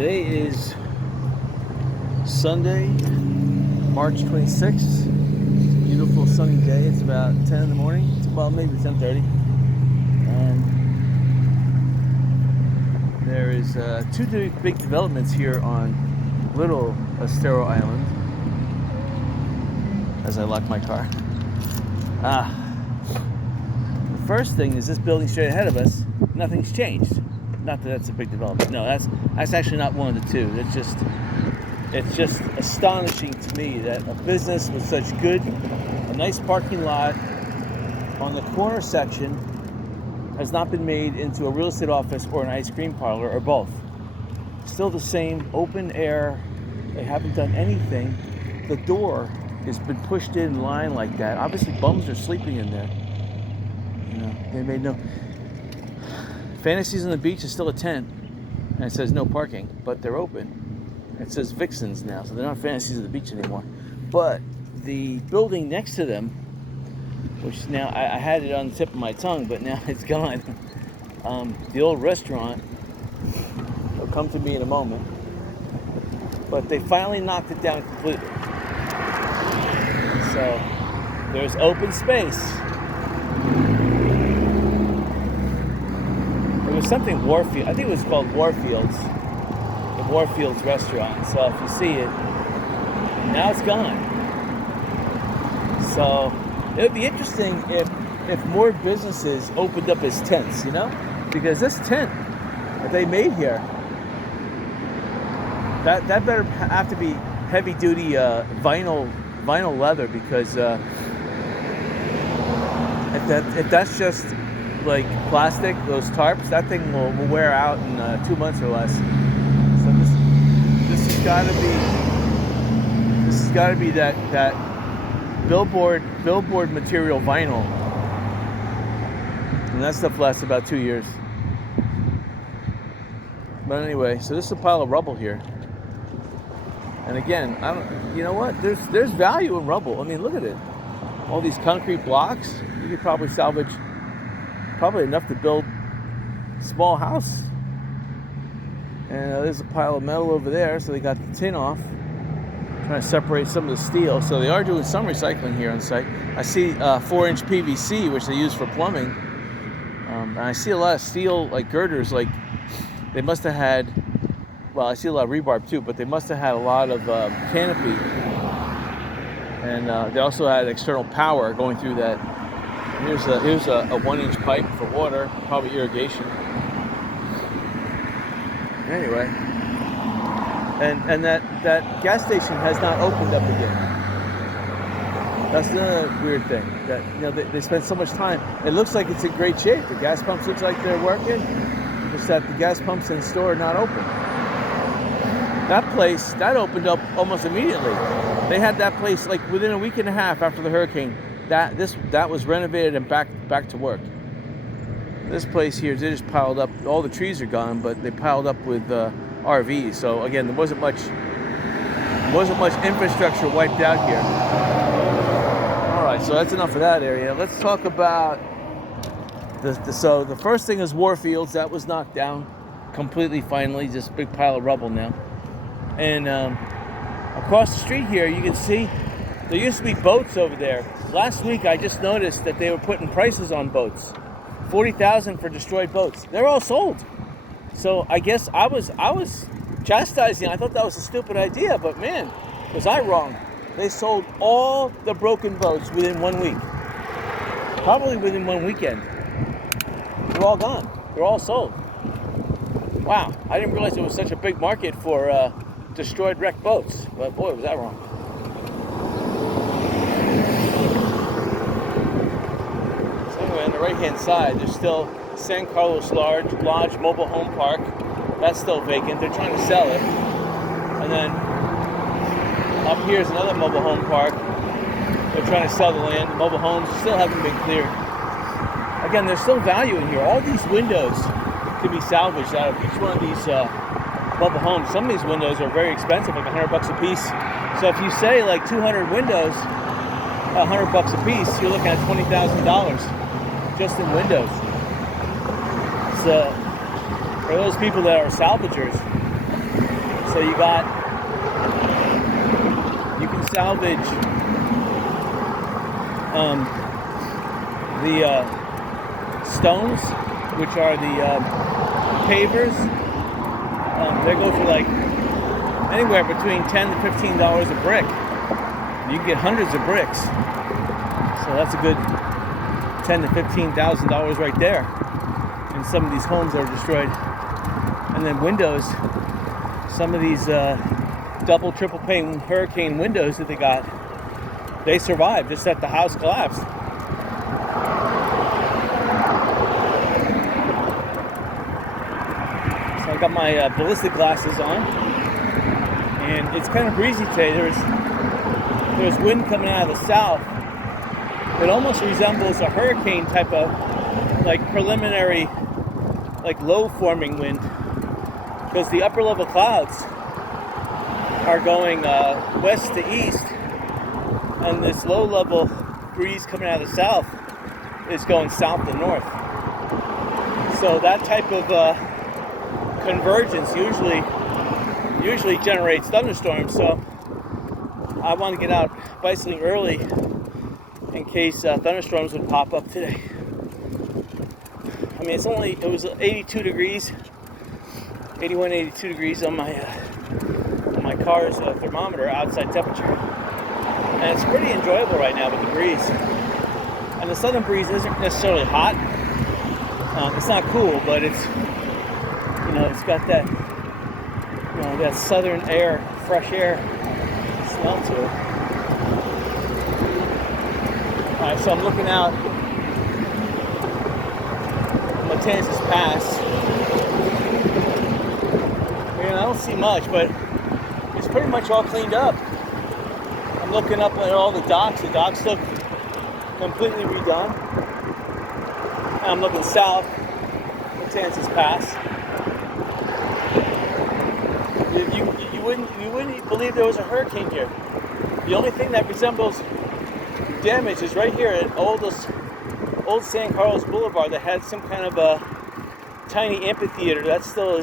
Today is Sunday, March 26th. Beautiful sunny day. It's about 10 in the morning. Well, maybe 10:30. And there is two big developments here on Little Estero Island. As I lock my car. The first thing is this building straight ahead of us. Nothing's changed. Not that that's a big development. No, that's actually not one of the two. It's just astonishing to me that a business with such a nice parking lot on the corner section has not been made into a real estate office or an ice cream parlor or both. Still the same open air. They haven't done anything. The door has been pushed in line like that. Obviously bums are sleeping in there. They made no... Fantasies on the Beach is still a tent, and it says no parking, but they're open. It says Vixens now, so they're not Fantasies of the Beach anymore. But the building next to them, which now I had it on the tip of my tongue, but now it's gone. The old restaurant will come to me in a moment, but they finally knocked it down completely. So there's open space. It was something Warfield. I think it was called Warfield's. The Warfield's restaurant. So if you see it, now it's gone. So it would be interesting if more businesses opened up as tents, because this tent that they made here, that better have to be heavy duty vinyl leather, because if that's just like plastic, those tarps, that thing will wear out in 2 months or less. So this has got to be that billboard material vinyl, and that stuff lasts about 2 years. But anyway, so this is a pile of rubble here, and again, you know what? There's value in rubble. I mean, look at it. All these concrete blocks, you could probably salvage. Probably enough to build a small house. And there's a pile of metal over there, so they got the tin off, trying to separate some of the steel. So they are doing some recycling here on site. I see 4-inch PVC, which they use for plumbing. And I see a lot of steel, like girders, like they must have had, well, I see a lot of rebarb too, but they must have had a lot of canopy. And they also had external power going through that. Here's a 1-inch pipe for water, probably irrigation. Anyway, and that gas station has not opened up again. That's the weird thing. That they spend so much time. It looks like it's in great shape. The gas pumps looks like they're working. It's that the gas pumps in the store are not open. That place that opened up almost immediately. They had that place like within a week and a half after the hurricane. That was renovated and back to work. This place here, they just piled up. All the trees are gone, but they piled up with RVs. So again, there wasn't much infrastructure wiped out here. All right, so that's enough of that area. Let's talk about so the first thing is Warfields. That was knocked down completely. Finally, just a big pile of rubble now. And across the street here, you can see. There used to be boats over there. Last week, I just noticed that they were putting prices on boats. $40,000 for destroyed boats. They're all sold. So I guess I was chastising. I thought that was a stupid idea, but man, was I wrong. They sold all the broken boats within 1 week. Probably within one weekend. They're all gone. They're all sold. Wow, I didn't realize there was such a big market for destroyed wrecked boats. But boy, was I wrong. On the right-hand side, there's still San Carlos Lodge Mobile Home Park. That's still vacant. They're trying to sell it. And then up here is another mobile home park. They're trying to sell the land. The mobile homes still haven't been cleared. Again, there's still value in here. All these windows can be salvaged out of each one of these mobile homes. Some of these windows are very expensive, like $100 a piece. So if you say like 200 windows, $100 a piece, you're looking at $20,000 just in windows. So for those people that are salvagers, So you can salvage the stones, which are the pavers. They go for like anywhere between $10 to $15 a brick. You can get hundreds of bricks, so that's a good $10,000 to $15,000 right there. And some of these homes are destroyed. And then windows, some of these double, triple pane hurricane windows that they got, they survived just that the house collapsed. So I got my ballistic glasses on, and it's kind of breezy today. There's wind coming out of the south. It almost resembles a hurricane type of like preliminary, like low forming wind, because the upper level clouds are going west to east, and this low level breeze coming out of the south is going south to north. So that type of convergence usually generates thunderstorms. So I want to get out bicycling early in case thunderstorms would pop up today. I mean, it was 82 degrees, 81, 82 degrees on my car's thermometer, outside temperature. And it's pretty enjoyable right now with the breeze. And the southern breeze isn't necessarily hot. It's not cool, but it's got that, that southern air, fresh air smell to it. All right, so I'm looking out Matanzas Pass. I don't see much, but it's pretty much all cleaned up. I'm looking up at all the docks. The docks look completely redone. And I'm looking south, Matanzas Pass. You wouldn't believe there was a hurricane here. The only thing that resembles damage is right here at old San Carlos Boulevard that had some kind of a tiny amphitheater that still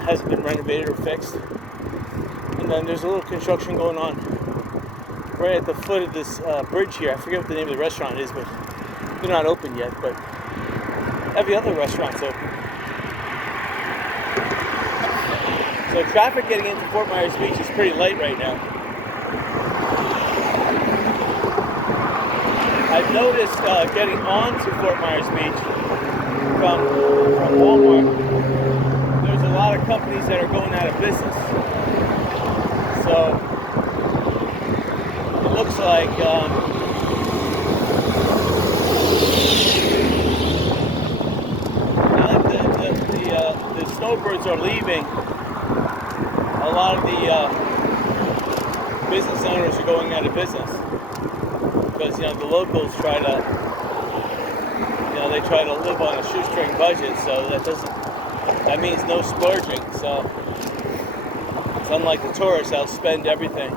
hasn't been renovated or fixed. And then there's a little construction going on right at the foot of this bridge here. I forget what the name of the restaurant is, but they're not open yet. But every other restaurant's open. So traffic getting into Fort Myers Beach is pretty light right now. I've noticed getting onto Fort Myers Beach from Walmart, there's a lot of companies that are going out of business. So it looks like now that the snowbirds are leaving, a lot of the business owners are going out of business. Because the locals try to live on a shoestring budget, so that means no splurging. So it's unlike the tourists, they'll spend everything.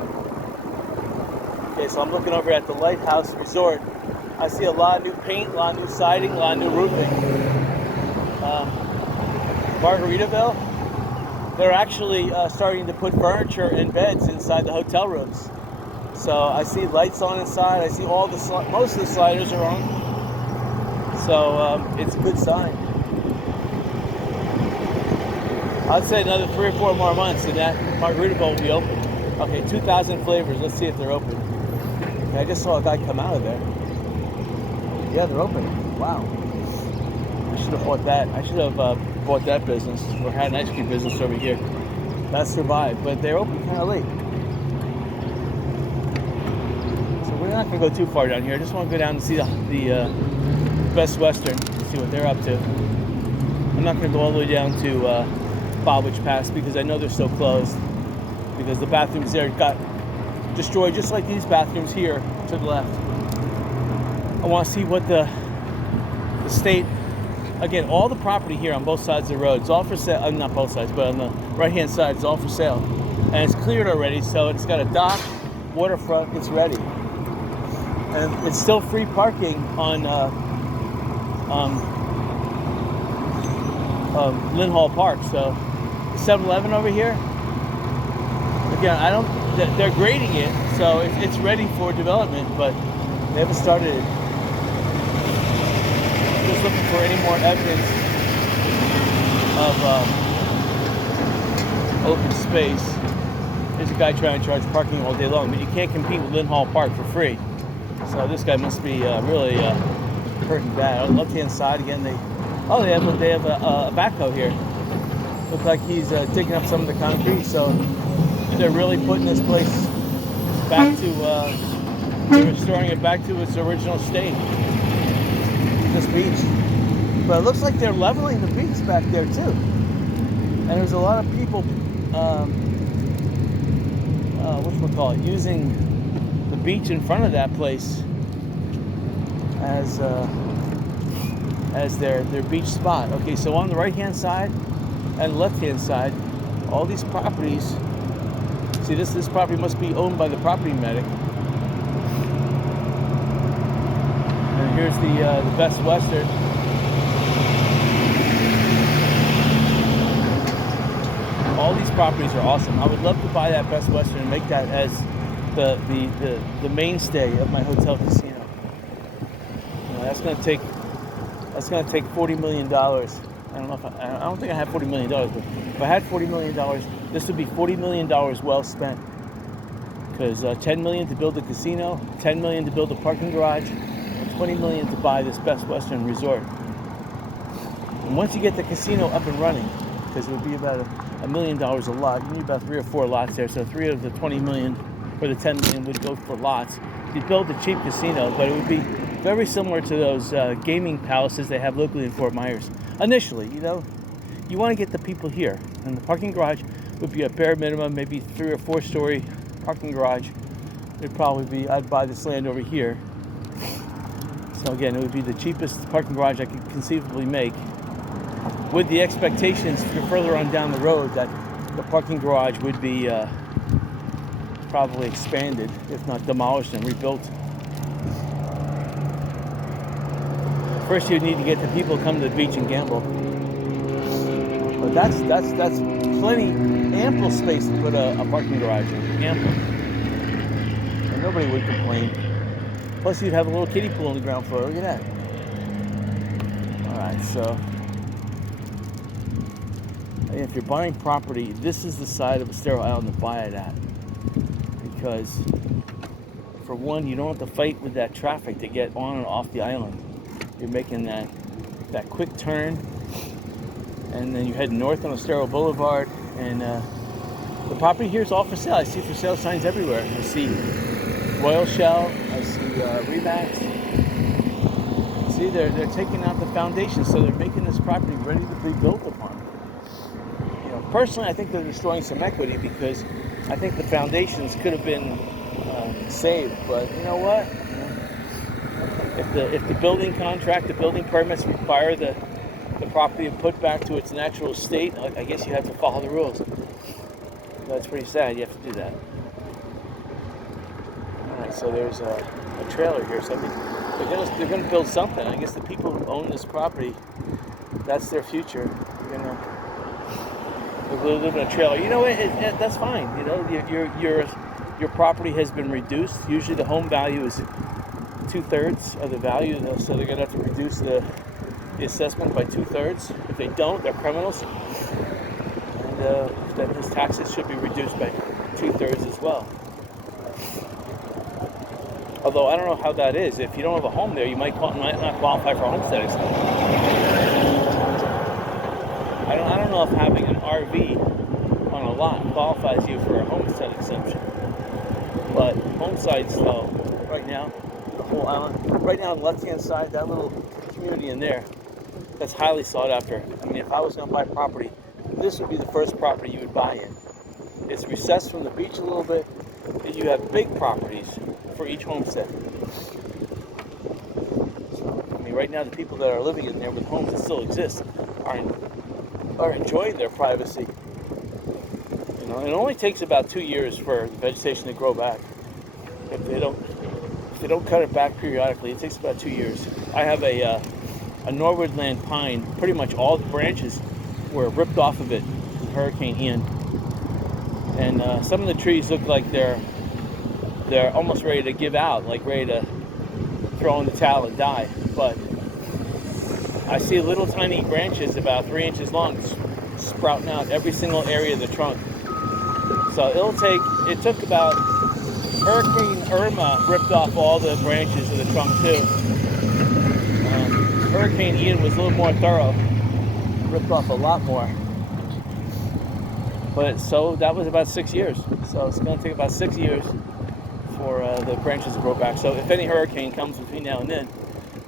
Okay, so I'm looking over at the Lighthouse Resort. I see a lot of new paint, a lot of new siding, a lot of new roofing. Margaritaville, they're actually starting to put furniture and beds inside the hotel rooms. So I see lights on inside. I see most of the sliders are on. So it's a good sign. I'd say another 3 or 4 more months and that Margaritaville will be open. Okay, 2,000 flavors. Let's see if they're open. Okay, I just saw a guy come out of there. Yeah, they're open. Wow. I should have bought that. I should have bought that business or had an ice cream business over here. That survived, but they're open kind of late. We're not going to go too far down here. I just want to go down and see the Best Western, see what they're up to. I'm not going to go all the way down to Bobwitch Pass because I know they're still closed, because the bathrooms there got destroyed just like these bathrooms here to the left. I want to see what the state, again, all the property here on both sides of the road, it's all for sale. Not both sides, but on the right hand side it's all for sale, and it's cleared already, so it's got a dock, waterfront, it's ready. And it's still free parking on Lynn Hall Park, so 7-Eleven over here. Again, they're grading it, so it's ready for development, but they haven't started it. Just looking for any more evidence of open space. There's a guy trying to charge parking all day long, but you can't compete with Lynn Hall Park for free. So this guy must be really hurting bad. On the left-hand side, again, they have a backhoe here. Looks like he's digging up some of the concrete, so they're really putting this place back to, they're restoring it back to its original state, this beach. But it looks like they're leveling the beach back there too. And there's a lot of people, using the beach in front of that place as their beach spot. Okay, so on the right-hand side and left-hand side, all these properties. See, this property must be owned by the property medic. And here's the Best Western. All these properties are awesome. I would love to buy that Best Western and make that as the mainstay of my hotel casino. You know, that's going to take $40 million. I don't think I have $40 million, but if I had $40 million, this would be $40 million well spent. Because $10 million to build a casino, $10 million to build a parking garage, and $20 million to buy this Best Western resort. And once you get the casino up and running, because it would be about $1 million a lot, you need about 3 or 4 lots there, so 3 of the 20 million or the 10 million would go for lots. You'd build a cheap casino, but it would be very similar to those gaming palaces they have locally in Fort Myers. Initially, you know, you want to get the people here, and the parking garage would be a bare minimum, maybe 3 or 4 story parking garage. It'd probably be, I'd buy this land over here. So again, it would be the cheapest parking garage I could conceivably make, with the expectations for further on down the road that the parking garage would be probably expanded, if not demolished and rebuilt. First, you need to get the people to come to the beach and gamble. But that's plenty, ample space to put a parking garage in, ample. And nobody would complain. Plus, you'd have a little kiddie pool on the ground floor. Look at that. All right, so if you're buying property, this is the side of a sterile island to buy it at. Because, for one, you don't have to fight with that traffic to get on and off the island. You're making that quick turn, and then you head north on Estero Boulevard, and the property here is all for sale. I see for sale signs everywhere. I see Royal Shell, I see Remax. See, they're taking out the foundation, so they're making this property ready to be built upon. You know, personally, I think they're destroying some equity because I think the foundations could have been saved, but you know what? If the building contract, the building permits require the property to put back to its natural state, I guess you have to follow the rules. That's pretty sad. You have to do that. All right, so there's a trailer here. So they're gonna build something. I guess the people who own this property, that's their future. They're gonna live in a trailer. You know what? That's fine. You know, your property has been reduced. Usually, the home value is 2/3 of the value, so they're going to have to reduce the assessment by 2/3. If they don't, they're criminals, and then his taxes should be reduced by 2/3 as well. Although I don't know how that is. If you don't have a home there, you might not qualify for a homestead exemption. I don't know if having an RV on a lot qualifies you for a homestead exemption. But home sites, though, right now, the whole island, right now on the left-hand side, that little community in there, that's highly sought after. I mean, if I was going to buy property, this would be the first property you would buy in. It's recessed from the beach a little bit, and you have big properties for each homestead. So, I mean, right now, the people that are living in there with homes that still exist are enjoying their privacy. You know, it only takes about 2 years for the vegetation to grow back. If they don't cut it back periodically, it takes about 2 years. I have a Norwood land pine. Pretty much all the branches were ripped off of it Hurricane Ian, and some of the trees look like they're almost ready to give out, like ready to throw in the towel and die. But I see little tiny branches about 3 inches long sprouting out every single area of the trunk. So it took about, Hurricane Irma ripped off all the branches of the trunk too. Hurricane Ian was a little more thorough, ripped off a lot more. But so that was about 6 years. So it's going to take about 6 years for the branches to grow back. So if any hurricane comes between now and then,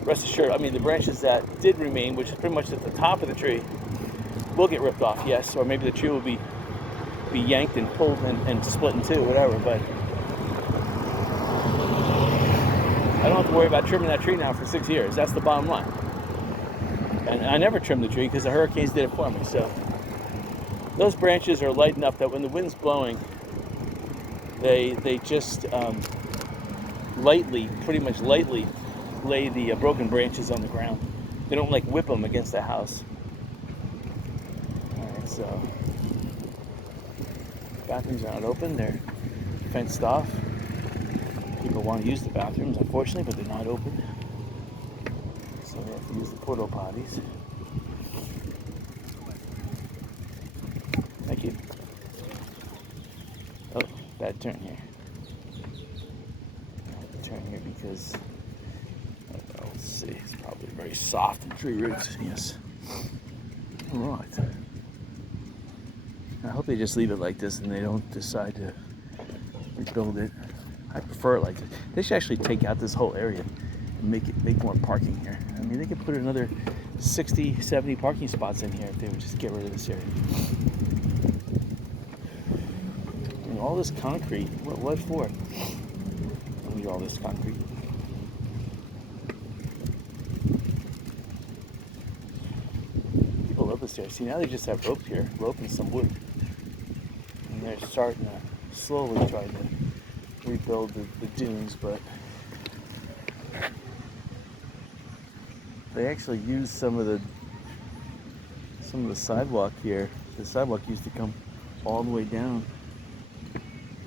rest assured, I mean, the branches that did remain, which is pretty much at the top of the tree, will get ripped off, yes. Or maybe the tree will be yanked and pulled and split in two, whatever. But I don't have to worry about trimming that tree now for 6 years. That's the bottom line. And I never trimmed the tree because the hurricanes did it for me. So those branches are light enough that when the wind's blowing, they just pretty much lightly lay the broken branches on the ground. They don't like whip them against the house. Alright, so bathrooms are not open, they're fenced off. People want to use the bathrooms, unfortunately, but they're not open. So they have to use the porta potties. Thank you. Oh, bad turn here. I have to turn here because, let's see, it's probably very soft and tree roots, yes. Alright. I hope they just leave it like this and they don't decide to rebuild it. I prefer it like this. They should actually take out this whole area and make more parking here. I mean, they could put another 60, 70 parking spots in here if they would just get rid of this area. And all this concrete, what for? I need all this concrete. People love this area. See, now they just have rope here, rope and some wood. And they're starting to slowly try to rebuild the dunes, but they actually used some of the sidewalk here. The sidewalk used to come all the way down,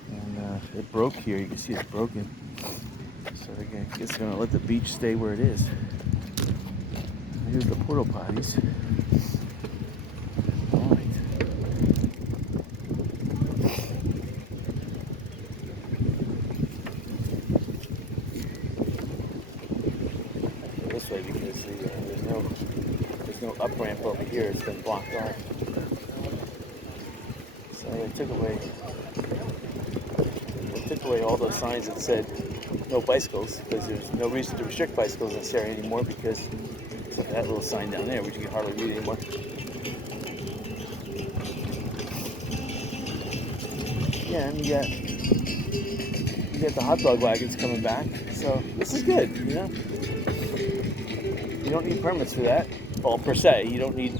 and it broke here. You can see it's broken. So I guess they're gonna let the beach stay where it is. Here's the porta potties. Up ramp over here, it's been blocked off. So they took away all those signs that said no bicycles, because there's no reason to restrict bicycles in this area anymore, because that little sign down there, which you can hardly read anymore. Yeah, and you got the hot dog wagons coming back, so this is good, you know. You don't need permits for that. Well, per se, you don't need,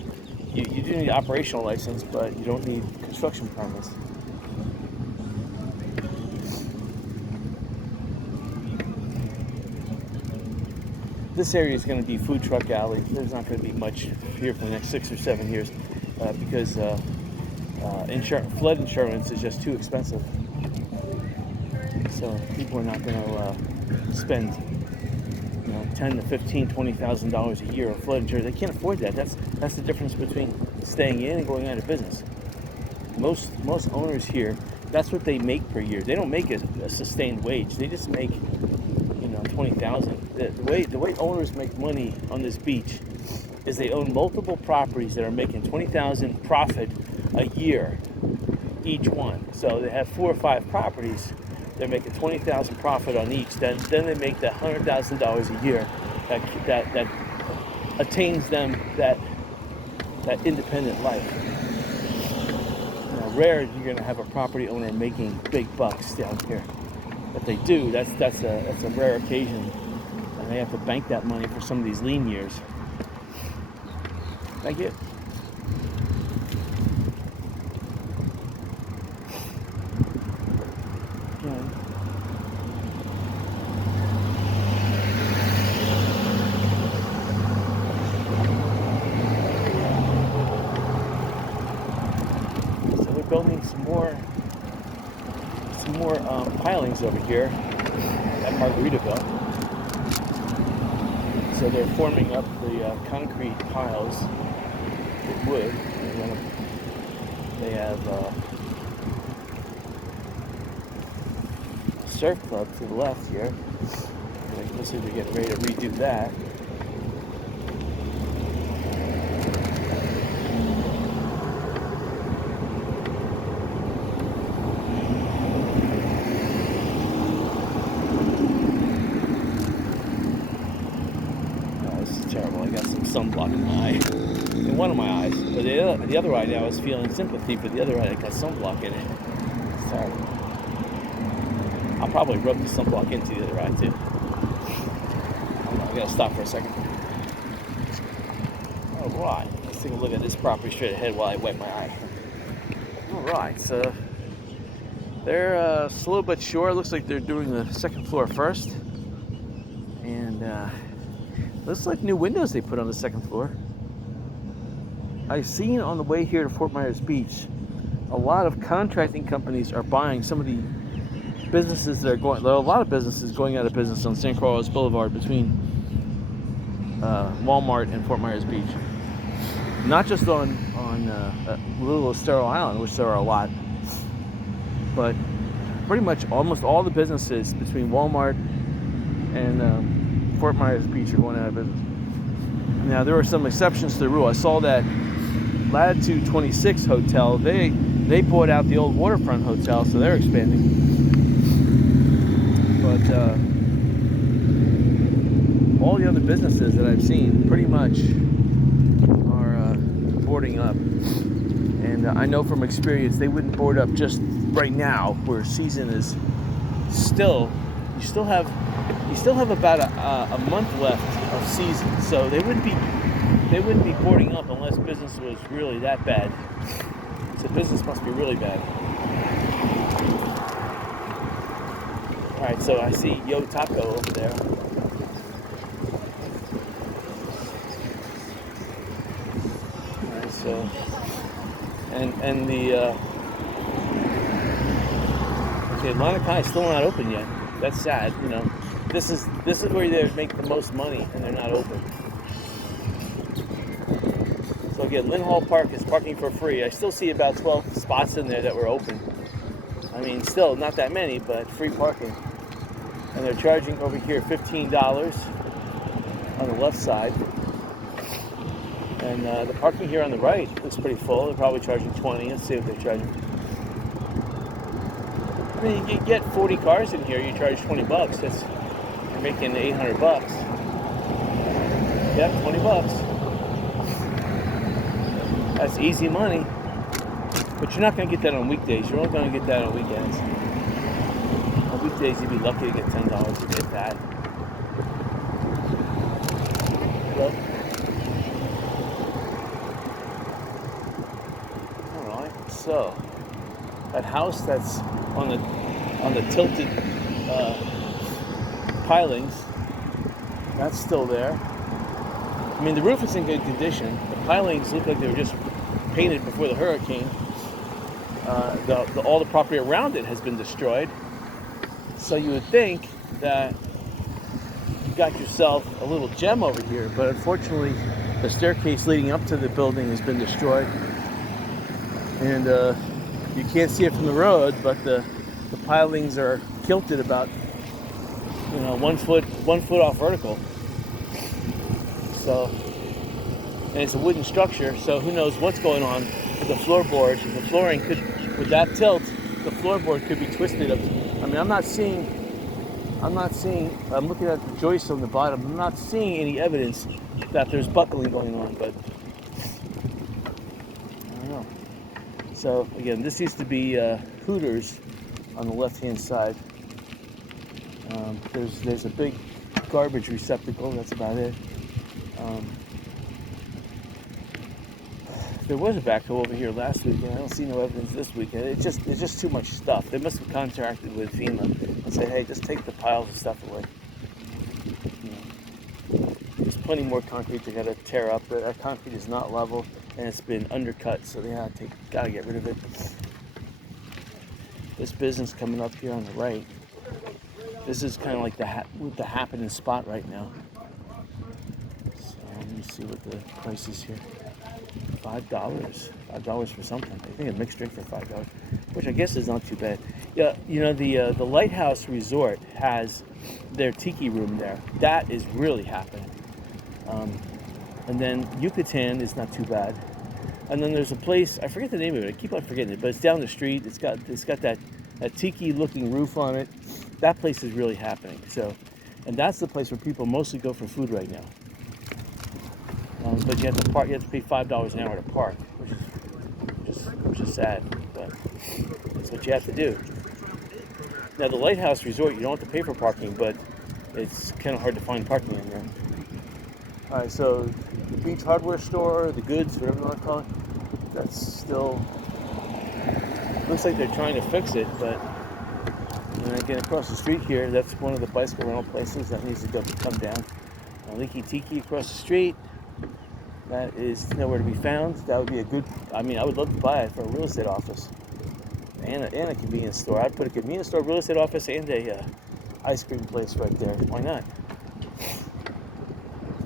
you do need an operational license, but you don't need construction permits. This area is going to be food truck alley. There's not going to be much here for the next 6 or 7 years because flood insurance is just too expensive. So people are not going to spend $10,000 to $15,000, $20,000 a year on flood insurance. They can't afford that. That's the difference between staying in and going out of business. Most owners here, that's what they make per year. They don't make a sustained wage. They just make $20,000. The way owners make money on this beach is they own multiple properties that are making $20,000 profit a year each one. So they have 4 or 5 properties. They're making $20,000 profit on each. Then they make that $100,000 a year that attains them that independent life. Now, rare you're going to have a property owner making big bucks down here. But they do. That's a rare occasion, and they have to bank that money for some of these lean years. Thank you. some more pilings over here at Margaritaville. So they're forming up the concrete piles with wood. They have a surf club to the left here. Looks like they're getting ready to redo that. Terrible. I got some sunblock in my eye, in one of my eyes, but the other eye now I was feeling sympathy for the other eye that got sunblock in it. It's terrible. I'll probably rub the sunblock into the other eye too. I gotta stop for a second. Alright, let's take a look at this property straight ahead while I wet my eye. Alright, so they're slow but sure. Looks like they're doing the second floor first, and looks like new windows they put on the second floor. I've seen on the way here to Fort Myers Beach, a lot of contracting companies are buying some of the businesses that are going. There are a lot of businesses going out of business on San Carlos Boulevard between Walmart and Fort Myers Beach. Not just on Little Estero Island, which there are a lot, but pretty much almost all the businesses between Walmart and Fort Myers Beach are going out of business. Now there are some exceptions to the rule. I saw that Latitude 26 Hotel, they bought out the old waterfront hotel, so they're expanding. But all the other businesses that I've seen pretty much are boarding up. And I know from experience they wouldn't board up just right now, where season is still, you still have about a month left of season, so they wouldn't be boarding up unless business was really that bad. So business must be really bad. All right, so I see Yo Taco over there. All right, so and the okay, Lanakai is still not open yet. That's sad, you know. This is where they make the most money, and they're not open. So again, Lynn Hall Park is parking for free. I still see about 12 spots in there that were open. I mean, still not that many, but free parking. And they're charging over here $15 on the left side. And the parking here on the right looks pretty full. They're probably charging $20. Let's see what they're charging. I mean, you get 40 cars in here, you charge $20. You're making $800. Yep, $20. That's easy money. But you're not going to get that on weekdays. You're only going to get that on weekends. On weekdays, you'd be lucky to get $10 to get that. Hello? All right. So that house that's on the tilted pilings, that's still there. I mean, the roof is in good condition. The pilings look like they were just painted before the hurricane. All the property around it has been destroyed. So you would think that you got yourself a little gem over here, but unfortunately the staircase leading up to the building has been destroyed. And you can't see it from the road, but the pilings are kilted about 1 foot off vertical. So, and it's a wooden structure, so who knows what's going on with the floorboards. The flooring could, with that tilt, the floorboard could be twisted up. I mean, I'm looking at the joists on the bottom. I'm not seeing any evidence that there's buckling going on, but I don't know. So again, this used to be Hooters on the left-hand side. There's a big garbage receptacle. That's about it. There was a backhoe over here last weekend. I don't see no evidence this weekend. It's just too much stuff. They must have contracted with FEMA and said, hey, just take the piles of stuff away. There's plenty more concrete they got to tear up. That concrete is not level and it's been undercut, so they gotta get rid of it. this business coming up here on the right. This is kind of like the happening spot right now. So let me see what the price is here. $5 for something. I think a mixed drink for $5, which I guess is not too bad. Yeah, you know, the Lighthouse Resort has their tiki room there. That is really happening. And then Yucatan is not too bad. And then there's a place, I forget the name of it. I keep on forgetting it, but it's down the street. It's got that tiki looking roof on it. That place is really happening. So, and that's the place where people mostly go for food right now. But you have to park. You have to pay $5 an hour to park, which is sad. But that's what you have to do. Now the Lighthouse Resort, you don't have to pay for parking, but it's kind of hard to find parking in there. All right, so the beach hardware store, the goods, whatever you want to call it, that's still looks like they're trying to fix it. But and again, across the street here, that's one of the bicycle rental places that needs to come down. Leaky Tiki across the street. That is nowhere to be found. That would be a good, I mean, I would love to buy it for a real estate office and a convenience store. I'd put a convenience store, real estate office, and a ice cream place right there. Why not?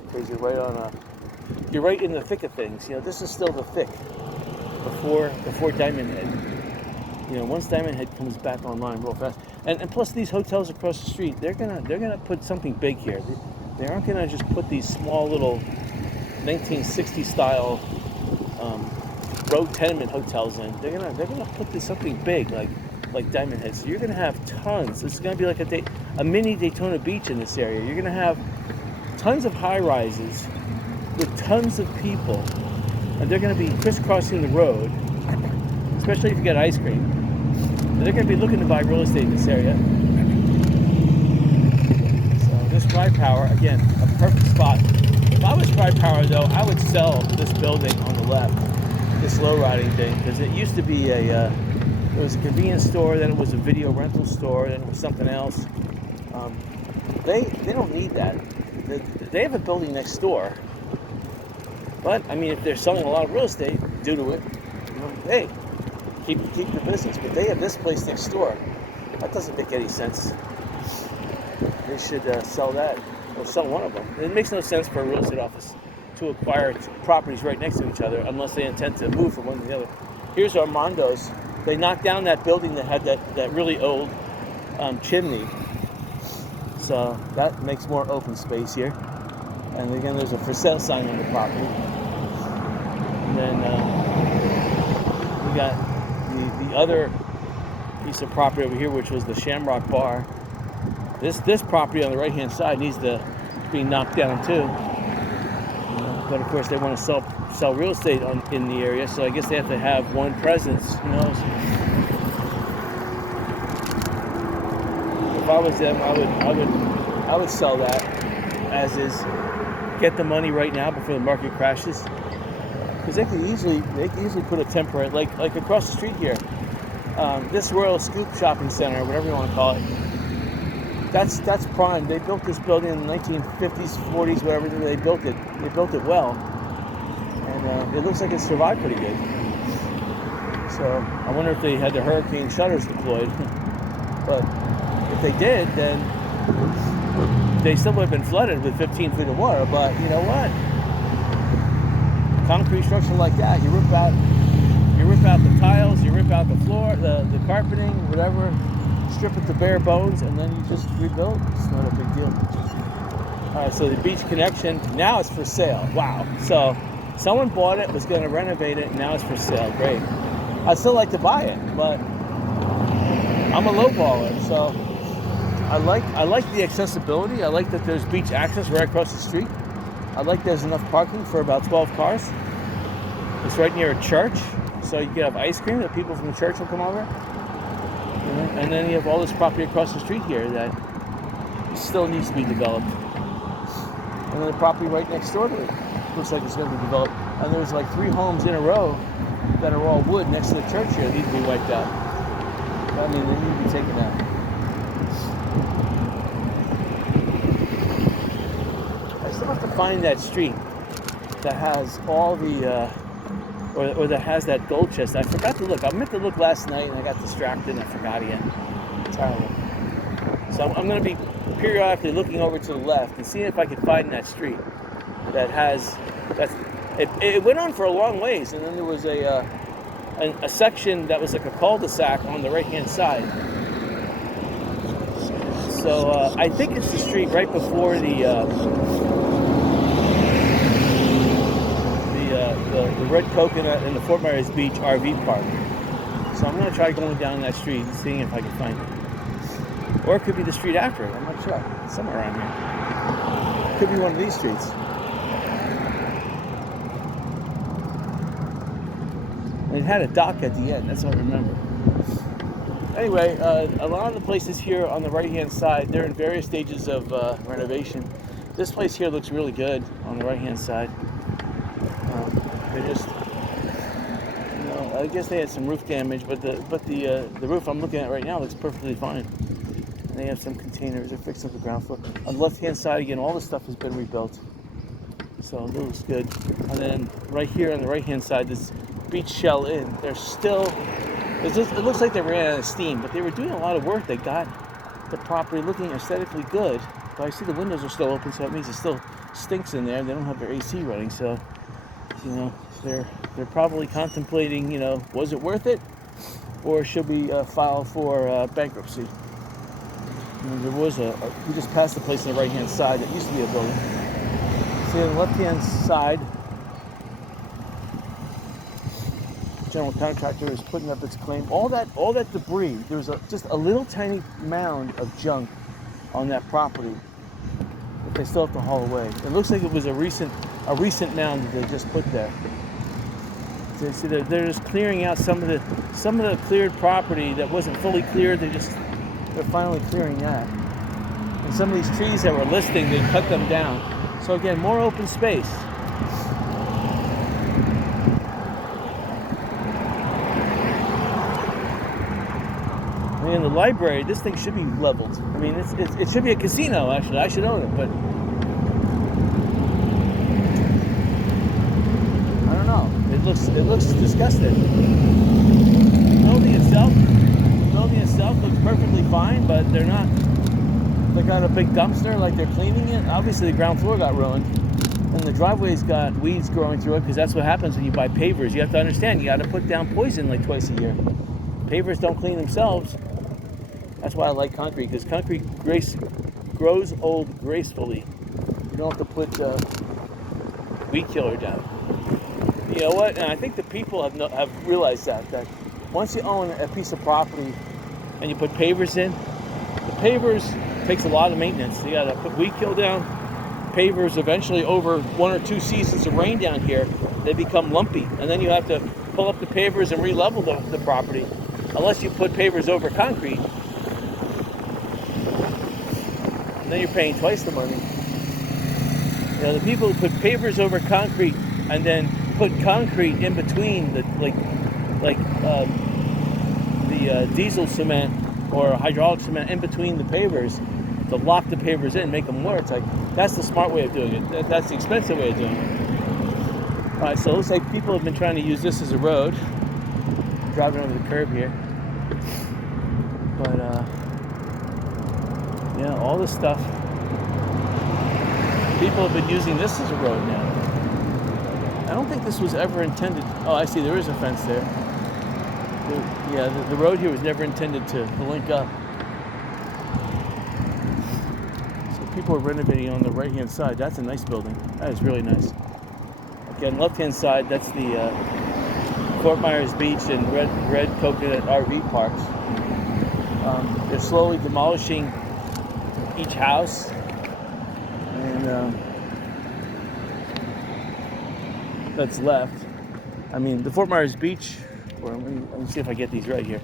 Because you're right in the thick of things. You know, this is still the thick before Diamond Head. You know, once Diamond Head comes back online real fast, and plus these hotels across the street, they're gonna put something big here. They aren't gonna just put these small little 1960 style row tenement hotels in. They're gonna put something big like Diamond Head. So you're gonna have tons. It's gonna be like a mini Daytona Beach in this area. You're gonna have tons of high rises with tons of people, and they're gonna be crisscrossing the road, especially if you get ice cream. And they're gonna be looking to buy real estate in this area. So this Pride Power, again, a perfect spot. If I was Pride Power, though, I would sell this building on the left, this low riding thing, because it used to be it was a convenience store, then it was a video rental store, then it was something else. They don't need that. They have a building next door, but I mean, if they're selling a lot of real estate due to it, you know, hey, keep the business. But they have this place next door. That doesn't make any sense. They should sell that. Or sell one of them. It makes no sense for a real estate office to acquire properties right next to each other unless they intend to move from one to the other. Here's Armando's. They knocked down that building that had that really old chimney. So that makes more open space here. And again, there's a for sale sign on the property. And then we got the other piece of property over here, which was the Shamrock Bar. This property on the right-hand side needs to be knocked down too. But of course, they want to sell real estate in the area, so I guess they have to have one presence. Who knows? If I was them, I would sell that as is. Get the money right now before the market crashes, because they could easily put a temporary like across the street here. This Royal Scoop Shopping Center, whatever you want to call it. That's prime. They built this building in the 1950s, 40s, whatever. They built it. They built it well, and it looks like it survived pretty good. So I wonder if they had the hurricane shutters deployed. But if they did, then they still would have been flooded with 15 feet of water. But you know what? Concrete structure like that, you rip out the tiles, you rip out the floor, the carpeting, whatever. Strip it to bare bones, and then you just rebuild. It's not a big deal. All right, so the Beach Connection, now it's for sale. Wow. So someone bought it, was going to renovate it, and now it's for sale. Great. I'd still like to buy it, but I'm a lowballer, so I like the accessibility. I like that there's beach access right across the street. I like there's enough parking for about 12 cars. It's right near a church, so you can have ice cream that people from the church will come over. And then you have all this property across the street here that still needs to be developed. And then the property right next door to it looks like it's going to be developed. And there's like 3 homes in a row that are all wood next to the church here that need to be wiped out. I mean, they need to be taken out. I still have to find that street that has all the or that has that gold chest. I forgot to look. I meant to look last night and I got distracted and I forgot again. Terrible. So I'm going to be periodically looking over to the left and seeing if I can find that street that has it went on for a long ways, and then there was a section that was like a cul-de-sac on the right hand side. So I think it's the street right before the Red Coconut and the Fort Myers Beach RV park. So I'm going to try going down that street and seeing if I can find it. Or it could be the street after it. I'm not sure. Somewhere around here. It could be one of these streets. And it had a dock at the end. That's what I remember. Anyway, a lot of the places here on the right-hand side, they're in various stages of renovation. This place here looks really good on the right-hand side. They just, I guess they had some roof damage, but the roof I'm looking at right now looks perfectly fine. And they have some containers. They're fixing up the ground floor. On the left-hand side, again, all the stuff has been rebuilt. So it looks good. And then right here on the right-hand side, this Beach Shell Inn, they're still, it looks like they ran out of steam, but they were doing a lot of work. They got the property looking aesthetically good, but I see the windows are still open, so that means it still stinks in there. They don't have their AC running, so, they're probably contemplating, was it worth it? Or should we file for bankruptcy? There was we just passed the place on the right-hand side that used to be a building. See, on the left-hand side, general contractor is putting up its claim. All that debris, there's just a little tiny mound of junk on that property that they still have to haul away. It looks like it was a recent mound that they just put there. So see, they're just clearing out some of the cleared property that wasn't fully cleared. They're finally clearing that. And some of these trees that were listing, they cut them down. So again, more open space. In the library, this thing should be leveled. I mean, it should be a casino, actually. I should own it, but I don't know. It looks disgusting. The building itself looks perfectly fine, but they got a big dumpster, like they're cleaning it. Obviously, the ground floor got ruined, and the driveway's got weeds growing through it, because that's what happens when you buy pavers. You have to understand, you got to put down poison like twice a year. Pavers don't clean themselves. That's why I like concrete, because concrete grows old gracefully. You don't have to put weed killer down. You know what? And I think the people have realized that once you own a piece of property and you put pavers in, the pavers takes a lot of maintenance. You got to put weed kill down. Pavers eventually, over 1 or 2 seasons of rain down here, they become lumpy, and then you have to pull up the pavers and re-level the property. Unless you put pavers over concrete, and then you're paying twice the money. The people who put pavers over concrete and then put concrete in between the diesel cement or hydraulic cement in between the pavers to lock the pavers in, make them work. That's the smart way of doing it. That's the expensive way of doing it. All right, so it looks like people have been trying to use this as a road. Driving over the curb here. But all this stuff, people have been using this as a road now. I don't think this was ever intended. Oh, I see, there is a fence there. The road here was never intended to link up. So people are renovating on the right-hand side. That's a nice building. That is really nice. Again, left-hand side, that's the Fort Myers Beach and Red Coconut RV parks. They're slowly demolishing each house, and that's left. I mean, the Fort Myers Beach, or let me see if I get these right here.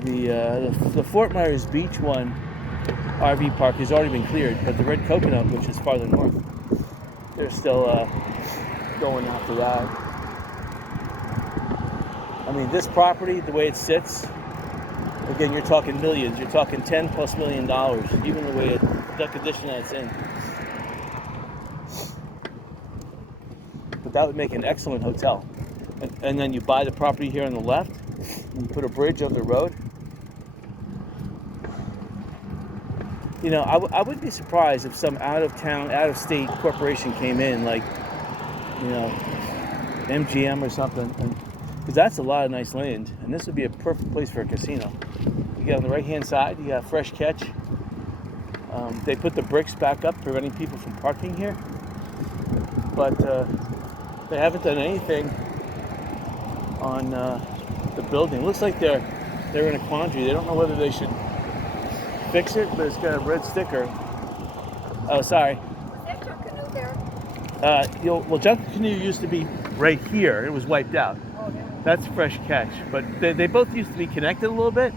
The Fort Myers Beach one RV park has already been cleared, but the Red Coconut, which is farther north, they're still going after that. I mean, this property, the way it sits, again, you're talking millions. You're talking $10+ million, even the condition that it's in. But that would make an excellent hotel. and then you buy the property here on the left, and you put a bridge over the road. You know, I would be surprised if some out-of-town, out-of-state corporation came in, like, you know, MGM or something, because that's a lot of nice land, and this would be a perfect place for a casino. You got on the right-hand side, you got fresh catch. They put the bricks back up, preventing people from parking here, but they haven't done anything on the building. It looks like they're in a quandary. They don't know whether they should fix it, but it's got a red sticker. Oh, sorry. Was that your canoe there? Well, Junker Canoe used to be right here. It was wiped out. Oh, there. That's fresh catch. But they both used to be connected a little bit,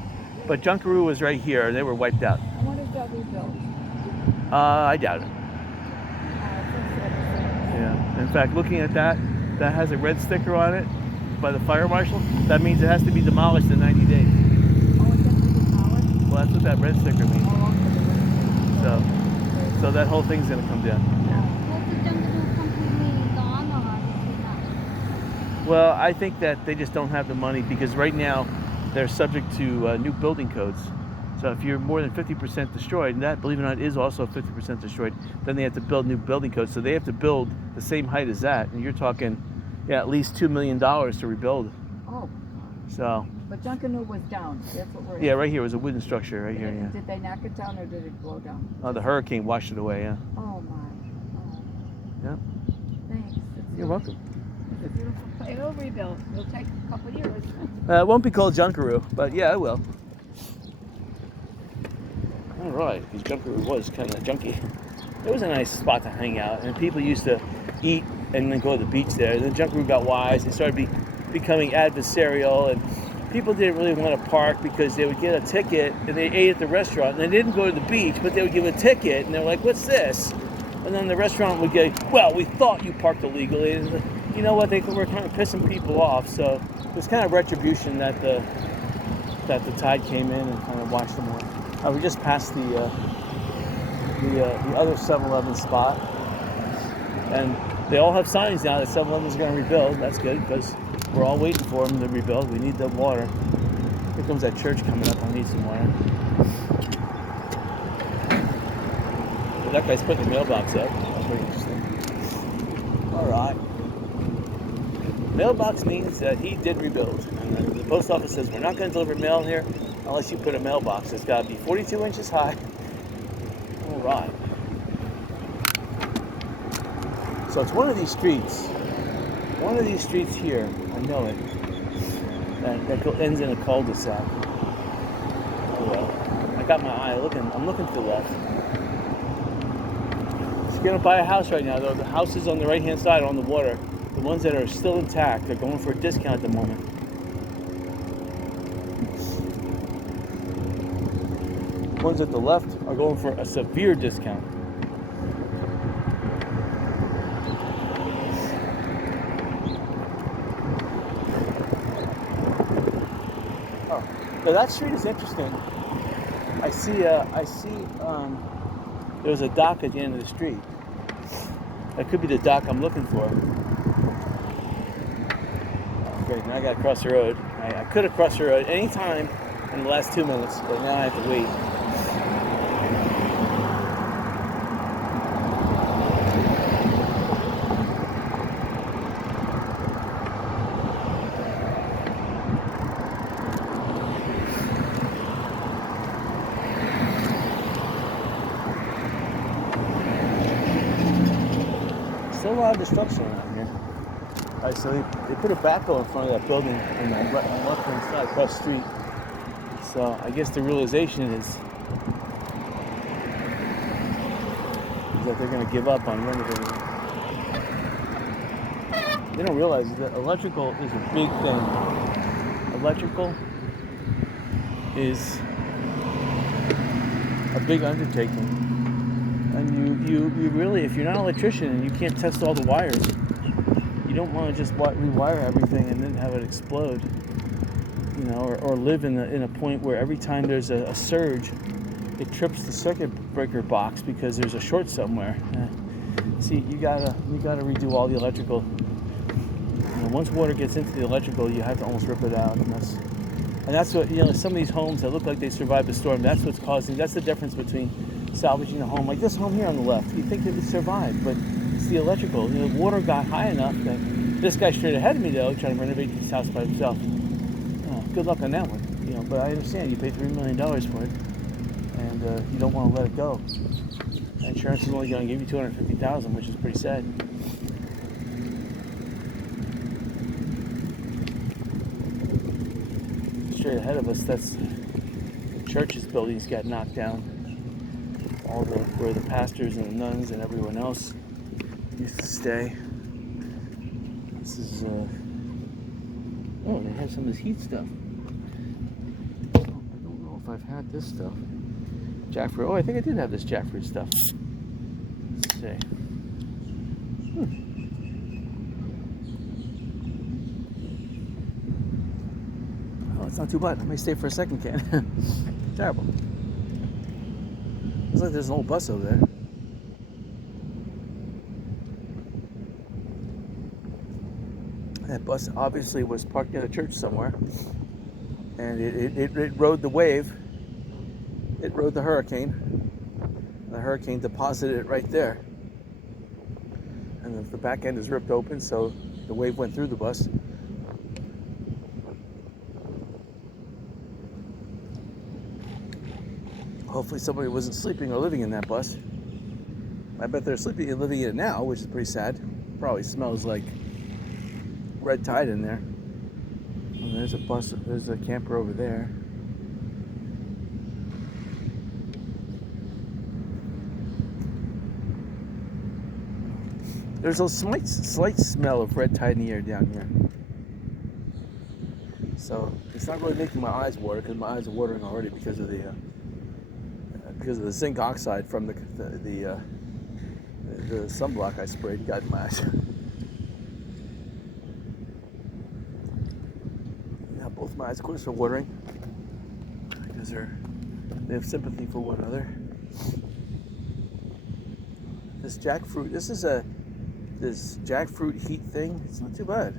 but Junkaroo was right here. They were wiped out. I wonder if they'll rebuild. I doubt it. Yeah. In fact, looking at that has a red sticker on it by the fire marshal. That means it has to be demolished in 90 days. Oh, it has to be demolished? Well, that's what that red sticker means. Oh, okay. So that whole thing's gonna come down. Was the jungle completely gone or is it not? Well, I think that they just don't have the money because right now they're subject to new building codes. So if you're more than 50% destroyed, and that, believe it or not, is also 50% destroyed, then they have to build new building codes. So they have to build the same height as that, and you're talking, at least $2 million to rebuild. Oh. So. But Junkanoo was down. That's what we're. Yeah, right here was a wooden structure right here. Yeah. Did they knock it down or did it blow down? Oh, the hurricane washed it away. Yeah. Oh my. Oh. Yeah. Thanks. You're welcome. It's a beautiful place. It'll rebuild. It'll take a couple years. It won't be called Junkaroo, but yeah, it will. All right, because Junkaroo was kind of junky. It was a nice spot to hang out, and people used to eat and then go to the beach there. Then Junkaroo got wise. They started becoming adversarial, and people didn't really want to park because they would get a ticket and they ate at the restaurant, and they didn't go to the beach, but they would give a ticket, and they're like, "What's this?" And then the restaurant would get, "Well, we thought you parked illegally." And you know what? They were kind of pissing people off, so there's kind of retribution that the tide came in and kind of washed them away. We just passed the other 7-Eleven spot, and they all have signs now that 7-Eleven is going to rebuild. That's good because we're all waiting for them to rebuild. We need the water. Here comes that church coming up. I need some water. But that guy's putting the mailbox up. That's pretty interesting. All right. Mailbox means that he did rebuild. And the post office says we're not going to deliver mail here unless you put a mailbox. It's got to be 42 inches high. All right. So it's one of these streets. One of these streets here, I know it, that ends in a cul-de-sac. Oh well. I got my eye looking. I'm looking to the left. If you're going to buy a house right now, though, the houses on the right-hand side are on the water. The ones that are still intact are going for a discount at the moment. The ones at the left are going for a severe discount. Oh, now that street is interesting. I see. There's a dock at the end of the street. That could be the dock I'm looking for. Great, now I gotta cross the road. I could have crossed the road any time in the last 2 minutes, but now I have to wait. Still a lot of destruction around here. All right, so they put a backhoe in front of that building on the left-hand side across the street. So I guess the realization is that they're going to give up on renovating. They don't realize that electrical is a big thing. Electrical is a big undertaking. And you really, if you're not an electrician and you can't test all the wires, you don't want to just rewire everything and then have it explode, you know, or live in a point where every time there's a surge, it trips the circuit breaker box because there's a short somewhere. See, you gotta redo all the electrical, you And once water gets into the electrical, you have to almost rip it out, and that's what, you know, some of these homes that look like they survived the storm, that's the difference between salvaging a home. Like this home here on the left, you think it would survive, but it's the electrical. You know, the water got high enough that this guy straight ahead of me, though, trying to renovate this house by himself. Good luck on that one. You know, but I understand you paid $3 million for it, and you don't want to let it go. Insurance is only going to give you $250,000, which is pretty sad. Straight ahead of us, that's the church's buildings got knocked down. Where the pastors and the nuns and everyone else used to stay. This is oh, they have some of this heat stuff. I don't know if I've had this stuff. Jackfruit. Oh, I think I did have this jackfruit stuff. Let's see. Oh, it's not too bad. I may stay for a second can. Terrible. Looks like there's an old bus over there. That bus obviously was parked near the church somewhere. And it rode the wave. It rode the hurricane. The hurricane deposited it right there. And the back end is ripped open, so the wave went through the bus. Hopefully somebody wasn't sleeping or living in that bus. I bet they're sleeping and living in it now, which is pretty sad. Probably smells like red tide in there. And there's a bus, there's a camper over there. There's a slight smell of red tide in the air down here. So it's not really making my eyes water, because my eyes are watering already because of the zinc oxide from the sunblock I sprayed got in my eyes. Now both my eyes, of course, are watering because they have sympathy for one another. This jackfruit, this jackfruit heat thing, it's not too bad.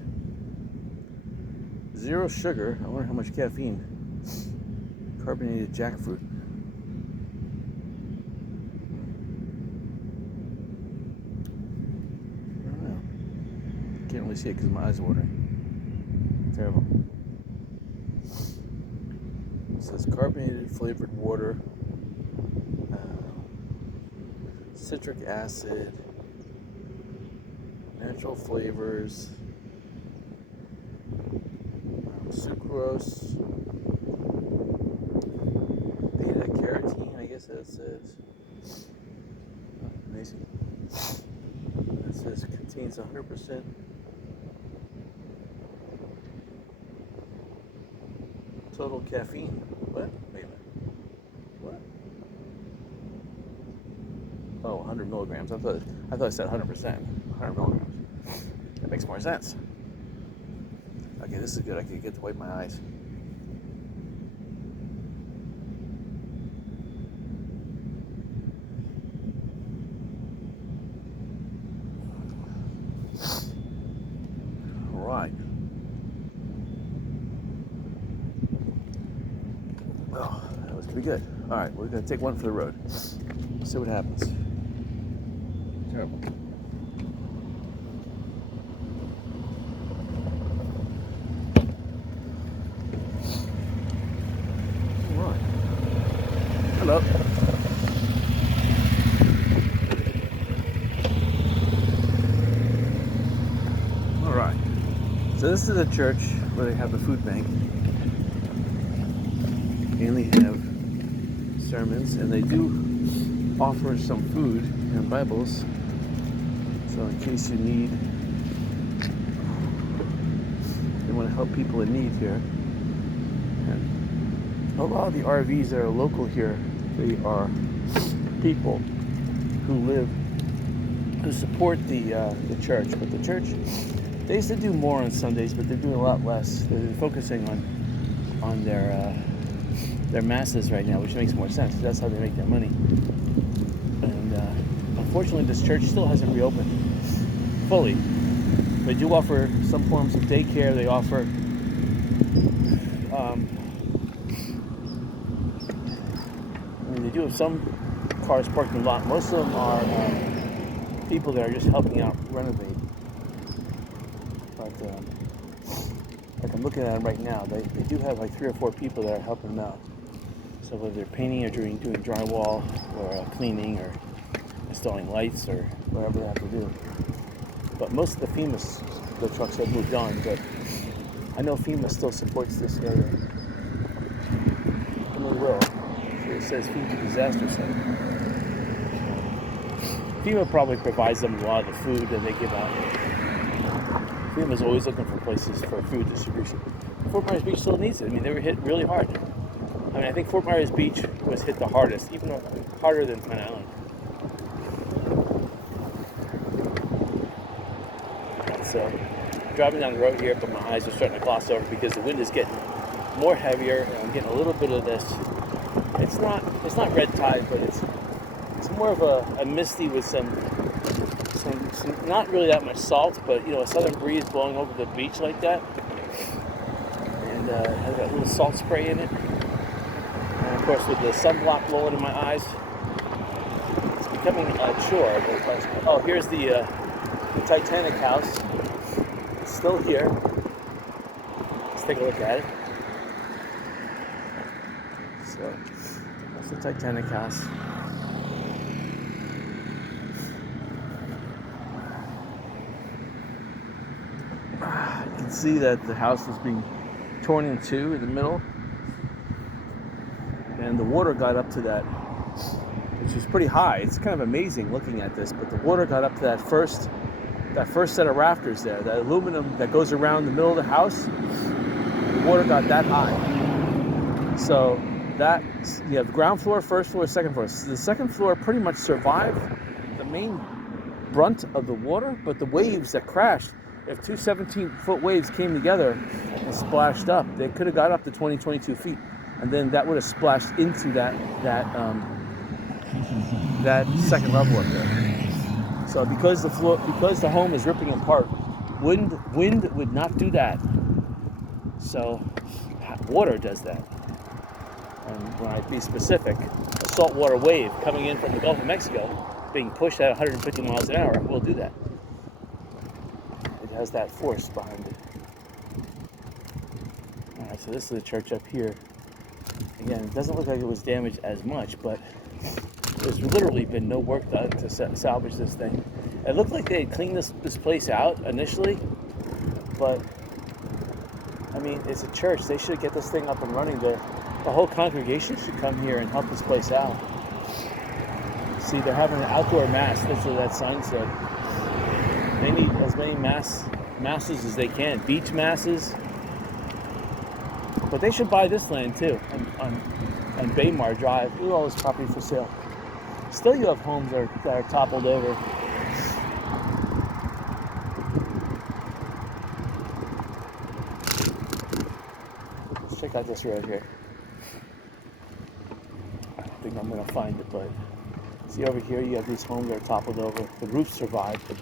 0 sugar. I wonder how much caffeine. Carbonated jackfruit. Can't really see it because my eyes are watering. Terrible. It says carbonated flavored water, citric acid, natural flavors, sucrose, beta carotene, I guess that says. Oh, amazing. It says it contains 100% total caffeine. What? Wait a minute. What? Oh, 100 milligrams. I thought it said 100%. 100 milligrams. That makes more sense. Okay, this is good. I can get to wipe my eyes. All right. Oh, that was pretty good. All right, we're going to take one for the road. See what happens. Terrible. All right. Hello. All right. So this is a church where they have a food bank. And they have sermons, and they do offer some food and Bibles. So in case you need, they want to help people in need here. And a lot of the RVs that are local here, they are people who support the church. But the church, they used to do more on Sundays, but they're doing a lot less. They're focusing on their masses right now, which makes more sense. That's how they make their money. And unfortunately, this church still hasn't reopened fully. They do offer some forms of daycare. They offer they do have some cars parked in the lot. Most of them are people that are just helping out renovate. But like I'm looking at them right now, they do have like 3 or 4 people that are helping them out. So whether they're painting or doing drywall or cleaning or installing lights or whatever they have to do. But most of the FEMA trucks have moved on, but I know FEMA still supports this area. And they will. It says FEMA disaster center. FEMA probably provides them a lot of the food that they give out. FEMA's always looking for places for food distribution. Fort Myers Beach still needs it. I mean, they were hit really hard. I mean, I think Fort Myers Beach was hit the hardest, even harder than Pine Island. So, driving down the road here, but my eyes are starting to gloss over because the wind is getting more heavier, and I'm getting a little bit of this. It's not red tide, but it's more of a misty with some not really that much salt, but a southern breeze blowing over the beach like that, and has that little salt spray in it. And of course, with the sunblock blowing in my eyes, it's becoming a chore. Oh, here's the Titanic house. It's still here. Let's take a look at it. So, that's the Titanic house. You can see that the house was being torn in two in the middle, and the water got up to that, which is pretty high. It's kind of amazing looking at this, but the water got up to that first set of rafters there, that aluminum that goes around the middle of the house. The water got that high. So that you have ground floor, first floor, second floor. So the second floor pretty much survived the main brunt of the water, but the waves that crashed, if 2 17-foot waves came together and splashed up, they could have got up to 22 feet, and then that would have splashed into that second level up there. So because the home is ripping apart, wind would not do that. So water does that. And when I be specific, a saltwater wave coming in from the Gulf of Mexico, being pushed at 150 miles an hour, will do that. It has that force behind it. All right, so this is the church up here. Again, it doesn't look like it was damaged as much, but there's literally been no work done to salvage this thing. It looked like they had cleaned this place out initially, but I mean, it's a church. They should get this thing up and running. The whole congregation should come here and help this place out. See, they're having an outdoor mass. That's what that sign said. They need as many masses as they can, beach masses. But they should buy this land too, on Baymar Drive. Look at all this property for sale. Still, you have homes that are toppled over. Let's check out this road here. I don't think I'm going to find it, but see over here, you have these homes that are toppled over. The roofs survived, but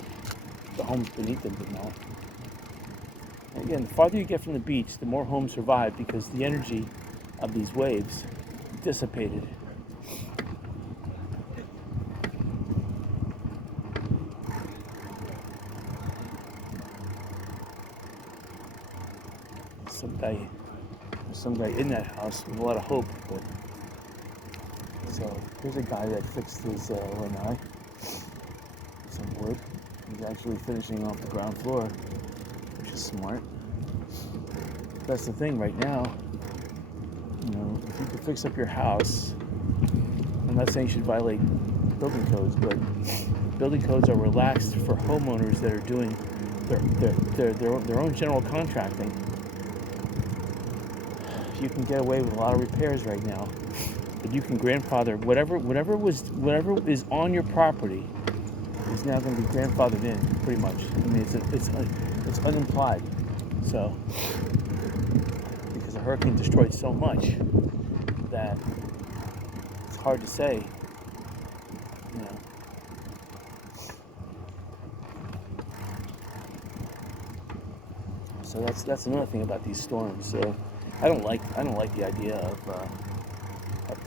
the homes beneath them did not. And again, the farther you get from the beach, the more homes survive because the energy of these waves dissipated. Some guy in that house with a lot of hope. But so here's a guy that fixed his lanai, some wood. He's actually finishing off the ground floor, which is smart. That's the thing right now. If you could fix up your house, I'm not saying you should violate building codes, but building codes are relaxed for homeowners that are doing their own general contracting. You can get away with a lot of repairs right now, but you can grandfather whatever is on your property is now going to be grandfathered in, pretty much. I mean, it's unimplied. So because the hurricane destroyed so much that it's hard to say. So that's another thing about these storms. So I don't like the idea of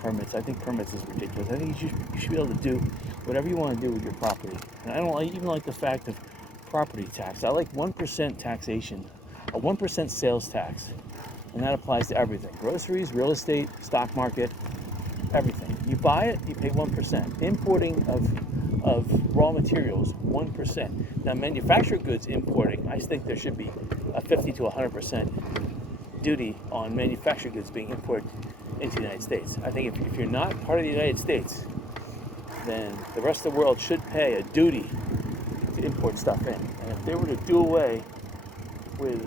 permits. I think permits is ridiculous. I think you should be able to do whatever you want to do with your property. And I don't even like the fact of property tax. I like 1% taxation, a 1% sales tax, and that applies to everything: groceries, real estate, stock market, everything. You buy it, you pay 1%. Importing of raw materials, 1%. Now, manufactured goods importing, I think there should be a 50 to 100% duty on manufactured goods being imported into the United States. I think if you're not part of the United States, then the rest of the world should pay a duty to import stuff in. And if they were to do away with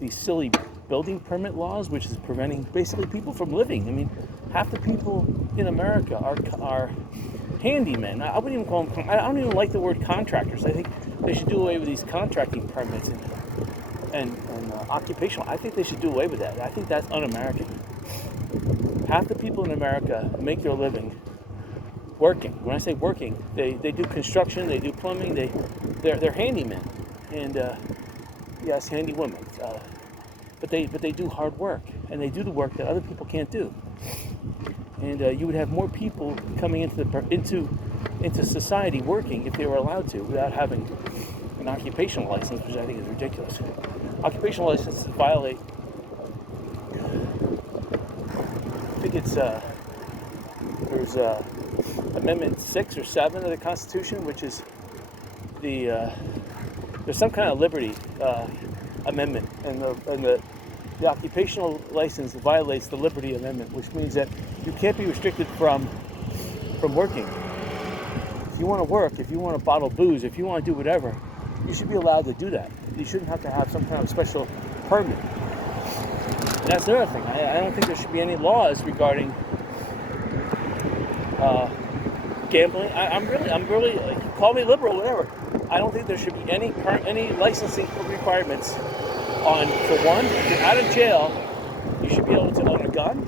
these silly building permit laws, which is preventing basically people from living. I mean, half the people in America are handymen. I wouldn't even call them. I don't even like the word contractors. I think they should do away with these contracting permits and occupational. I think they should do away with that. I think that's un-American. Half the people in America make their living working. When I say working, they do construction, they do plumbing, they're handymen, and yes, handy women. But they do hard work, and they do the work that other people can't do. And you would have more people coming into society working if they were allowed to, without having an occupational license, which I think is ridiculous. Occupational licenses violate. I think it's there's Amendment 6 or 7 of the Constitution, which is there's some kind of liberty amendment, and the occupational license violates the Liberty Amendment, which means that you can't be restricted from working. If you want to work, if you want to bottle booze, if you want to do whatever, you should be allowed to do that. You shouldn't have to have some kind of special permit. And that's the other thing. I don't think there should be any laws regarding gambling. I'm really call me liberal, whatever. I don't think there should be any licensing requirements on, for one, if you're out of jail, you should be able to own a gun,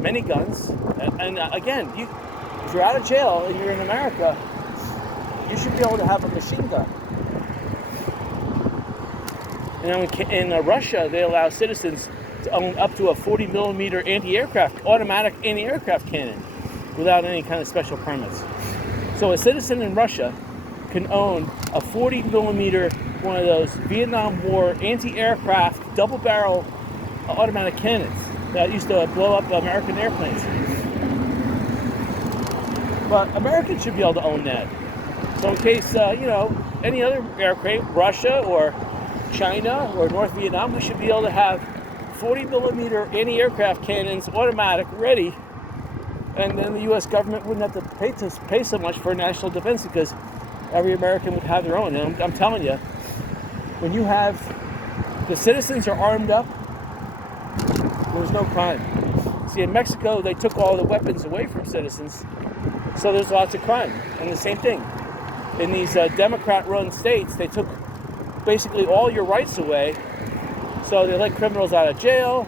many guns, and again, if you're out of jail and you're in America, you should be able to have a machine gun. In Russia, they allow citizens to own up to a 40 millimeter automatic anti-aircraft cannon without any kind of special permits. So a citizen in Russia can own a 40 millimeter, one of those Vietnam War anti-aircraft double-barrel automatic cannons that used to blow up American airplanes. But Americans should be able to own that. So in case, any other aircraft, Russia or China or North Vietnam, we should be able to have 40 millimeter anti-aircraft cannons, automatic, ready, and then the U.S. government wouldn't have to pay so much for national defense, because every American would have their own. And I'm telling you, when you have the citizens are armed up, there's no crime. See, in Mexico, they took all the weapons away from citizens, so there's lots of crime. And the same thing, in these Democrat-run states, they took basically all your rights away. So they let criminals out of jail.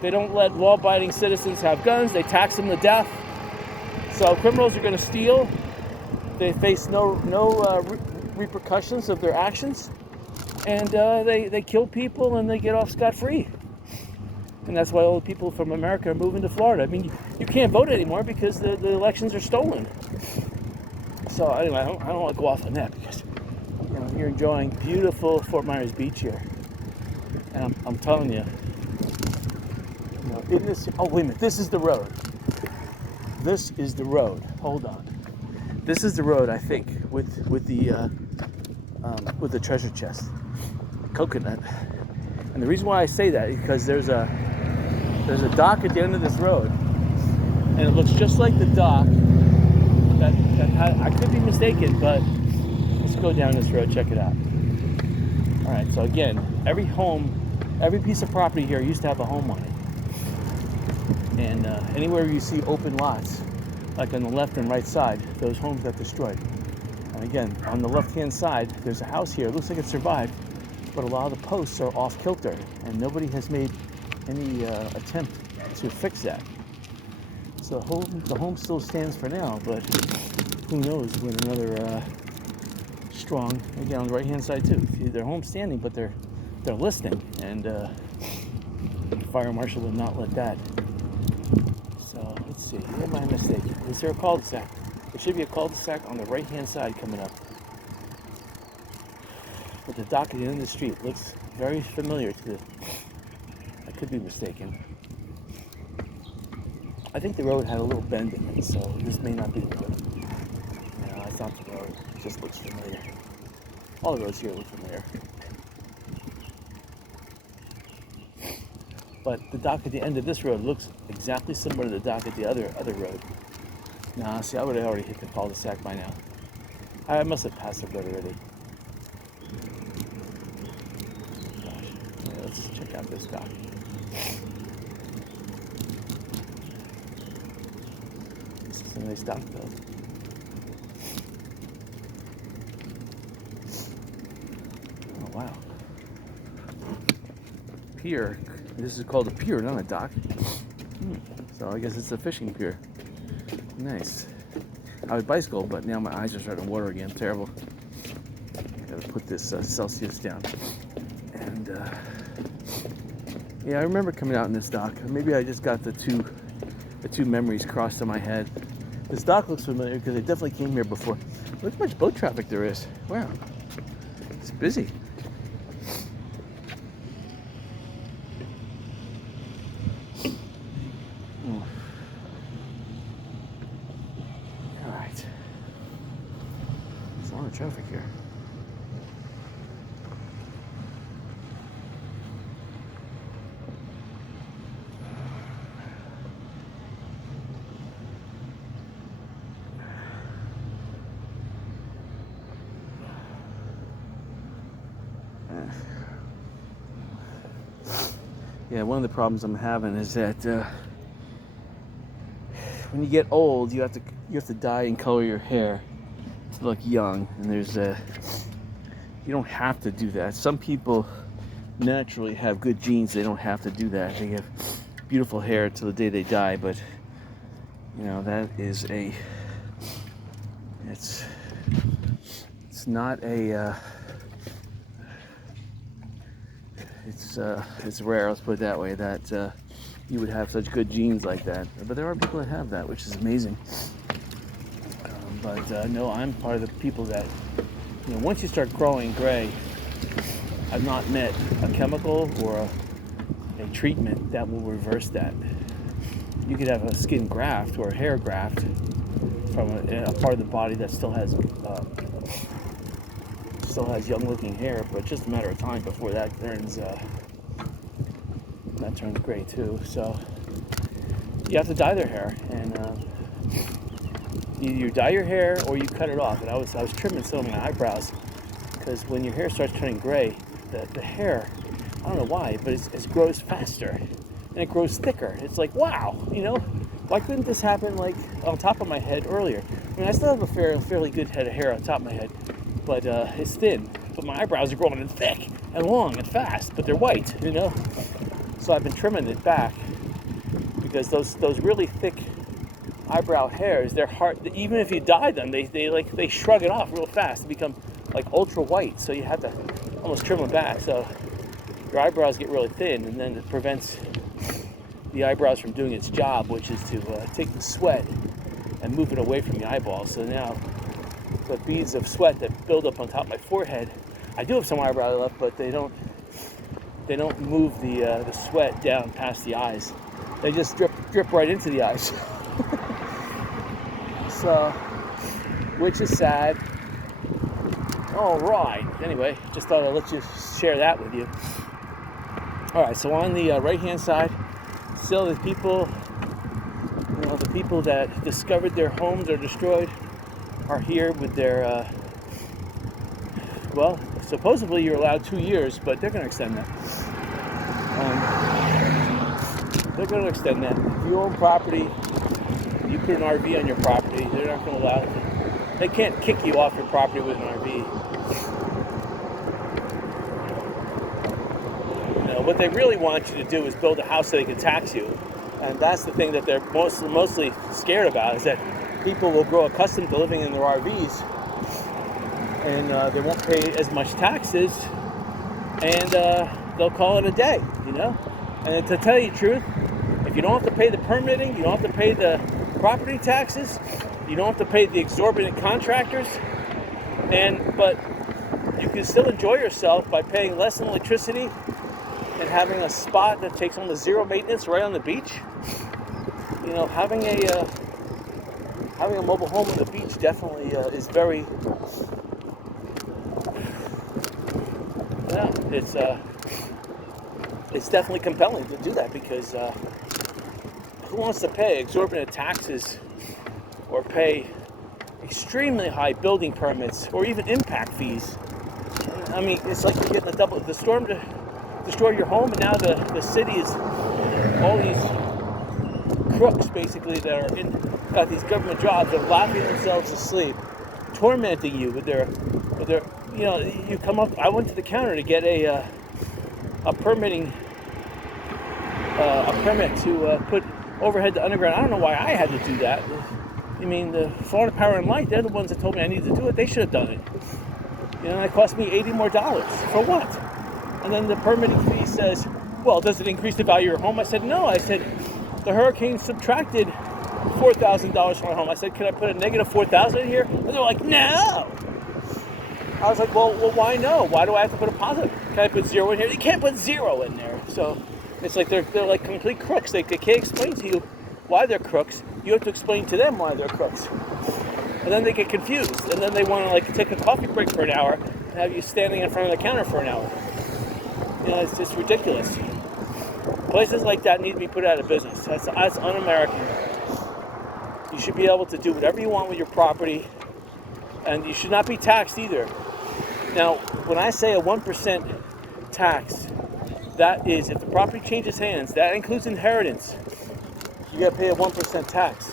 They don't let law-abiding citizens have guns. They tax them to death. So criminals are going to steal. They face no repercussions of their actions, and they kill people and they get off scot-free. And that's why all the people from America are moving to Florida. I mean, you can't vote anymore because the elections are stolen. So anyway, I don't want to go off on that, because you're enjoying beautiful Fort Myers Beach here, and I'm telling you, in this. Oh wait a minute, this is the road. This is the road. Hold on. This is the road, I think, with the treasure chest, coconut. And the reason why I say that is because there's a dock at the end of this road, and it looks just like the dock that had, I could be mistaken, but let's go down this road, check it out. All right, so again, every piece of property here used to have a home on it. And anywhere you see open lots, like on the left and right side, those homes got destroyed. And again, on the left-hand side, there's a house here. It looks like it survived, but a lot of the posts are off kilter, and nobody has made any attempt to fix that. So the home still stands for now, but who knows when another strong. Again, on the right-hand side too. See, they're home standing, but they're listening, and the fire marshal would not let that. So let's see. Where am I mistaken? Is there a cul-de-sac? There should be a cul-de-sac on the right-hand side coming up. But the dock at the end of the street looks very familiar to the. I could be mistaken. I think the road had a little bend in it, so this may not be the road. No, it's not the road. It just looks familiar. All the roads here look familiar. But the dock at the end of this road looks exactly similar to the dock at the other road. Nah, see, I would have already hit the cul-de-sac by now. I must have passed the road already. Gosh, yeah, let's check out this dock. This is a nice dock, though. Oh, wow. Pier. This is called a pier, not a dock. So I guess it's a fishing pier. Nice. I would bicycle, but now my eyes are starting to water again. Terrible. Gotta put this Celsius down. And yeah, I remember coming out in this dock. Maybe I just got the two memories crossed in my head. This dock looks familiar because I definitely came here before. Look how much boat traffic there is. Wow. It's busy. Alright. There's a lot of traffic here. Yeah, one of the problems I'm having is that when you get old, you have to dye and color your hair to look young, and you don't have to do that. Some people naturally have good genes; they don't have to do that. They have beautiful hair till the day they die, but you know that is it's not a it's rare, let's put it that way, that you would have such good genes like that. But there are people that have that, which is amazing. But no, I'm part of the people that, once you start growing gray, I've not met a chemical or a treatment that will reverse that. You could have a skin graft or a hair graft from a part of the body that still has young-looking hair, but it's just a matter of time before that turns gray too. So you have to dye their hair, and either you dye your hair or you cut it off. And I was trimming some of my eyebrows because when your hair starts turning gray, the hair, I don't know why, but it grows faster and it grows thicker. It's like, wow, why couldn't this happen like on top of my head earlier? I mean, I still have a fairly good head of hair on top of my head, but it's thin. But my eyebrows are growing in thick and long and fast, but they're white, So I've been trimming it back because those really thick eyebrow hairs, they're hard. Even if you dye them, they shrug it off real fast to become like ultra white. So you have to almost trim them back. So your eyebrows get really thin, and then it prevents the eyebrows from doing its job, which is to take the sweat and move it away from the eyeballs. So now the beads of sweat that build up on top of my forehead, I do have some eyebrow left, but they don't move the sweat down past the eyes. They just drip right into the eyes. So, which is sad. All right. Anyway, just thought I'd let you share that with you. All right. So on the right-hand side, still the people, the people that discovered their homes are destroyed are here with their. Well, supposedly you're allowed 2 years, but they're going to extend that. They're going to extend that. If you own property, you put an RV on your property, they're not going to allow it. They can't kick you off your property with an RV. What they really want you to do is build a house so they can tax you. And that's the thing that they're mostly scared about, is that people will grow accustomed to living in their RVs. and they won't pay as much taxes, and they'll call it a day, you know. And to tell you the truth, if you don't have to pay the permitting, you don't have to pay the property taxes, you don't have to pay the exorbitant contractors, but you can still enjoy yourself by paying less in electricity and having a spot that takes almost zero maintenance right on the beach. You know, having a mobile home on the beach definitely is very, it's definitely compelling to do that, because who wants to pay exorbitant taxes or pay extremely high building permits or even impact fees? I mean, it's like you're getting the storm to destroy your home, and now the city is all these crooks basically that are got these government jobs that are laughing themselves to sleep, tormenting you with their you know, you come up. I went to the counter to get a permitting a permit to put overhead to underground. I don't know why I had to do that. I mean, the Florida Power and Light, they're the ones that told me I needed to do it. They should have done it. You know, it cost me $80 more. For what? And then the permitting fee says, well, does it increase the value of your home? I said, no. I said, the hurricane subtracted $4,000 from my home. I said, can I put a negative $4,000 in here? And they're like, no. I was like, well, why no? Why do I have to put a positive? Can I put zero in here? You can't put zero in there. So it's like they're like complete crooks. They can't explain to you why they're crooks. You have to explain to them why they're crooks. And then they get confused. And then they want to like take a coffee break for an hour and have you standing in front of the counter for an hour. You know, it's just ridiculous. Places like that need to be put out of business. That's un-American. You should be able to do whatever you want with your property, and you should not be taxed either. Now, when I say a 1% tax, that is, if the property changes hands, that includes inheritance, you got to pay a 1% tax.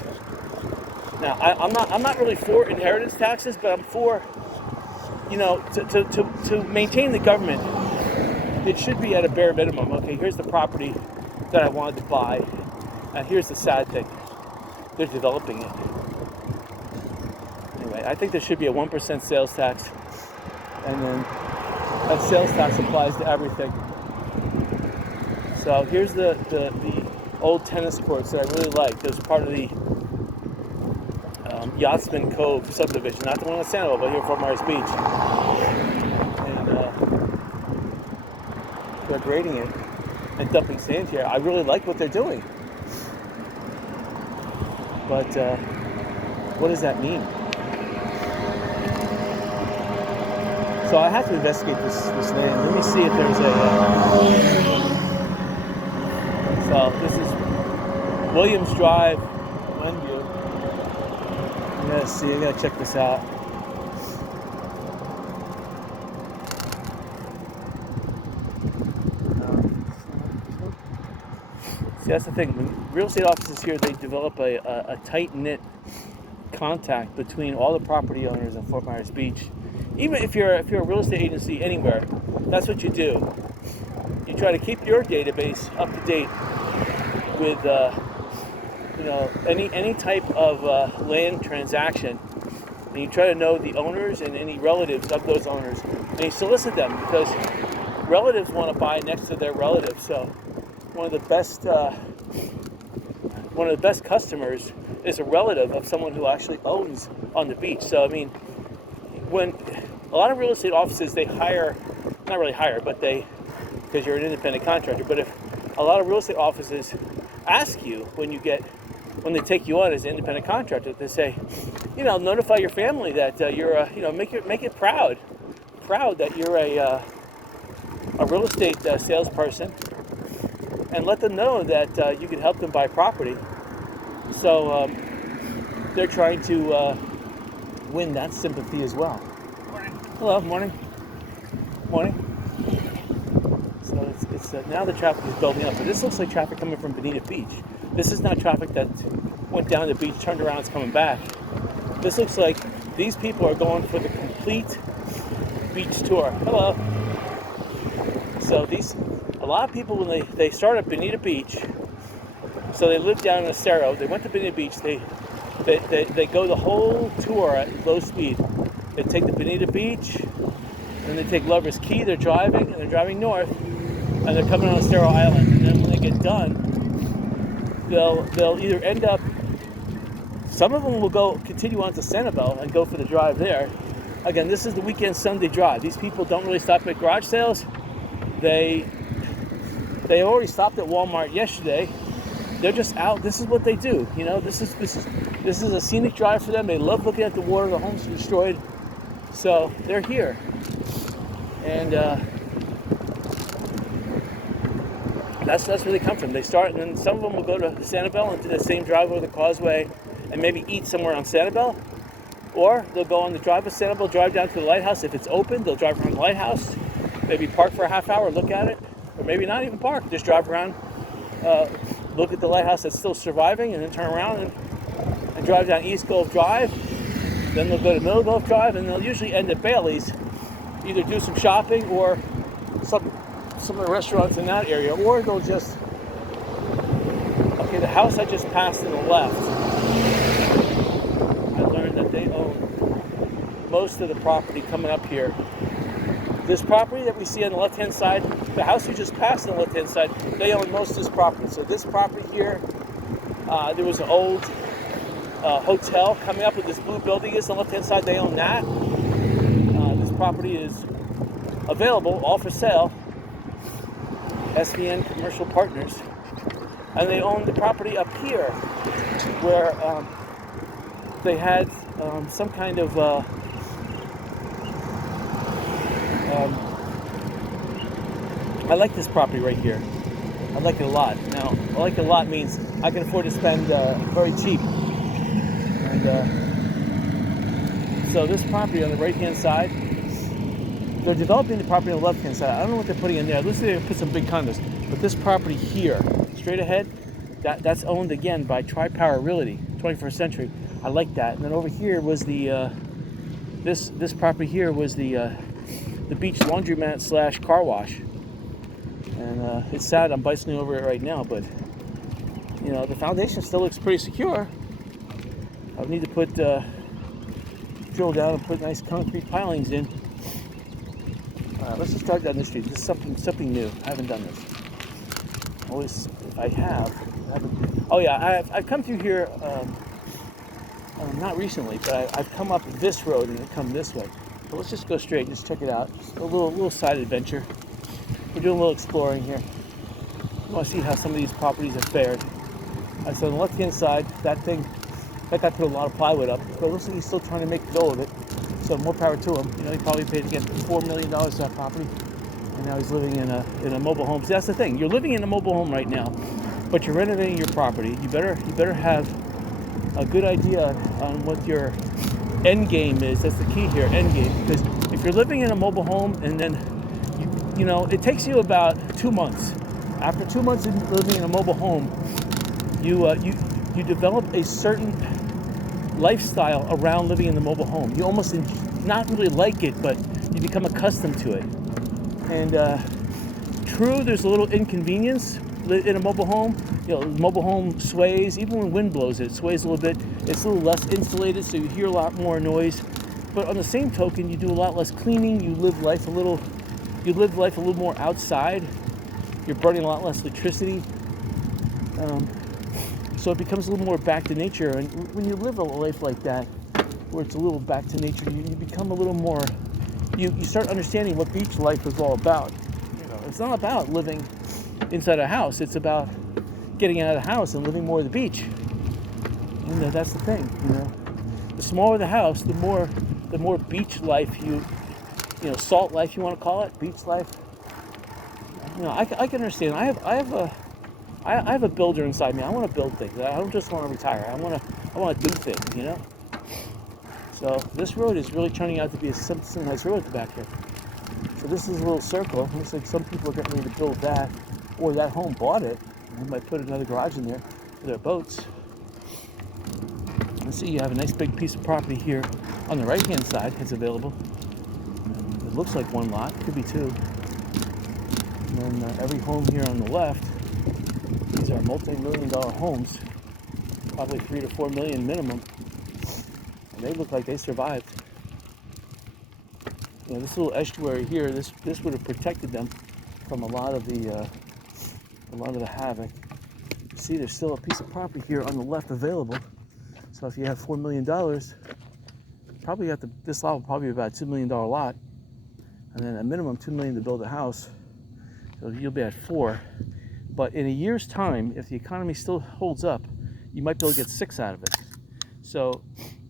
Now, I'm not really for inheritance taxes, but I'm for, you know, to maintain the government. It should be at a bare minimum. Okay, here's the property that I wanted to buy, and here's the sad thing: they're developing it. Anyway, I think there should be a 1% sales tax, and then that sales tax applies to everything. So here's the old tennis courts that I really liked. It was part of the Yachtsman Cove subdivision, not the one in Sandoval, but here in Fort Myers Beach. And they're grading it and dumping sand here. I really like what they're doing. But what does that mean? So I have to investigate this land. Let me see if there's a... So this is Williams Drive, Glenview. I'm gonna see, I'm gonna check this out. See, that's the thing. When real estate offices here, they develop a tight-knit contact between all the property owners in Fort Myers Beach. Even if you're a real estate agency anywhere, that's what you do. You try to keep your database up to date with you know, any type of land transaction, and you try to know the owners and any relatives of those owners, and you solicit them, because relatives want to buy next to their relatives. So one of the best customers is a relative of someone who actually owns on the beach. So I mean, when a lot of real estate offices, they hire, not really hire, but because you're an independent contractor, but if a lot of real estate offices ask you when they take you on as an independent contractor, they say, you know, notify your family that you're you know, make it proud that you're a real estate salesperson, and let them know that you can help them buy property. So they're trying to win that sympathy as well. Morning. Hello, morning. Morning. So it's now the traffic is building up, but this looks like traffic coming from Bonita Beach. This is not traffic that went down the beach, turned around, is coming back. This looks like these people are going for the complete beach tour. Hello. So a lot of people, when they start at Bonita Beach, so they live down in Estero, they went to Bonita Beach, they go the whole tour at low speed. They take the Bonita Beach, then they take Lover's Key. They're driving north, and they're coming on Estero Island. And then when they get done, they'll either end up. Some of them will continue on to Sanibel and go for the drive there. Again, this is the weekend Sunday drive. These people don't really stop at garage sales. They already stopped at Walmart yesterday. They're just out. This is what they do. You know, this is a scenic drive for them. They love looking at the water. The homes are destroyed, so they're here. And that's where they come from. They start, and then some of them will go to Sanibel and do the same drive over the causeway, and maybe eat somewhere on Sanibel, or they'll go on the drive of Sanibel, drive down to the lighthouse. If it's open, they'll drive around the lighthouse, maybe park for a half hour, look at it, or maybe not even park, just drive around, look at the lighthouse that's still surviving, and then turn around and drive down East Gulf Drive. Then they'll go to Middle Gulf Drive, and they'll usually end at Bailey's, either do some shopping or some of the restaurants in that area, or they'll just, okay, the house I just passed to the left, I learned that they own most of the property coming up here. This property that we see on the left-hand side, the house we just passed on the left-hand side, they own most of this property. So this property here, there was an old hotel coming up with this blue building is on the left-hand side. They own that. This property is available, all for sale. SVN Commercial Partners. And they own the property up here where they had some kind of I like this property right here. I like it a lot. Now, I like it a lot means I can afford to spend very cheap. And so this property on the right-hand side, they're developing the property on the left-hand side. I don't know what they're putting in there. Looks like they're going to put some big condos. But this property here, straight ahead, that's owned again by Tri-Power Realty, 21st Century. I like that. And then over here was the this property here was the beach laundromat / car wash. And it's sad I'm bicycling over it right now, but you know the foundation still looks pretty secure. I need to put drill down and put nice concrete pilings in. Let's just drive down this street. This is something new. I haven't done this. Always, if I haven't. Oh yeah, I've come through here. Not recently, but I've come up this road and come this way. So let's just go straight. Just check it out. Just a little side adventure. We're doing a little exploring here. I want to see how some of these properties have fared. So on the left-hand side, that guy put a lot of plywood up, but it looks like he's still trying to make a go of it. So more power to him. You know, he probably paid again $4 million for that property, and now he's living in a mobile home. See, that's the thing. You're living in a mobile home right now, but you're renovating your property. You better have a good idea on what your end game is. That's the key here, end game. Because if you're living in a mobile home and then you know, it takes you about 2 months. After 2 months of living in a mobile home, you develop a certain lifestyle around living in the mobile home. You almost not really like it, but you become accustomed to it. And true, there's a little inconvenience in a mobile home. You know, mobile home sways. Even when wind blows, it sways a little bit. It's a little less insulated, so you hear a lot more noise. But on the same token, you do a lot less cleaning. You live life a little more outside. You're burning a lot less electricity. So it becomes a little more back to nature. And when you live a life like that, where it's a little back to nature, you become a little more, you start understanding what beach life is all about. You know, it's not about living inside a house. It's about getting out of the house and living more of the beach. And that's the thing, you know. The smaller the house, the more beach life you know, salt life you want to call it, beach life. You know, I can understand. I have a builder inside me. I want to build things. I don't just want to retire. I want to do things, you know. So this road is really turning out to be some nice road at the back here. So this is a little circle. It looks like some people are getting ready to build that, or that home bought it. They might put another garage in there for their boats. Let's see, you have a nice big piece of property here on the right-hand side. It's available. It looks like one lot, could be two. And then every home here on the left, these are multi-million-dollar homes, probably $3 to $4 million minimum. And they look like they survived. this little estuary here, this would have protected them from a lot of the havoc. See, there's still a piece of property here on the left available. So if you have $4 million, probably this lot will probably be about a $2 million lot, and then a minimum $2 million to build a house. So you'll be at 4. But in a year's time, if the economy still holds up, you might be able to get 6 out of it. So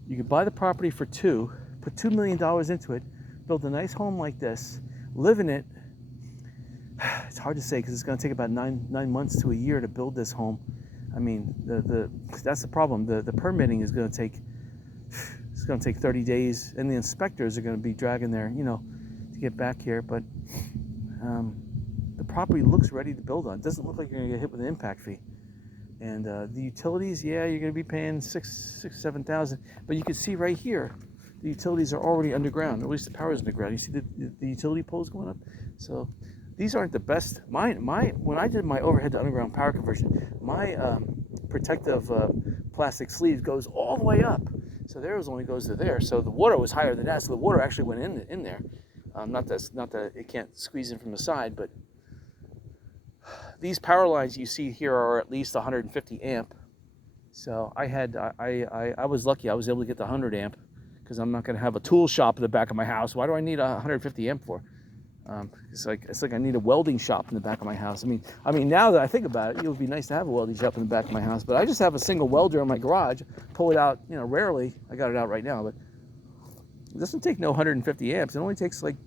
you could buy the property for 2, put $2 million into it, build a nice home like this, live in it. It's hard to say because it's going to take about 9 months to a year to build this home. I mean, that's the problem. The permitting is going to take 30 days, and the inspectors are going to be dragging their, to get back here. But the property looks ready to build on. It doesn't look like you're going to get hit with an impact fee. And the utilities, yeah, you're going to be paying $7,000. But you can see right here, the utilities are already underground. At least the power is underground. You see the utility poles going up. So these aren't the best. When I did my overhead to underground power conversion, my protective plastic sleeve goes all the way up. So theirs only goes to there. So the water was higher than that. So the water actually went in there. Not that it can't squeeze in from the side, but these power lines you see here are at least 150 amp. So I was lucky. I was able to get the 100 amp because I'm not going to have a tool shop in the back of my house. Why do I need a 150 amp for? It's like I need a welding shop in the back of my house. I mean, now that I think about it, it would be nice to have a welding shop in the back of my house. But I just have a single welder in my garage. Pull it out, rarely. I got it out right now, but it doesn't take no 150 amps. It only takes like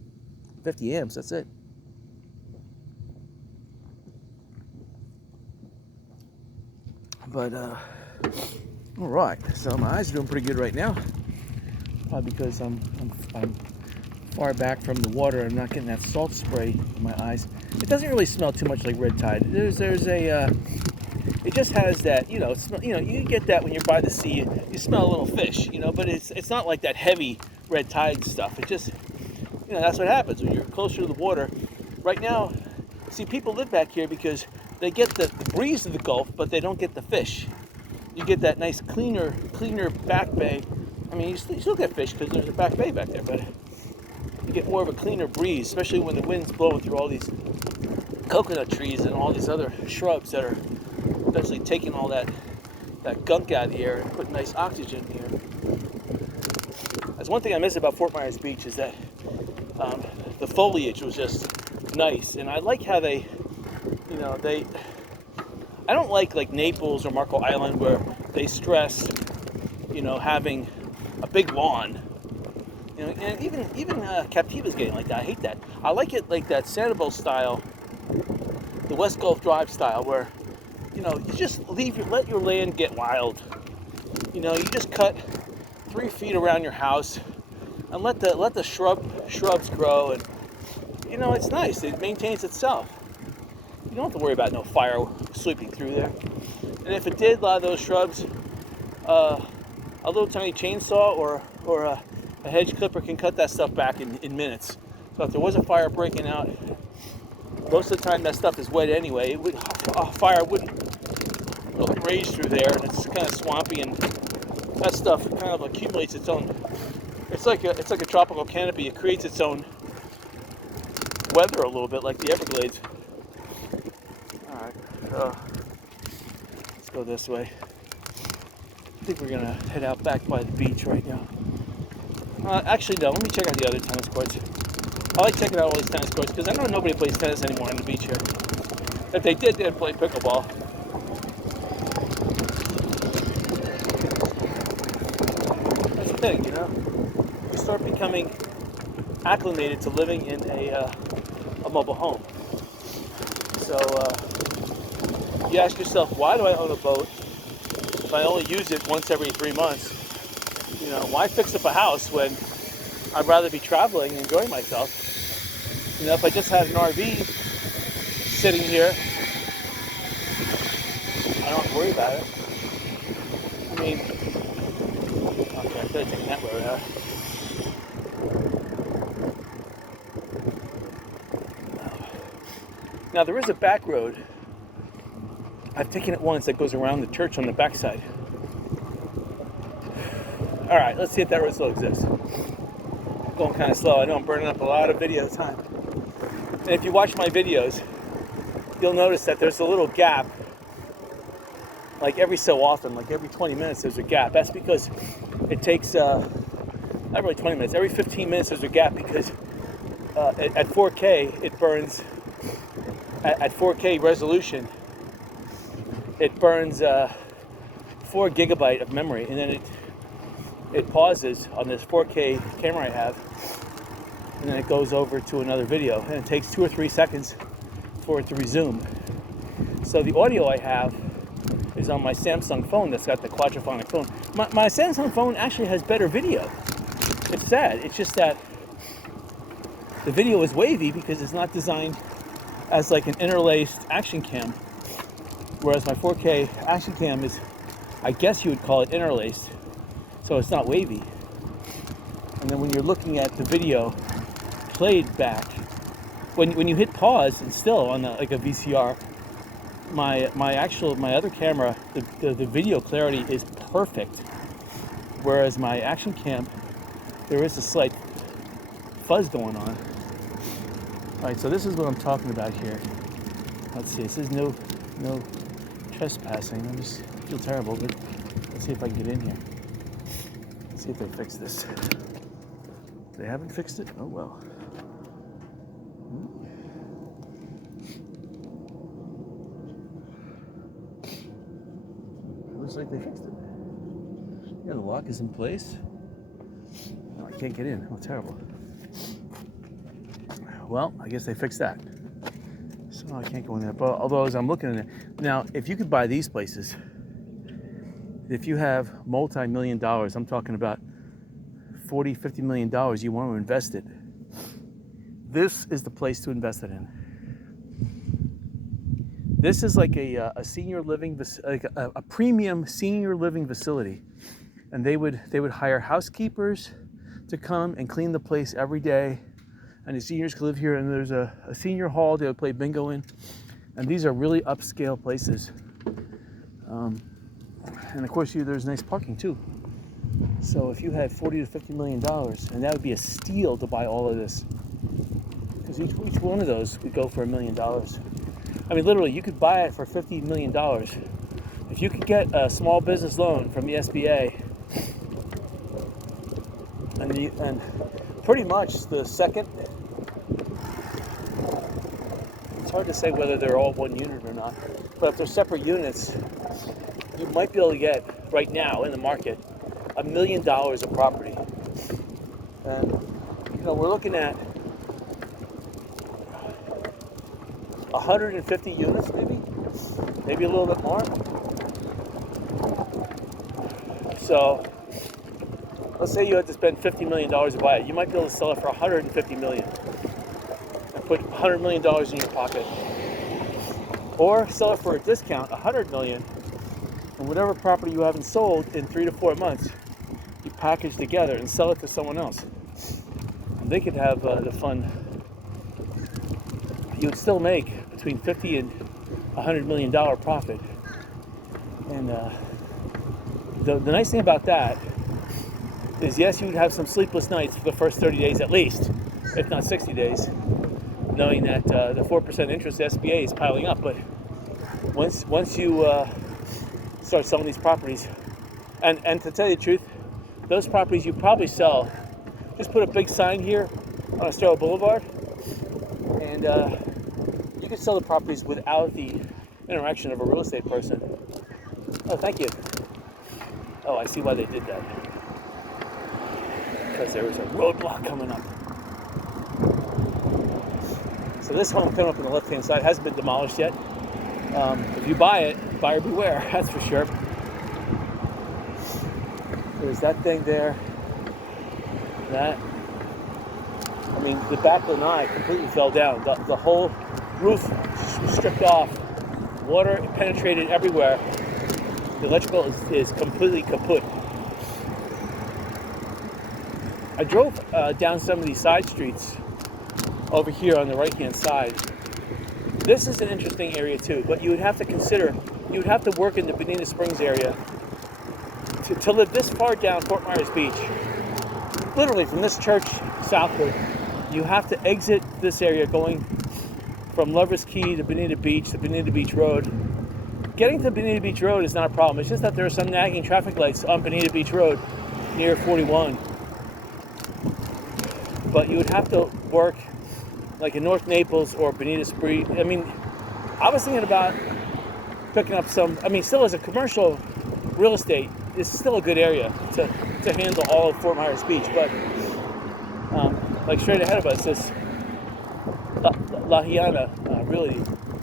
50 amps. That's it. But all right. So my eyes are doing pretty good right now. Probably because I'm far back from the water. I'm not getting that salt spray in my eyes. It doesn't really smell too much like red tide. There's a it just has that, you get that when you're by the sea. You smell a little fish, but it's not like that heavy red tide stuff. It just, that's what happens when you're closer to the water. Right now, see, people live back here because they get the breeze of the Gulf, but they don't get the fish. You get that nice cleaner back bay. I mean, you still get fish because there's a back bay back there, but you get more of a cleaner breeze, especially when the wind's blowing through all these coconut trees and all these other shrubs that are eventually taking all that gunk out of the air and putting nice oxygen in the air. That's one thing I miss about Fort Myers Beach is that the foliage was just nice, and I like how they I don't like Naples or Marco Island where they stress, having a big lawn. And even Captiva's getting like that. I hate that. I like it like that Sanibel style, the West Gulf Drive style, where you just let your land get wild. You just cut 3 feet around your house and let the shrubs grow, and it's nice. It maintains itself. You don't have to worry about no fire sweeping through there. And if it did, a lot of those shrubs, a little tiny chainsaw or a hedge clipper can cut that stuff back in minutes. So if there was a fire breaking out, most of the time that stuff is wet anyway. A fire wouldn't really rage through there, and it's kind of swampy, and that stuff kind of accumulates its own. It's like a tropical canopy. It creates its own weather a little bit, like the Everglades. All right, so let's go this way. I think we're gonna head out back by the beach right now. Actually, no. Let me check out the other tennis courts. I like checking out all these tennis courts because I know nobody plays tennis anymore on the beach here. If they did, they'd play pickleball. That's the thing, you start becoming acclimated to living in a mobile home. So you ask yourself, why do I own a boat if I only use it once every 3 months? Why fix up a house when I'd rather be traveling and enjoying myself? If I just had an RV sitting here, I don't have to worry about it. Okay, I could have taken that road out. Now there is a back road. I've taken it once that goes around the church on the backside. All right, let's see if that road still exists. going kind of slow. I know I'm burning up a lot of video time. And if you watch my videos, you'll notice that there's a little gap, like every so often, like every 20 minutes there's a gap. That's because it takes, not really 20 minutes, every 15 minutes there's a gap because at 4K it burns, at 4K resolution, it burns 4 gigabyte of memory, and then it pauses on this 4K camera I have, and then it goes over to another video, and it takes 2 or 3 seconds for it to resume. So the audio I have is on my Samsung phone that's got the quadraphonic phone. My Samsung phone actually has better video. It's sad. It's just that the video is wavy because it's not designed as like an interlaced action cam, whereas my 4K action cam is, I guess you would call it interlaced, so it's not wavy. And then when you're looking at the video played back, when you hit pause and still on like a VCR, my other camera, the video clarity is perfect, whereas my action cam, there is a slight fuzz going on. All right, so this is what I'm talking about here. Let's see, this is no trespassing. I just feel terrible, but let's see if I can get in here. Let's see if they fix this. They haven't fixed it? Oh well. Looks like they fixed it. Yeah, the lock is in place. No, I can't get in. Oh, terrible. Well, I guess they fixed that. So I can't go in there. But although as I'm looking in there, now if you could buy these places, if you have multi-million dollars, I'm talking about $40-50 million, you want to invest it, this is the place to invest it in. This is like a senior living, like a premium senior living facility, and they would hire housekeepers to come and clean the place every day, and the seniors could live here. And there's a senior hall they would play bingo in, and these are really upscale places. And of course, there's nice parking too. So if you had $40-50 million, and that would be a steal to buy all of this, because each one of those would go for $1 million. I mean, literally, you could buy it for $50 million. If you could get a small business loan from the SBA, and pretty much the second, it's hard to say whether they're all one unit or not, but if they're separate units, you might be able to get, right now in the market, $1 million of property. And, we're looking at 150 units, maybe a little bit more. So let's say you had to spend $50 million to buy it. You might be able to sell it for $150 million and put $100 million in your pocket, or sell it for a discount, $100 million, and whatever property you haven't sold in 3 to 4 months, you package together and sell it to someone else, and they could have the fun. You would still make between $50 and $100 million profit. And the nice thing about that is, yes, you would have some sleepless nights for the first 30 days at least, if not 60 days, knowing that the 4% interest SBA is piling up. But once you start selling these properties, and to tell you the truth, those properties you probably sell, just put a big sign here on Estero Boulevard, and you can sell the properties without the interaction of a real estate person. Oh, thank you. Oh, I see why they did that. Because there was a roadblock coming up. So this home coming up on the left-hand side hasn't been demolished yet. If you buy it, buyer beware, that's for sure. There's that thing there. That. I mean, the back lanai completely fell down. The whole roof was stripped off. Water penetrated everywhere. The electrical is completely kaput. I drove down some of these side streets over here on the right-hand side. This is an interesting area too, but you would have to consider, you would have to work in the Bonita Springs area to live this far down Fort Myers Beach. Literally from this church southward, you have to exit this area going from Lover's Key to Bonita Beach, the Bonita Beach Road. Getting to Bonita Beach Road is not a problem. It's just that there are some nagging traffic lights on Bonita Beach Road near 41. But you would have to work like in North Naples or Bonita Spree. I mean, I was thinking about picking up some, still as a commercial real estate, it's still a good area to handle all of Fort Myers Beach. But like straight ahead of us, this La Hiana, really,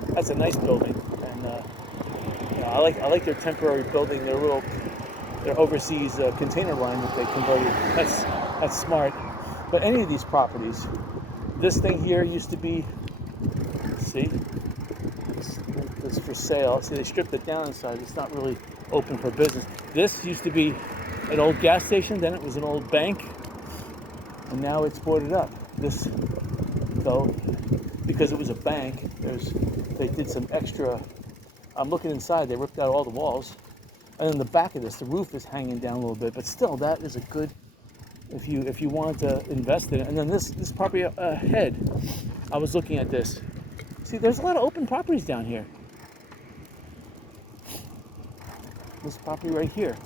that's a nice building. And I like their temporary building, their overseas container line that they converted. That's smart. But any of these properties, this thing here used to be, see, it's for sale. See, they stripped it down inside. It's not really open for business. This used to be an old gas station, then it was an old bank, and now it's boarded up. This, though, because it was a bank, they did some extra. I'm looking inside. They ripped out all the walls, and then the back of this, the roof is hanging down a little bit. But still, that is a good. If you wanted to invest in it. And then this property ahead, I was looking at this. See, there's a lot of open properties down here. This property right here.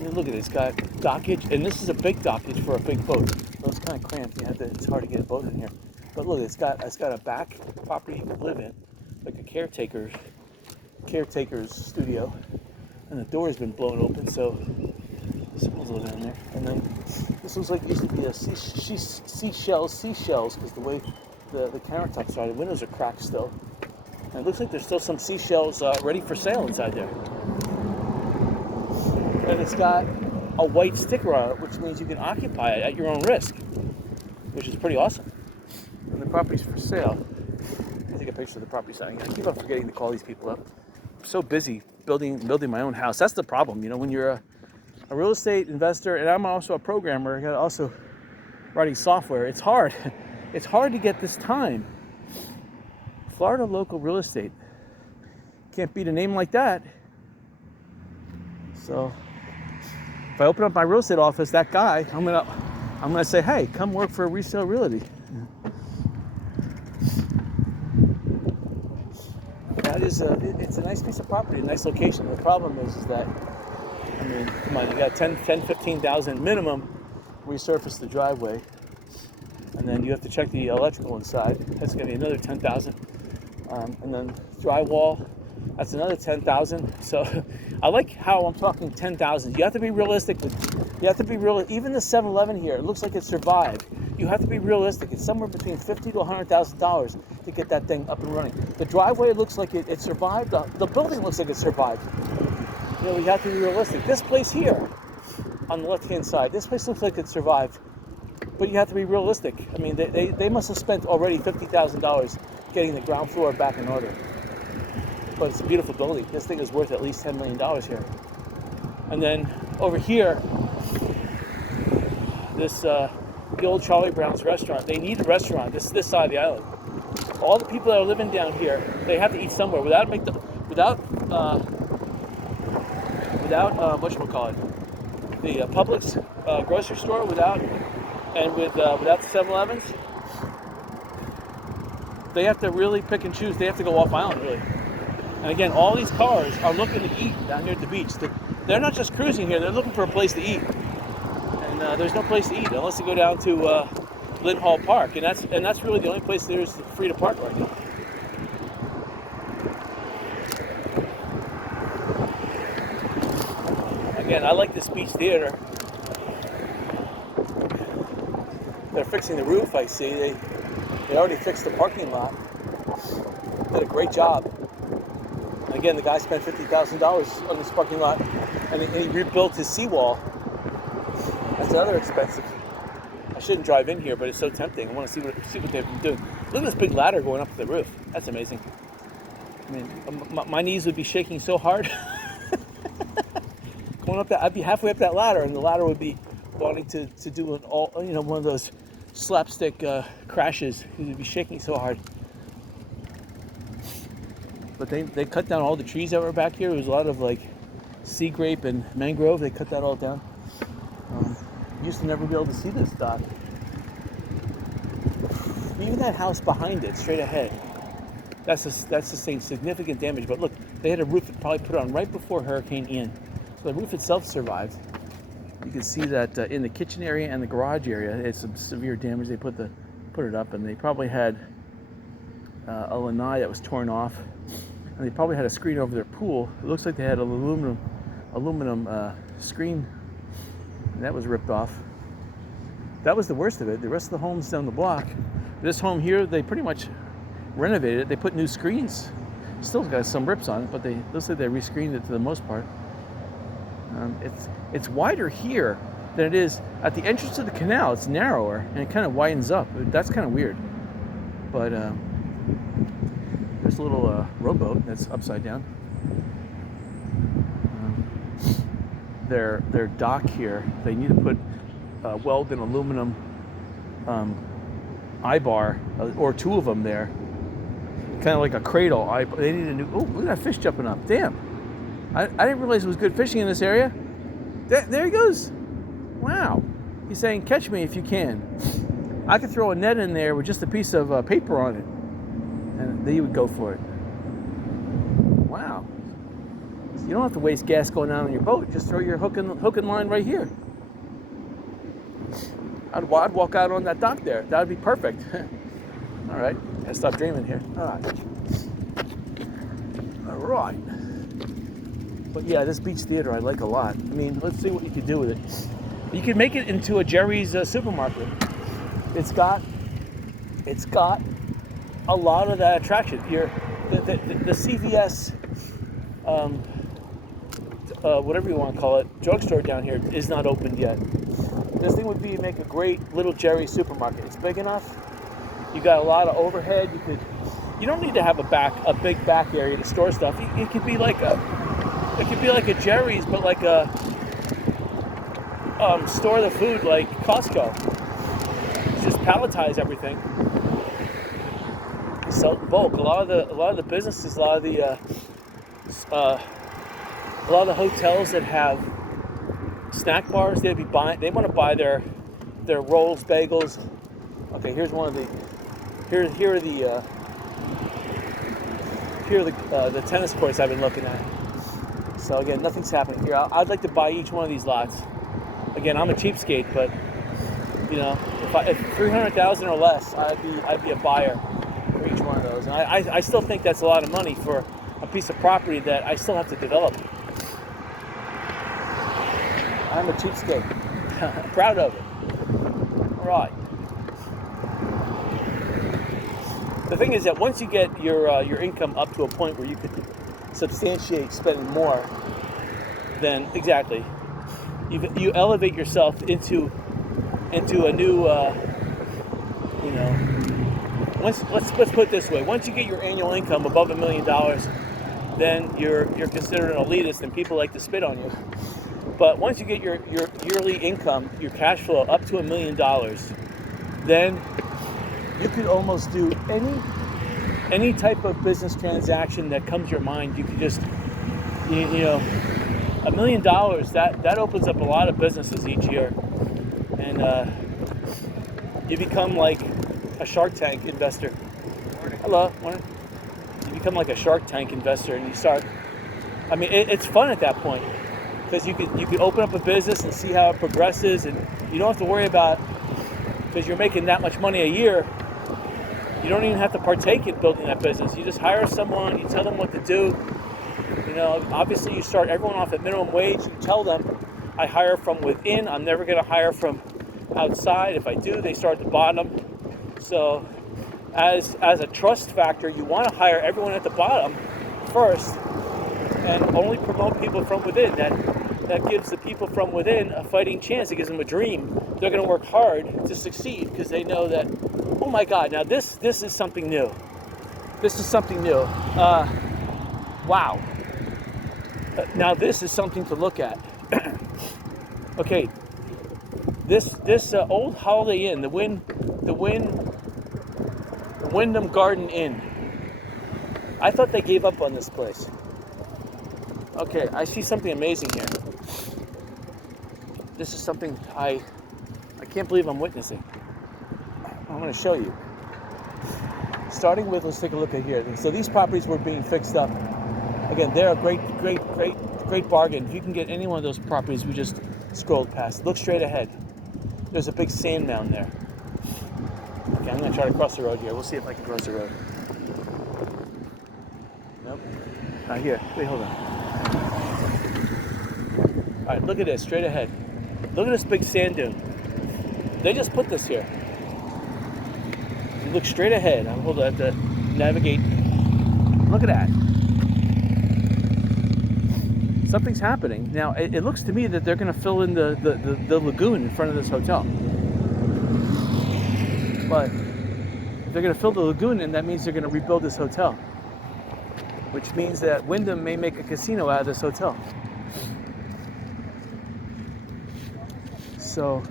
Look at it. It's got dockage, and this is a big dockage for a big boat. So it's kind of cramped. It's hard to get a boat in here. But look, it's got a back property you can live in, like a caretaker's studio, and the door has been blown open, so someone's living in there. And then this looks like it used to be a seashells, because the way the countertops are, the windows are cracked still. And it looks like there's still some seashells ready for sale inside there. And it's got a white sticker on it, which means you can occupy it at your own risk, which is pretty awesome. And the property's for sale. Let me take a picture of the property sign. I keep on forgetting to call these people up. I'm so busy building my own house. That's the problem, when you're a real estate investor, and I'm also a programmer, also writing software. It's hard. It's hard to get this time. Florida local real estate. Can't beat a name like that. So if I open up my real estate office, that guy, I'm gonna say, hey, come work for Resale Realty. That is it's a nice piece of property, a nice location. The problem is that, come on, you got 15,000 minimum resurface the driveway, and then you have to check the electrical inside. That's gonna be another 10,000, and then drywall. That's another 10,000. So I like how I'm talking 10,000. You have to be realistic. Even the 7-Eleven here, it looks like it survived. You have to be realistic. It's somewhere between $50,000 to $100,000 to get that thing up and running. The driveway looks like it survived. The building looks like it survived. You have to be realistic. This place here, on the left-hand side, this place looks like it survived. But you have to be realistic. They must have spent already $50,000 getting the ground floor back in order. But it's a beautiful building. This thing is worth at least $10 million here. And then over here, the old Charlie Brown's restaurant. They need a restaurant. This side of the island. All the people that are living down here, they have to eat somewhere without whatchamacallit, the Publix grocery store, without the 7-Elevens. They have to really pick and choose. They have to go off island, really. And again, all these cars are looking to eat down here at the beach. They're not just cruising here, they're looking for a place to eat. And there's no place to eat unless you go down to Lynn Hall Park. And that's really the only place there's free to park right now. Again, I like this beach theater. They're fixing the roof, I see. They already fixed the parking lot. Did a great job. Again, the guy spent $50,000 on this parking lot, and he rebuilt his seawall. That's another expensive. I shouldn't drive in here, but it's so tempting. I want to see what they've been doing. Look at this big ladder going up to the roof. That's amazing. My knees would be shaking so hard. Going up that, I'd be halfway up that ladder, and the ladder would be wanting to do one of those slapstick crashes. It would be shaking so hard. But they cut down all the trees that were back here. There was a lot of sea grape and mangrove. They cut that all down. Used to never be able to see this dock. even that house behind it, straight ahead, that's sustained significant damage. But look, they had a roof that probably put on right before Hurricane Ian. So the roof itself survived. You can see that in the kitchen area and the garage area, it's some severe damage. They put it up, and they probably had a lanai that was torn off, and they probably had a screen over their pool. It looks like they had an aluminum screen, and that was ripped off. That was the worst of it. The rest of the homes down the block, this home here, they pretty much renovated it. They put new screens. Still got some rips on it, but they looks like they rescreened it to the most part. It's wider here than it is at the entrance to the canal. It's narrower and it kind of widens up. That's kind of weird. But there's a little rowboat that's upside down. Their dock here, they need to put weld-in aluminum eye-bar, or two of them there, kind of like a cradle. They need a new. Oh, look at that fish jumping up! Damn, I didn't realize it was good fishing in this area. There he goes. Wow, he's saying, "Catch me if you can." I could throw a net in there with just a piece of paper on it, and then he would go for it. Wow. You don't have to waste gas going down on your boat. Just throw your hook and line right here. I'd walk out on that dock there. That would be perfect. All right. Gotta stop dreaming here. All right. But yeah, this beach theater I like a lot. I mean, let's see what you can do with it. You can make it into a Jerry's supermarket. It's got a lot of that attraction. The CVS, whatever you want to call it, drugstore down here is not opened yet. This thing would be to make a great little Jerry's supermarket. It's big enough. You got a lot of overhead. You don't need to have a big back area to store stuff. It could be like a Jerry's, but like a store the food like Costco. Just palletize everything. Sell it in bulk. A lot of the businesses, a lot of the hotels that have snack bars, they want to buy their rolls, bagels. Okay, here's one of the here are the tennis courts I've been looking at. So again, nothing's happening here. I'd like to buy each one of these lots. Again, I'm a cheapskate, but you know, if 300,000 or less, I'd be a buyer for each one of those. And I still think that's a lot of money for a piece of property that I still have to develop. I'm a cheapskate. I'm proud of it. All right. The thing is that once you get your income up to a point where you could substantiate spending more, then exactly, you elevate yourself into a new, let's put it this way. Once you get your annual income above $1 million, then you're considered an elitist and people like to spit on you. But once you get your yearly income, your cash flow up to $1 million, then you could almost do any type of business transaction that comes to your mind. You could just, $1 million, that opens up a lot of businesses each year. And you become like a Shark Tank investor. Hello, morning. You become like a Shark Tank investor and you start, it's fun at that point. Because you could open up a business and see how it progresses, and you don't have to worry about, because you're making that much money a year, you don't even have to partake in building that business. You just hire someone, you tell them what to do. Obviously you start everyone off at minimum wage. You tell them, I hire from within. I'm never going to hire from outside. If I do, they start at the bottom. So as a trust factor, you want to hire everyone at the bottom first and only promote people from within. That gives the people from within a fighting chance. It gives them a dream. They're going to work hard to succeed because they know that, oh my God, now this is something new. This is something new. Wow. Now this is something to look at. Okay, this old Holiday Inn, the Wyndham Garden Inn. I thought they gave up on this place. Okay, I see something amazing here. This is something I can't believe I'm witnessing. I'm going to show you. starting with, let's take a look at here. So these properties were being fixed up. Again, they're a great bargain. If you can get any one of those properties we just scrolled past, look straight ahead. There's a big sand mound there. Okay, I'm gonna try to cross the road here. We'll see if I can cross the road. Nope, not here. Wait, hold on. All right, look at this, straight ahead. Look at this big sand dune. They just put this here. You look straight ahead. Hold on, I have to navigate. Look at that. Something's happening. Now, it looks to me that they're going to fill in the lagoon in front of this hotel. But if they're going to fill the lagoon in, that means they're going to rebuild this hotel. Which means that Wyndham may make a casino out of this hotel. So,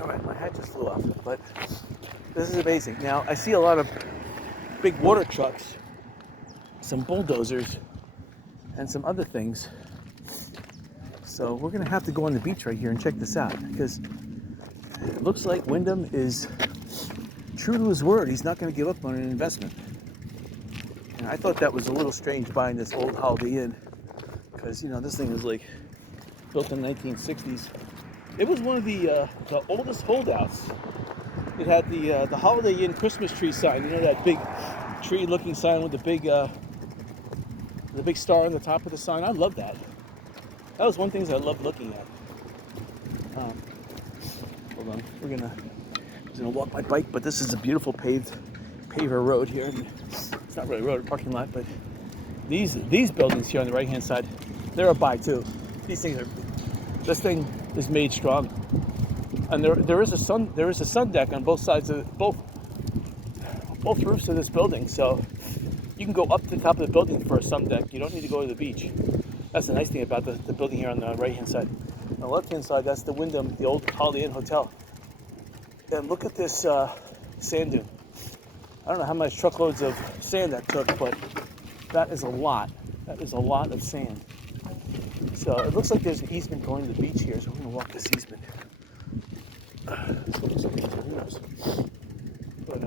all right, my hat just flew off, but this is amazing. Now, I see a lot of big water trucks, some bulldozers, and some other things. So we're gonna have to go on the beach right here and check this out, because it looks like Wyndham is true to his word. He's not gonna give up on an investment. And I thought that was a little strange buying this old Holiday Inn, because, you know, this thing was like built in the 1960s. It was one of the oldest holdouts. It had the Holiday Inn Christmas tree sign. You know, that big tree-looking sign with the big star on the top of the sign. I love that. That was one of the things I loved looking at. Hold on, we're gonna walk my bike, but this is a beautiful paver road here. It's not really a road, a parking lot, but these buildings here on the right-hand side, they're a buy too. This thing is made strong, and there is a sun deck on both sides of both roofs of this building, so you can go up to the top of the building for a sun deck. You don't need to go to the beach. That's the nice thing about the building here on the right-hand side. On the left-hand side, that's the Wyndham, the old Holiday Inn Hotel. And look at this sand dune. I don't know how much truckloads of sand that took, but that is a lot. That is a lot of sand. So it looks like there's an easement going to the beach here, so we're going to walk this easement. So it looks like it's who knows. But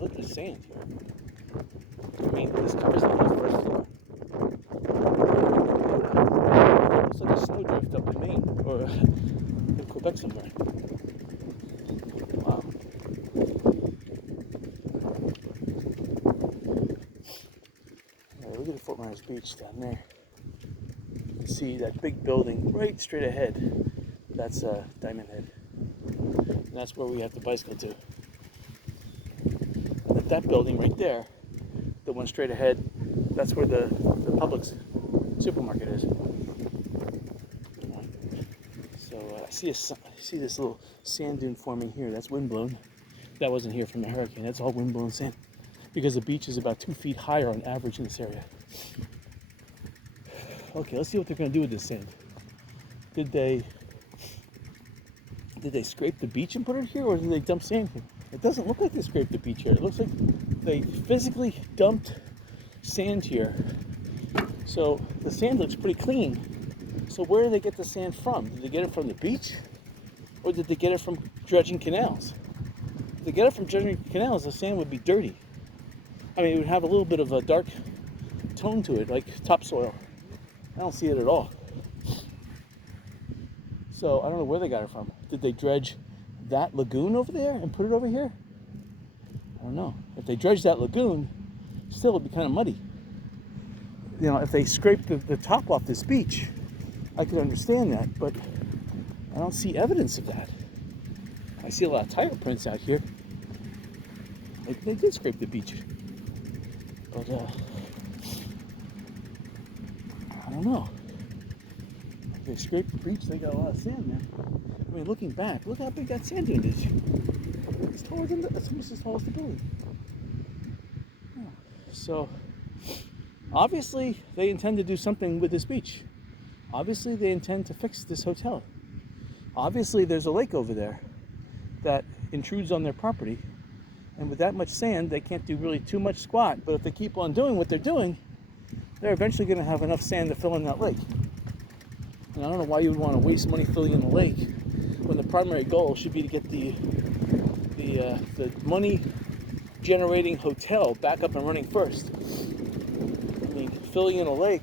look at the sand here. I mean, this covers the whole first floor. Looks like a snowdrift up in Maine, or in Quebec somewhere. Wow. Alright, look at the Fort Myers Beach down there. You can see that big building right straight ahead. That's Diamond Head. And that's where we have to bicycle to. And that building right there, the one straight ahead, that's where the Publix supermarket is. So I see this little sand dune forming here. That's windblown. That wasn't here from the hurricane. That's all windblown sand, because the beach is about 2 feet higher on average in this area. Okay, let's see what they're going to do with this sand. Did they scrape the beach and put it here, or did they dump sand here? It doesn't look like they scraped the beach here. It looks like they physically dumped sand here. So the sand looks pretty clean. So where did they get the sand from? Did they get it from the beach, or did they get it from dredging canals? If they get it from dredging canals, the sand would be dirty. I mean, it would have a little bit of a dark tone to it, like topsoil. I don't see it at all. So I don't know where they got it from. Did they dredge that lagoon over there and put it over here? I don't know. If they dredged that lagoon, still it'd be kind of muddy. You know, if they scraped the top off this beach, I could understand that, but I don't see evidence of that. I see a lot of tire prints out here. They did scrape the beach. But, I don't know. If they scraped the beach, they got a lot of sand, man. I mean, looking back, look how big that sand dune is. It's taller than that's almost as tall as the building. Yeah. So, obviously, they intend to do something with this beach. Obviously, they intend to fix this hotel. Obviously, there's a lake over there that intrudes on their property. And with that much sand, they can't do really too much squat. But if they keep on doing what they're doing, they're eventually going to have enough sand to fill in that lake. And I don't know why you would want to waste money filling in the lake when the primary goal should be to get the money generating hotel back up and running first. I mean, filling in a lake,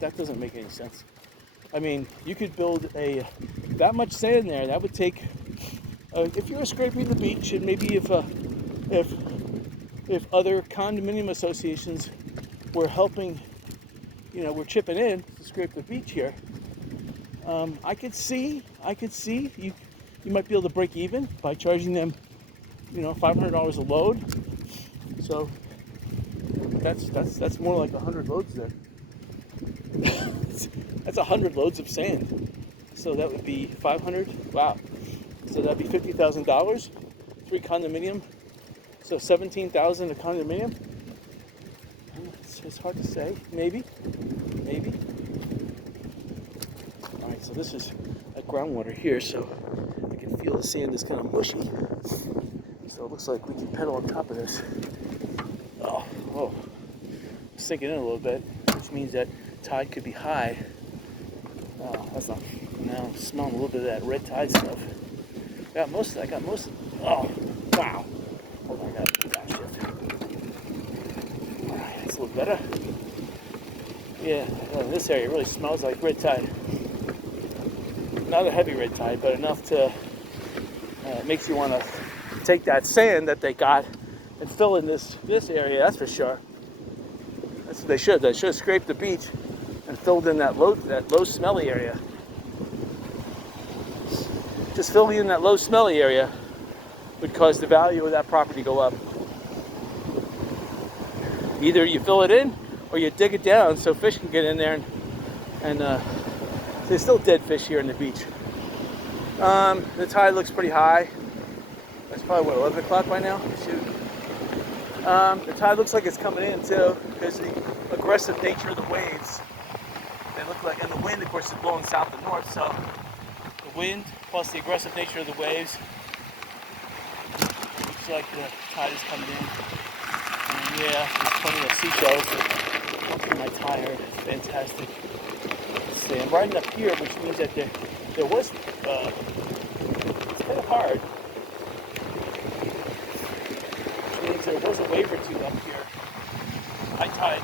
that doesn't make any sense. I mean, you could build that much sand there. That would take, if you were scraping the beach, and maybe if other condominium associations were helping, were chipping in to scrape the beach here, I could see you might be able to break even by charging them, $500 a load. So that's more like 100 loads there. That's 100 loads of sand. So that would be 500. Wow. So that'd be $50,000. 3 condominium. So 17,000 a condominium. It's hard to say. Maybe. All right. So this is groundwater here. So I can feel the sand is kind of mushy. So it looks like we can pedal on top of this. Oh, sinking in a little bit, which means that tide could be high. That's not. Now I'm smelling a little bit of that red tide stuff. I got most of. Oh, wow. Hold on, I got to downshift. All right, that's a little better. Yeah, this area really smells like red tide. Not a heavy red tide, but enough to makes you want to take that sand that they got and fill in this area. That's for sure. That's what they should. They should have scraped the beach and filled in that low smelly area. Just filling in that low smelly area would cause the value of that property go up. Either you fill it in or you dig it down so fish can get in there and there's still dead fish here in the beach. The tide looks pretty high. It's probably 11 o'clock by now. Shoot. The tide looks like it's coming in too, because the aggressive nature of the waves. They look like, and the wind, of course, is blowing south and north. So the wind plus the aggressive nature of the waves looks like the tide is coming in. And yeah, there's plenty of seashells. Look at my tire. It's fantastic. Let's see, I'm riding up here, which means that there was. It's kind of hard. There was a wave or two up here. High tide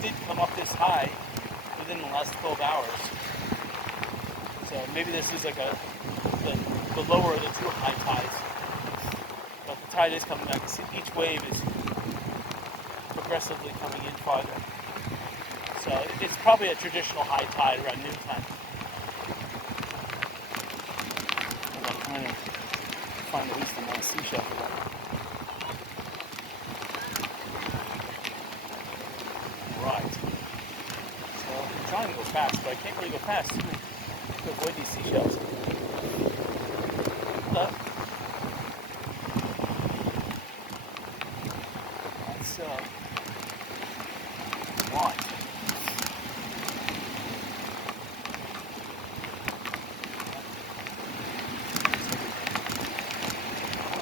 did come up this high within the last 12 hours. So maybe this is like the lower of the 2 high tides. But the tide is coming back. Each wave is progressively coming in farther. So it's probably a traditional high tide around noontime. I'm trying to find at least a nice seashell for that. Right. So I'm trying to go fast, but I can't really go fast to avoid these seashells. Look. That's right.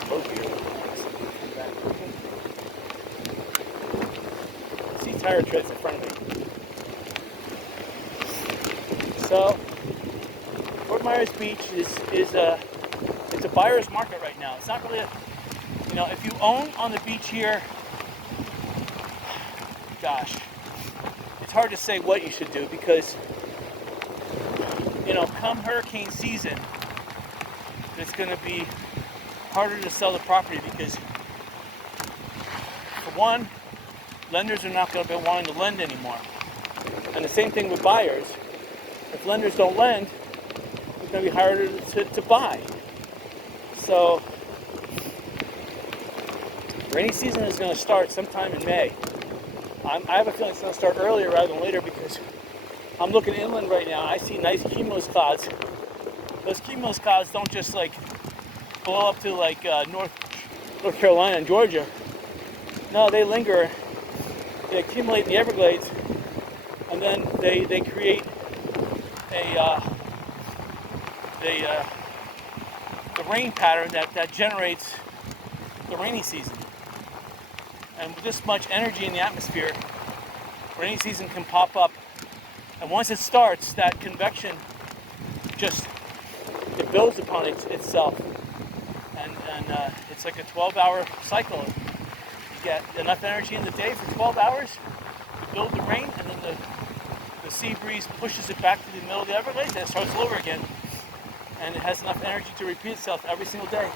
Boat here. Tire treads in front of me. So, Fort Myers Beach is a buyer's market right now. It's not really if you own on the beach here, gosh, it's hard to say what you should do because come hurricane season, it's going to be harder to sell the property because, for one, lenders are not going to be wanting to lend anymore. And the same thing with buyers. If lenders don't lend, it's going to be harder to buy. So, rainy season is going to start sometime in May. I have a feeling it's going to start earlier rather than later because I'm looking inland right now. I see nice cumulus clouds. Those cumulus clouds don't just blow up to North Carolina and Georgia. No, they linger. They accumulate in the Everglades, and then they create the rain pattern that generates the rainy season. And with this much energy in the atmosphere, rainy season can pop up And once it starts, that convection just, it builds upon itself. And it's like a 12-hour cycle. You get enough energy in the day for 12 hours to build the rain, and then the sea breeze pushes it back to the middle of the Everglades, and it starts all over again. And it has enough energy to repeat itself every single day.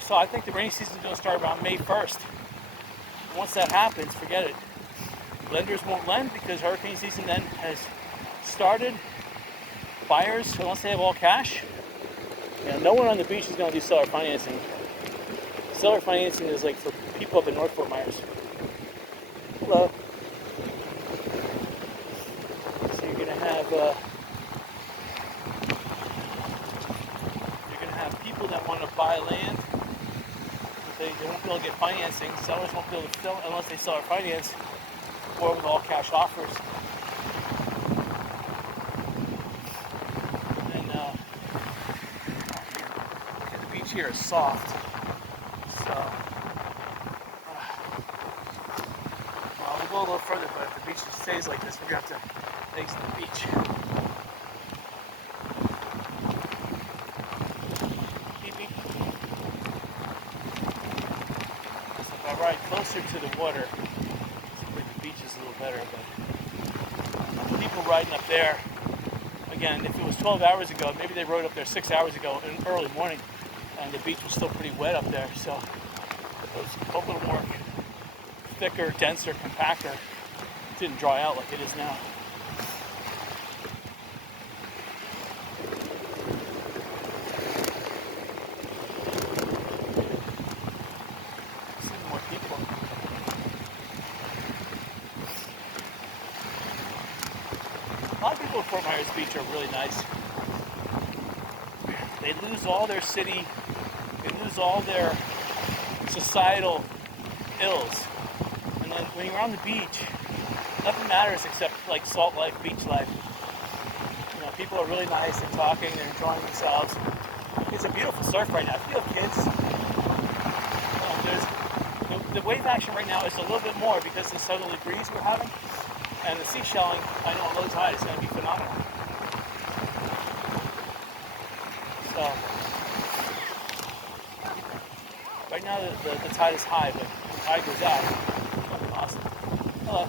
So I think the rainy season is going to start around May 1st. Once that happens, forget it. Lenders won't lend because hurricane season then has started. Buyers, unless they have all cash, no one on the beach is going to do seller financing. Seller financing is like for people up in North Fort Myers. Hello. So you're going to have people that want to buy land. They won't be able to get financing. Sellers won't be able to sell unless they seller finance or with all cash offers. The beach here is soft, so we'll go a little further, but if the beach stays like this, we're going to have to exit the beach. Keeping. So if I ride closer to the water, the beach is a little better, but people riding up there, again, if it was 12 hours ago, maybe they rode up there 6 hours ago in early morning, and the beach was still pretty wet up there, so it was a little more thicker, denser, compactor. It didn't dry out like it is now. See more people. A lot of people at Fort Myers Beach are really nice. They lose all their city, they lose all their societal ills. And then when you're on the beach, nothing matters except like salt life, beach life. People are really nice, they're talking, they're enjoying themselves. It's a beautiful surf right now. If you have kids, the wave action right now is a little bit more because of the southerly breeze we're having. And the seashelling, I know on low tide is going to be phenomenal. So, right now the tide is high, but when the tide goes out, it's awesome. Hello.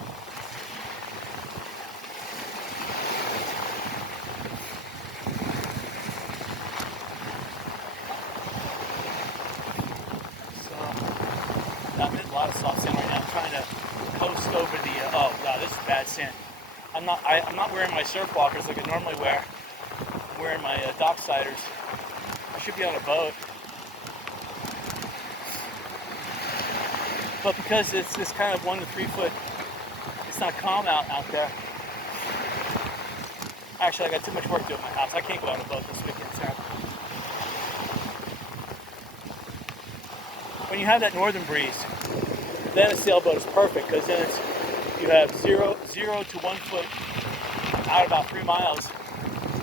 So, I'm in a lot of soft sand right now. I'm trying to coast over the. Oh god, this is bad sand. I'm not wearing my surf walkers like I normally wear. I'm wearing my docksiders. I should be on a boat. But because it's this kind of 1 to 3 foot, it's not calm out there. Actually, I got too much work to do at my house. I can't go on a boat this weekend, Sarah. When you have that northern breeze, then a sailboat is perfect because then you have 0 to 1 foot out about 3 miles,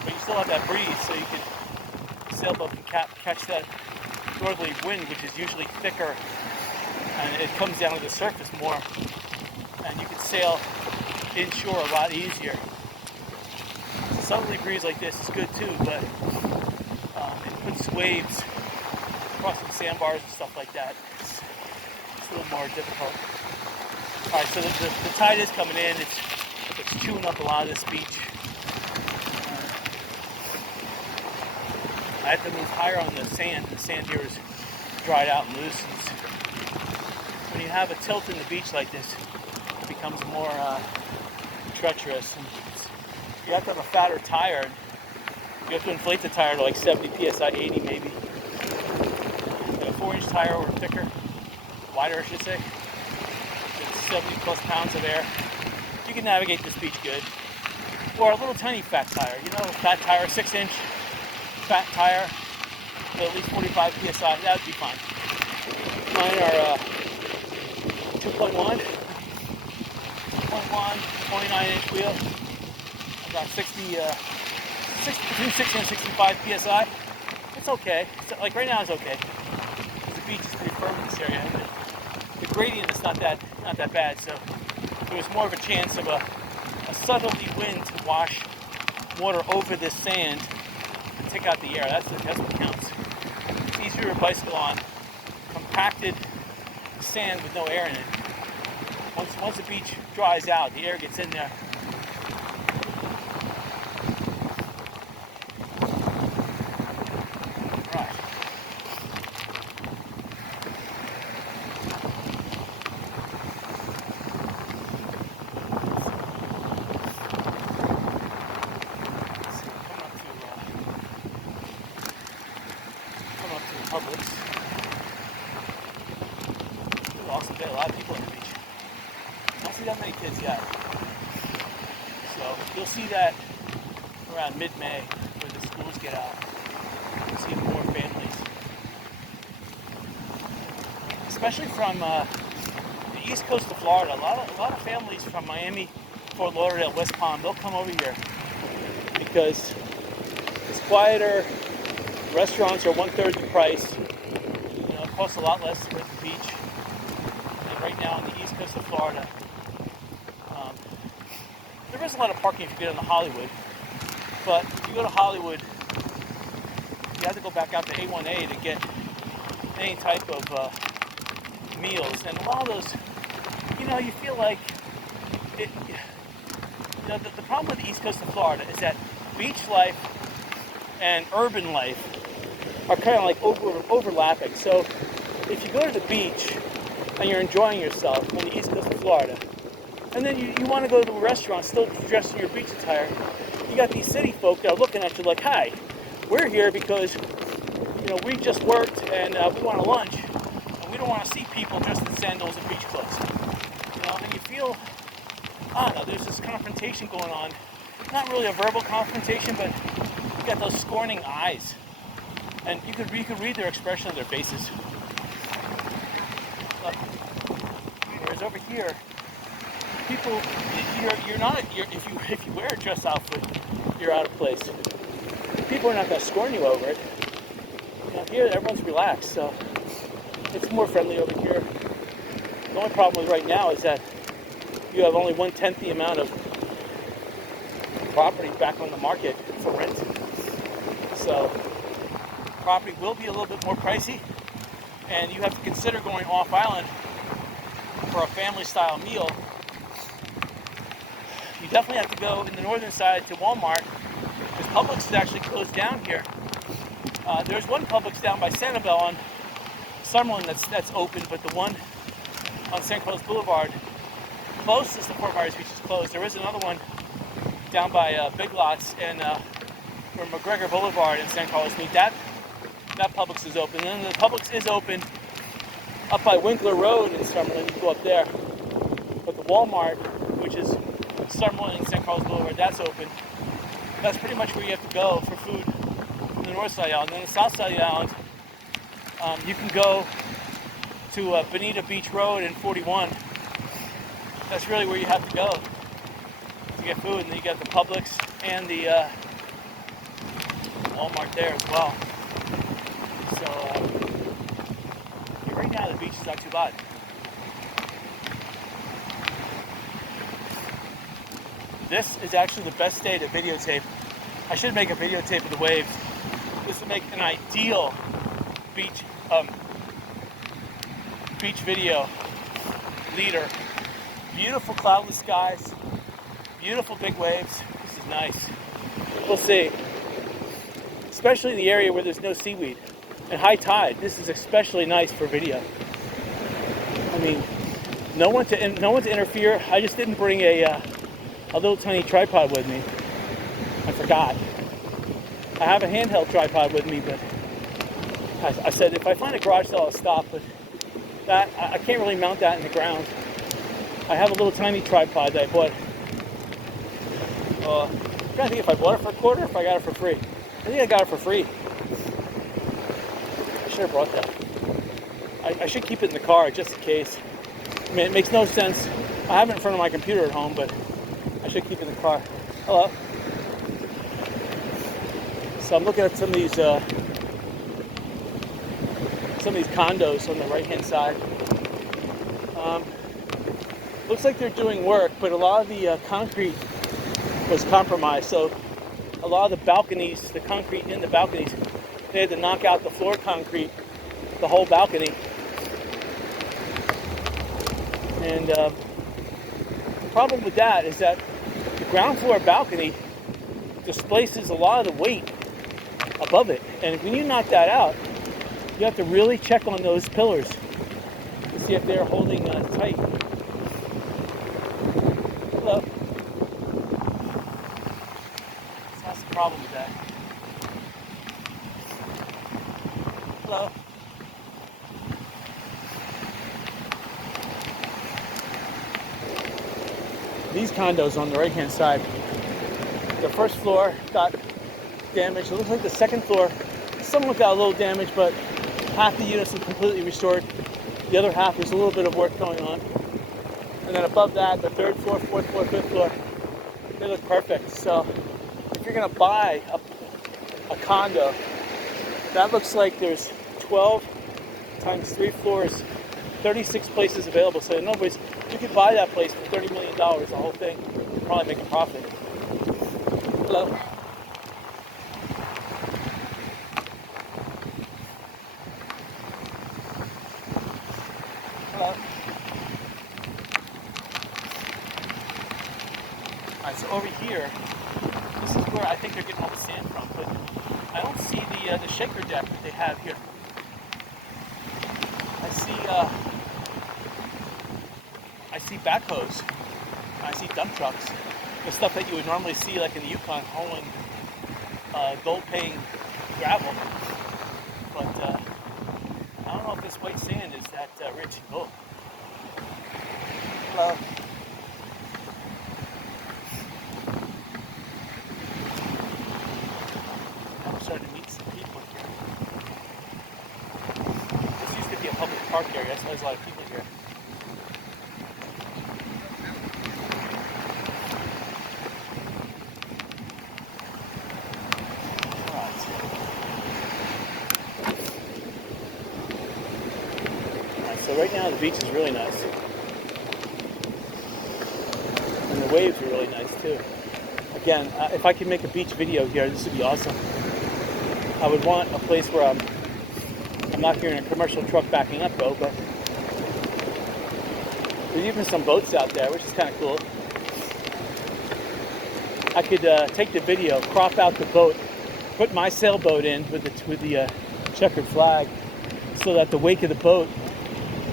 but you still have that breeze, so you can sailboat can catch that northerly wind, which is usually thicker, and it comes down to the surface more, and you can sail inshore a lot easier. A southerly breeze like this is good too, but it puts waves crossing sandbars and stuff like that. It's a little more difficult. All right, so the tide is coming in. It's chewing up a lot of this beach. I have to move higher on the sand. The sand here is dried out and loosens. When you have a tilt in the beach like this, it becomes more treacherous. And you have to have a fatter tire. You have to inflate the tire to like 70 psi, 80 maybe. A 4-inch tire or thicker, wider I should say. It's 70 plus pounds of air. You can navigate this beach good. Or a little tiny fat tire. A fat tire, 6-inch fat tire, with at least 45 psi. That would be fine. Mine are 2.1, 29-inch wheel. About 60, between 60 and 65 psi. It's okay. Like right now, it's okay. The beach is pretty firm in this area, and the gradient is not that bad. So there was more of a chance of a southerly wind to wash water over this sand and take out the air. That's what counts. It's easier to bicycle on compacted sand with no air in it. Once the beach dries out, the air gets in there. Right. Coming up to Publix. There's also been a lot of people on the beach. I don't see that many kids yet. So you'll see that around mid-May where the schools get out. You'll see more families. Especially from the east coast of Florida. A lot of families from Miami, Fort Lauderdale, West Palm, they'll come over here because it's quieter. Restaurants are 1/3 the price. You know, it costs a lot less to go to the beach. And right now on the east coast of Florida, there is a lot of parking if you get into Hollywood. But if you go to Hollywood, you have to go back out to A1A to get any type of meals. And a lot of those, you know, you feel like it. You know, the problem with the east coast of Florida is that beach life and urban life are kind of like overlapping. So if you go to the beach and you're enjoying yourself on the east coast of Florida, and then you want to go to a restaurant still dressed in your beach attire, you got these city folk that are looking at you like, hi, we're here because, you know, we just worked and we want a lunch, and we don't want to see people dressed in sandals and beach clothes. You know, and you feel, I don't know, there's this confrontation going on. Not really a verbal confrontation, but you got those scorning eyes. And you could read their expression of their faces. Whereas over here, people, if you wear a dress outfit, you're out of place. People are not going to scorn you over it. You know, here everyone's relaxed, so it's more friendly over here. The only problem with right now is that you have only 1/10 the amount of property back on the market for rent. So property will be a little bit more pricey, and you have to consider going off island for a family style meal. You definitely have to go in the northern side to Walmart because Publix is actually closed down here. There's one Publix down by Sanibel on Summerlin that's open, but the one on St. Carlos Boulevard closest to Fort Myers Beach is closed. There is another one down by Big Lots and where McGregor Boulevard and San Carlos meet. That Publix is open. And then the Publix is open up by Winkler Road in Summerlin. You go up there. But the Walmart, which is Summerlin and San Carlos Boulevard, that's open. That's pretty much where you have to go for food from the north side of the island. And then the south side of the island, you can go to Bonita Beach Road and 41. That's really where you have to go to get food. And then you got the Publix and the Walmart there as well. So right now the beach is not too bad. This is actually the best day to videotape. I should make a videotape of the waves. This would make an ideal beach video leader. Beautiful cloudless skies, beautiful big waves. This is nice. We'll see. Especially in the area where there's no seaweed. And high tide, this is especially nice for video. I mean, no one to interfere. I just didn't bring a little tiny tripod with me. I forgot. I have a handheld tripod with me, but I said if I find a garage sale, I'll stop. But that I can't really mount that in the ground. I have a little tiny tripod that I bought. I'm trying to think if I bought it for $0.25 or if I got it for free. I think I got it for free. I should have brought that. I should keep it in the car just in case. I mean, it makes no sense. I have it in front of my computer at home, but I should keep it in the car. Hello. So I'm looking at some of these condos on the right-hand side. Looks like they're doing work, but a lot of the concrete was compromised. So a lot of the balconies, the concrete in the balconies, they had to knock out the floor concrete, the whole balcony. And the problem with that is that the ground floor balcony displaces a lot of the weight above it. And when you knock that out, you have to really check on those pillars to see if they're holding tight. Hello. So that's the problem with that. Hello. These condos on the right-hand side, the first floor got damaged. It looks like the second floor somewhat got a little damage, but half the units are completely restored. The other half, there's a little bit of work going on. And then above that, the third floor, fourth floor, fifth floor, they look perfect. So if you're gonna buy a condo, that looks like there's 12 times 3 floors, 36 places available. So in other words, you could buy that place for $30 million, the whole thing, probably make a profit. Hello. Hello. Alright, so over here, this is where I think they're getting all the sand from, but I don't see the shaker deck that they have here. I see backhoes, I see dump trucks, the stuff that you would normally see like in the Yukon hauling gold-paying gravel. But I don't know if this white sand is that rich in gold. Hello. I'm starting to meet some people here. This used to be a public park area, that's why there's a lot of people here. So right now the beach is really nice. And the waves are really nice too. Again, if I could make a beach video here, this would be awesome. I would want a place where I'm not hearing a commercial truck backing up though, but there's even some boats out there, which is kind of cool. I could take the video, crop out the boat, put my sailboat in with the checkered flag, so that the wake of the boat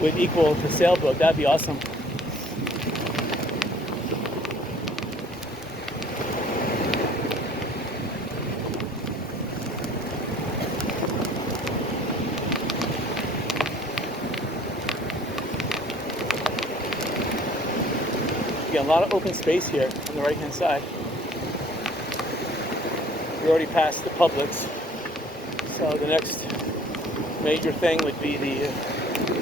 would equal the sailboat. That'd be awesome. Yeah, a lot of open space here on the right-hand side. We already passed the Publix, so the next major thing would be the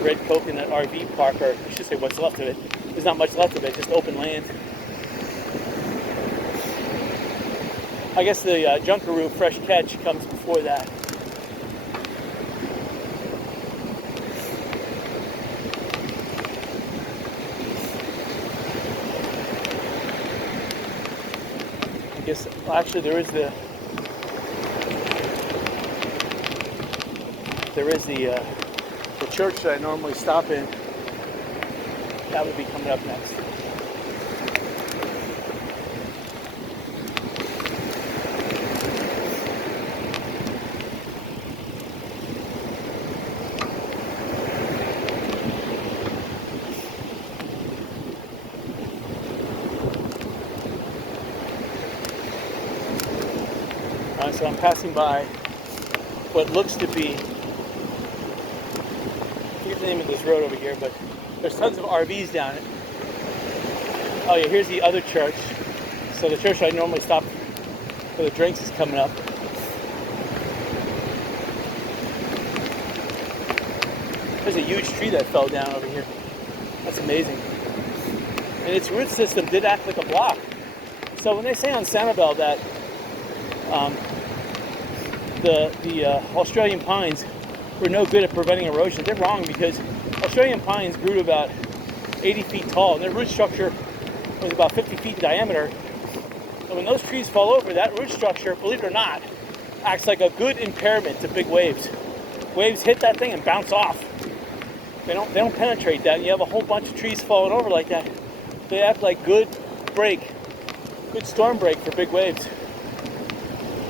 Red Coconut RV Park, or I should say what's left of it. There's not much left of it, just open land. I guess the Junkaroo Fresh Catch comes before that. I guess, well, actually there is the church that I normally stop in. That would be coming up next. So I'm passing by what looks to be, I forget the name of this road over here, but there's tons of RVs down it. Oh yeah, here's the other church. So the church I normally stop for the drinks is coming up. There's a huge tree that fell down over here. That's amazing. And its root system did act like a block. So when they say on Sanibel that the Australian pines were no good at preventing erosion, they're wrong, because Australian pines grew to about 80 feet tall and their root structure was about 50 feet in diameter, And when those trees fall over, that root structure, believe it or not, acts like a good impairment to big waves. Waves hit that thing and bounce off. They don't penetrate that. And you have a whole bunch of trees falling over like that. They act like good storm break for big waves.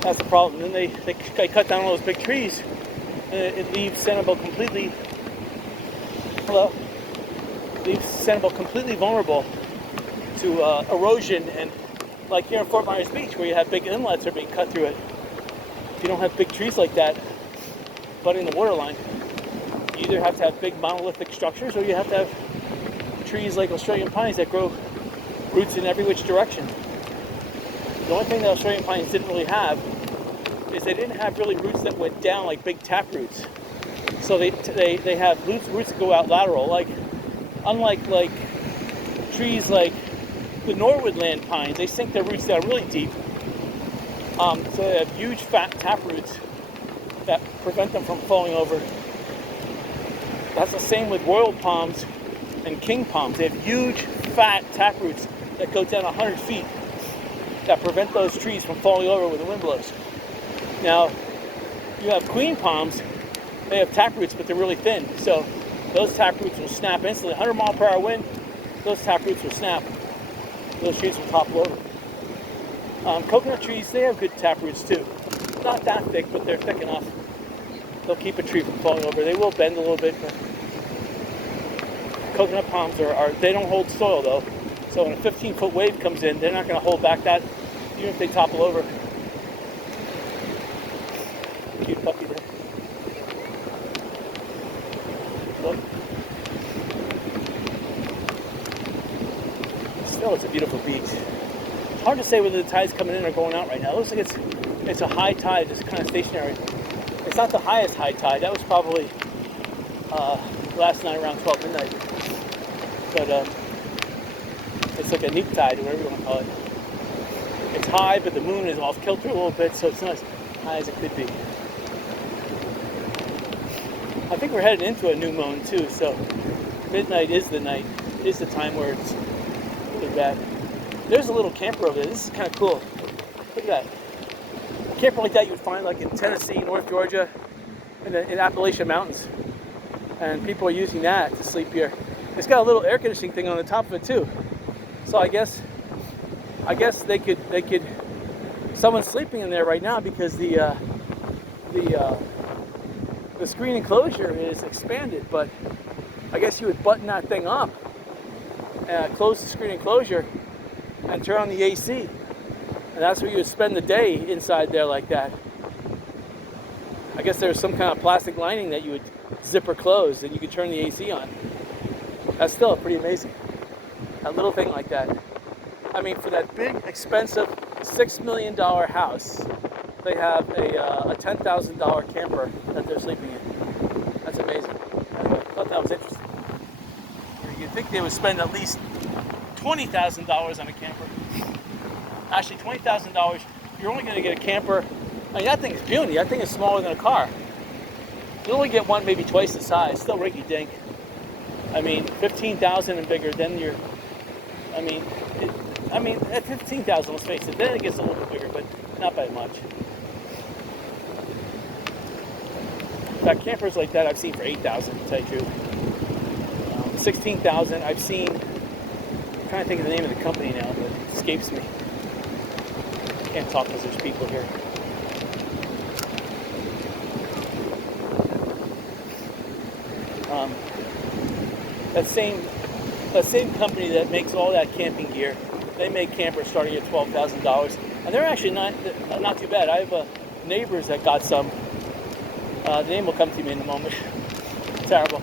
That's the problem. And then they cut down all those big trees, and it leaves Sanibel completely. Hello. Leaves Sanibel completely vulnerable to erosion, and like here in Fort Myers Beach, where you have big inlets are being cut through it. If you don't have big trees like that butting the waterline, you either have to have big monolithic structures, or you have to have trees like Australian pines that grow roots in every which direction. The only thing that Australian pines didn't really have is they didn't have really roots that went down like big tap roots. So they have roots that go out lateral, unlike trees like the Norwood land pines. They sink their roots down really deep. So they have huge fat tap roots that prevent them from falling over. That's the same with royal palms and king palms. They have huge fat tap roots that go down 100 feet that prevent those trees from falling over when the wind blows. Now, you have queen palms. They have tap roots, but they're really thin. So those tap roots will snap instantly. 100 mile per hour wind, those tap roots will snap. Those trees will topple over. Coconut trees, they have good tap roots too. Not that thick, but they're thick enough. They'll keep a tree from falling over. They will bend a little bit, but coconut palms they don't hold soil though. So when a 15-foot wave comes in, they're not going to hold back that, even if they topple over. Cute puppy there. Look. Still, it's a beautiful beach. It's hard to say whether the tide's coming in or going out right now. It looks like it's a high tide, it's kind of stationary. It's not the highest high tide. That was probably last night around 12 midnight. But it's like a neap tide, or whatever you want to call it. It's high, but the moon is off kilter a little bit, so it's not as high as it could be. I think we're headed into a new moon too, so midnight is the time where it's really bad. There's a little camper over there. This is kind of cool. Look at that. A camper like that you would find like in Tennessee, North Georgia, in Appalachian Mountains. And people are using that to sleep here. It's got a little air conditioning thing on the top of it too. So I guess they could someone's sleeping in there right now because the screen enclosure is expanded, but I guess you would button that thing up, close the screen enclosure, and turn on the AC. And that's where you would spend the day inside there like that. I guess there's some kind of plastic lining that you would zipper close and you could turn the AC on. That's still pretty amazing. A little thing like that. I mean, for that big, expensive $6 million house, they have a $10,000 camper that they're sleeping in. That's amazing. Anyway, I thought that was interesting. You'd think they would spend at least $20,000 on a camper. Actually, $20,000, you're only going to get a camper. I mean, that thing is puny. That thing is smaller than a car. You'll only get one maybe twice the size. Still rinky dink. I mean, 15,000 and bigger, then you're, I mean, at 15,000, let's face it, then it gets a little bit bigger, but not by much. In fact, campers like that I've seen for 8,000, to tell you the truth. 16,000, I've seen, I'm trying to think of the name of the company now, but it escapes me. Can't talk because there's people here. That same company that makes all that camping gear, they make campers starting at $12,000, and they're actually not too bad. I have neighbors that got some. The name will come to me in a moment. Terrible.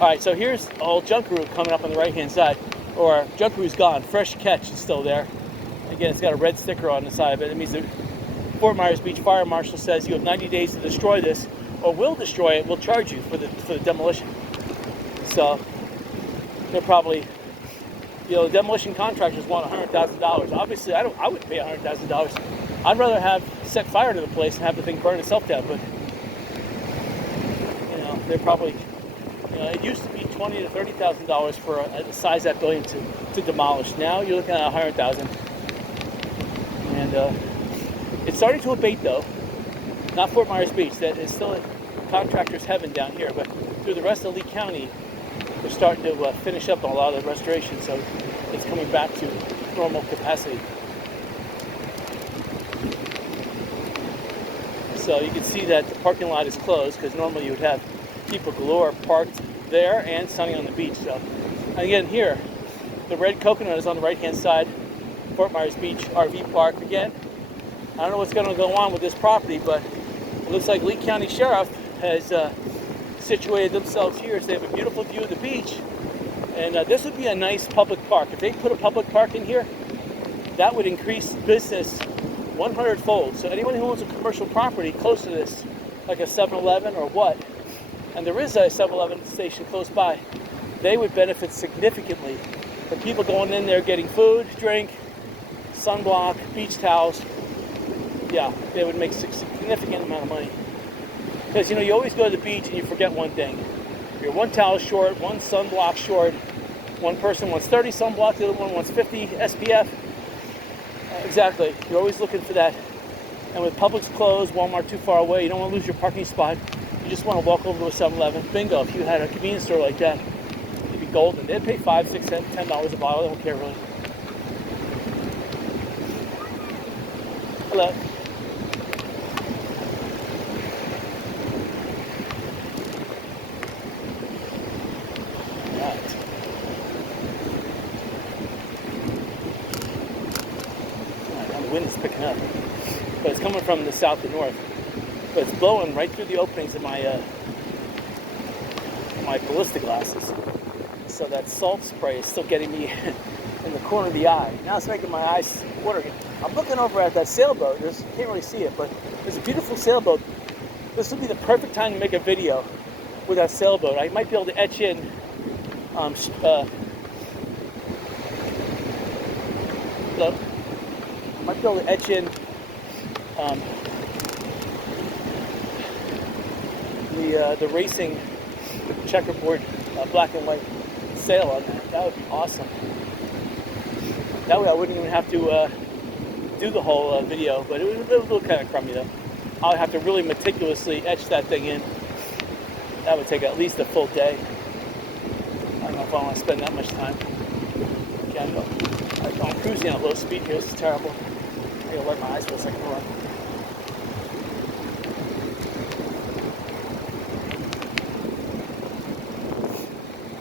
All right, so here's old Junkaroo coming up on the right-hand side, or Junkaroo's gone. Fresh Catch is still there. Again, it's got a red sticker on the side of it. It means the Fort Myers Beach Fire Marshal says you have 90 days to destroy this, or will destroy it. We'll charge you for the demolition. So they're probably, the demolition contractors want $100,000. Obviously, I wouldn't pay $100,000. I'd rather have set fire to the place and have the thing burn itself down. But they're probably, it used to be $20,000 to $30,000 for the size of that building to demolish. Now you're looking at $100,000. And it's starting to abate though. Not Fort Myers Beach, that is still a contractor's heaven down here, but through the rest of Lee County, they're starting to finish up on a lot of the restoration, so it's coming back to normal capacity. So you can see that the parking lot is closed because normally you would have people galore parked there and sunning on the beach. So again, here, the red coconut is on the right-hand side, Fort Myers Beach RV Park. Again, I don't know what's going to go on with this property, but it looks like Lee County Sheriff has situated themselves here so they have a beautiful view of the beach. And this would be a nice public park. If they put a public park in here, that would increase business 100-fold. So anyone who owns a commercial property close to this, like a 7-Eleven or what, and there is a 7-Eleven station close by, they would benefit significantly from people going in there getting food, drink, sunblock, beach towels. Yeah, they would make a significant amount of money. Because, you know, you always go to the beach and you forget one thing. You're one towel short, one sunblock short. One person wants 30 sunblock, the other one wants 50 SPF. Exactly. You're always looking for that. And with Publix closed, Walmart too far away, you don't want to lose your parking spot. You just want to walk over to a 7-Eleven. Bingo. If you had a convenience store like that, it'd be golden. They'd pay $5, $6, $10 a bottle. They don't care really. Hello. Wind is picking up, but it's coming from the south to north, but it's blowing right through the openings of my my ballista glasses, so that salt spray is still getting me in the corner of the eye. Now it's making my eyes water. I'm looking over at that sailboat. You can't really see it, but there's a beautiful sailboat. This would be the perfect time to make a video with that sailboat. I might be able to etch in look, I might be able to etch in the racing checkerboard black and white sail on that. That would be awesome. That way I wouldn't even have to do the whole video, but it would look kind of crummy though. I'll have to really meticulously etch that thing in. That would take at least a full day. I don't know if I want to spend that much time. Again, I'm cruising at low speed here. This is terrible. I gotta wipe my eyes for a second. Hold on.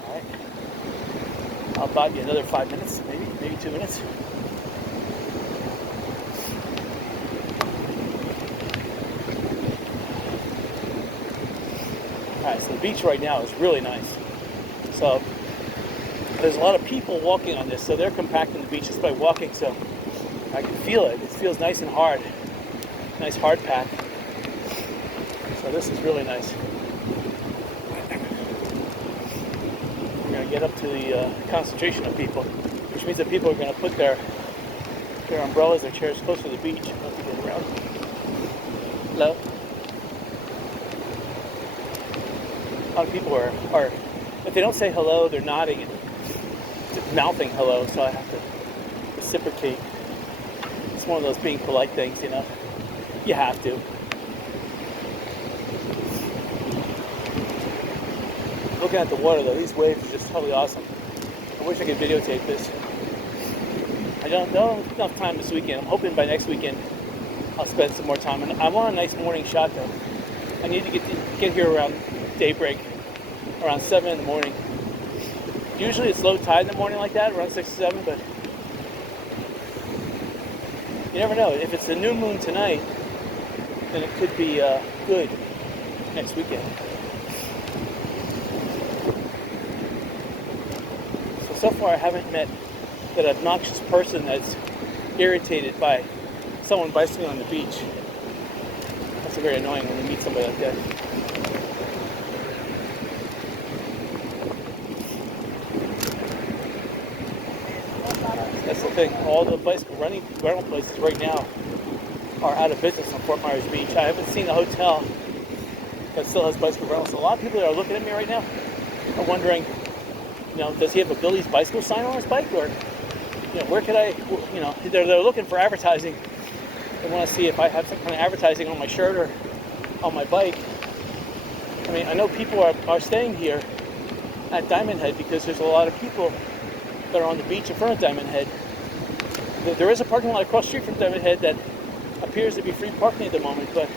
Alright. I'll buy you another 5 minutes, maybe 2 minutes. Alright, so the beach right now is really nice. So there's a lot of people walking on this, so they're compacting the beach just by walking, so I can feel it. It feels nice and hard. Nice hard pack. So this is really nice. We're going to get up to the concentration of people, which means that people are going to put their umbrellas, their chairs close to the beach. Let me get around. Hello? A lot of people are, if they don't say hello, they're nodding and mouthing hello, so I have to reciprocate. It's one of those being polite things, you know. You have to. Looking at the water though, these waves are just totally awesome. I wish I could videotape this. I don't have enough time this weekend. I'm hoping by next weekend I'll spend some more time. And I want a nice morning shot though. I need to get here around daybreak, around 7 in the morning. Usually it's low tide in the morning like that, around 6 or 7, but you never know. If it's a new moon tonight, then it could be good next weekend. So far I haven't met that obnoxious person that's irritated by someone bicycling on the beach. That's very annoying when you meet somebody like that. That's the thing. All the bicycle rental places right now are out of business on Fort Myers Beach. I haven't seen a hotel that still has bicycle rentals. So a lot of people that are looking at me right now are wondering, you know, does he have a Billy's bicycle sign on his bike, or, you know, where could I, you know, they're looking for advertising They want to see if I have some kind of advertising on my shirt or on my bike. I mean, I know people are staying here at Diamond Head because there's a lot of people that are on the beach in front of Diamond Head. There is a parking lot across the street from Diamond Head that appears to be free parking at the moment, but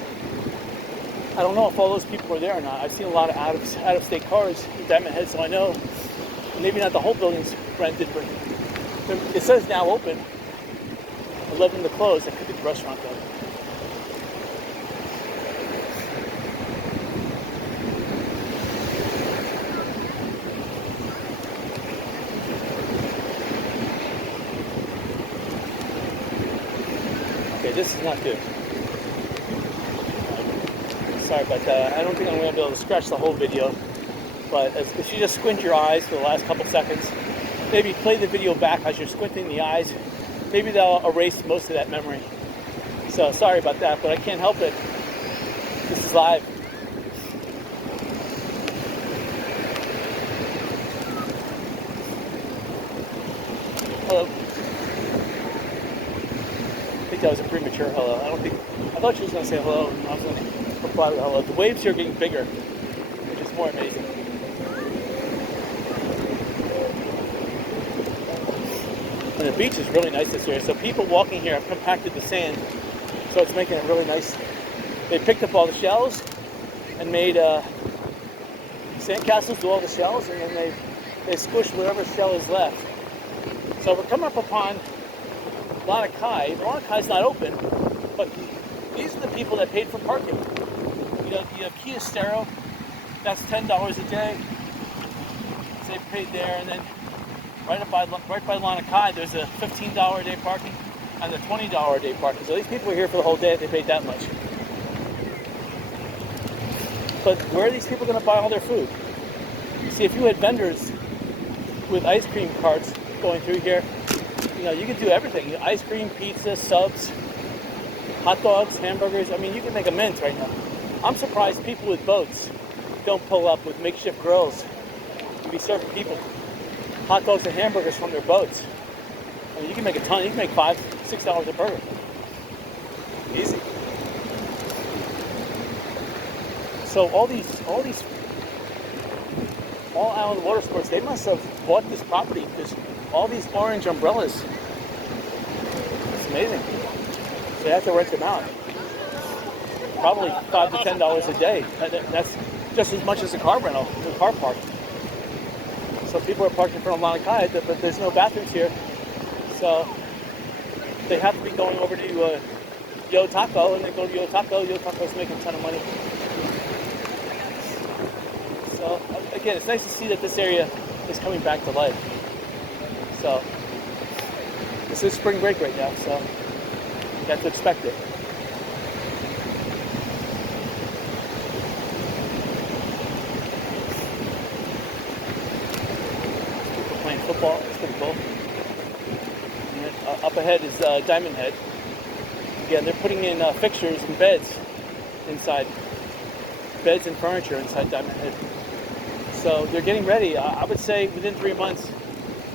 I don't know if all those people are there or not. I've seen a lot of out-of-state cars in Diamond Head, so I know maybe not the whole building's rented, but it says now open, 11 to close. That could be the restaurant though. Okay, this is not good. Sorry about that. I don't think I'm going to be able to scratch the whole video, but if you just squint your eyes for the last couple seconds, maybe play the video back as you're squinting the eyes, maybe they'll erase most of that memory. So sorry about that, but I can't help it. This is live. Hello. I think that was a premature hello. I thought she was going to say hello, and I was going to reply with hello. The waves here are getting bigger, which is more amazing. And the beach is really nice this year. So people walking here have compacted the sand, so it's making it really nice. They picked up all the shells and made sandcastles with all the shells, and then they squished whatever shell is left. So we're coming up upon Lana Kai. Lana Kai's not open, but these are the people that paid for parking. You have Kia Stero, that's $10 a day. So they paid there, and then right by Lana Kai, there's a $15 a day parking and a $20 a day parking. So these people are here for the whole day if they paid that much. But where are these people going to buy all their food? See, if you had vendors with ice cream carts going through here, you can do everything. Ice cream, pizza, subs, hot dogs, hamburgers. I mean, you can make a mint right now. I'm surprised people with boats don't pull up with makeshift grills and be serving people hot dogs and hamburgers from their boats. I mean, you can make a ton. You can make $5, $6 a burger. Easy. So all island water sports, they must have bought this property because all these orange umbrellas. It's amazing. So they have to rent them out. Probably $5 to $10 a day. That's just as much as a car rental, the car park. So people are parking in front of Lana Kai, but there's no bathrooms here. So they have to be going over to Yo Taco, and they go to Yo Taco. Yo Taco's making a ton of money. So again, it's nice to see that this area is coming back to life. So this is spring break right now, so you have to expect it. People playing football, it's pretty cool. And then, up ahead is Diamond Head. Again, they're putting in fixtures and beds inside. Beds and furniture inside Diamond Head. So they're getting ready. I would say within 3 months,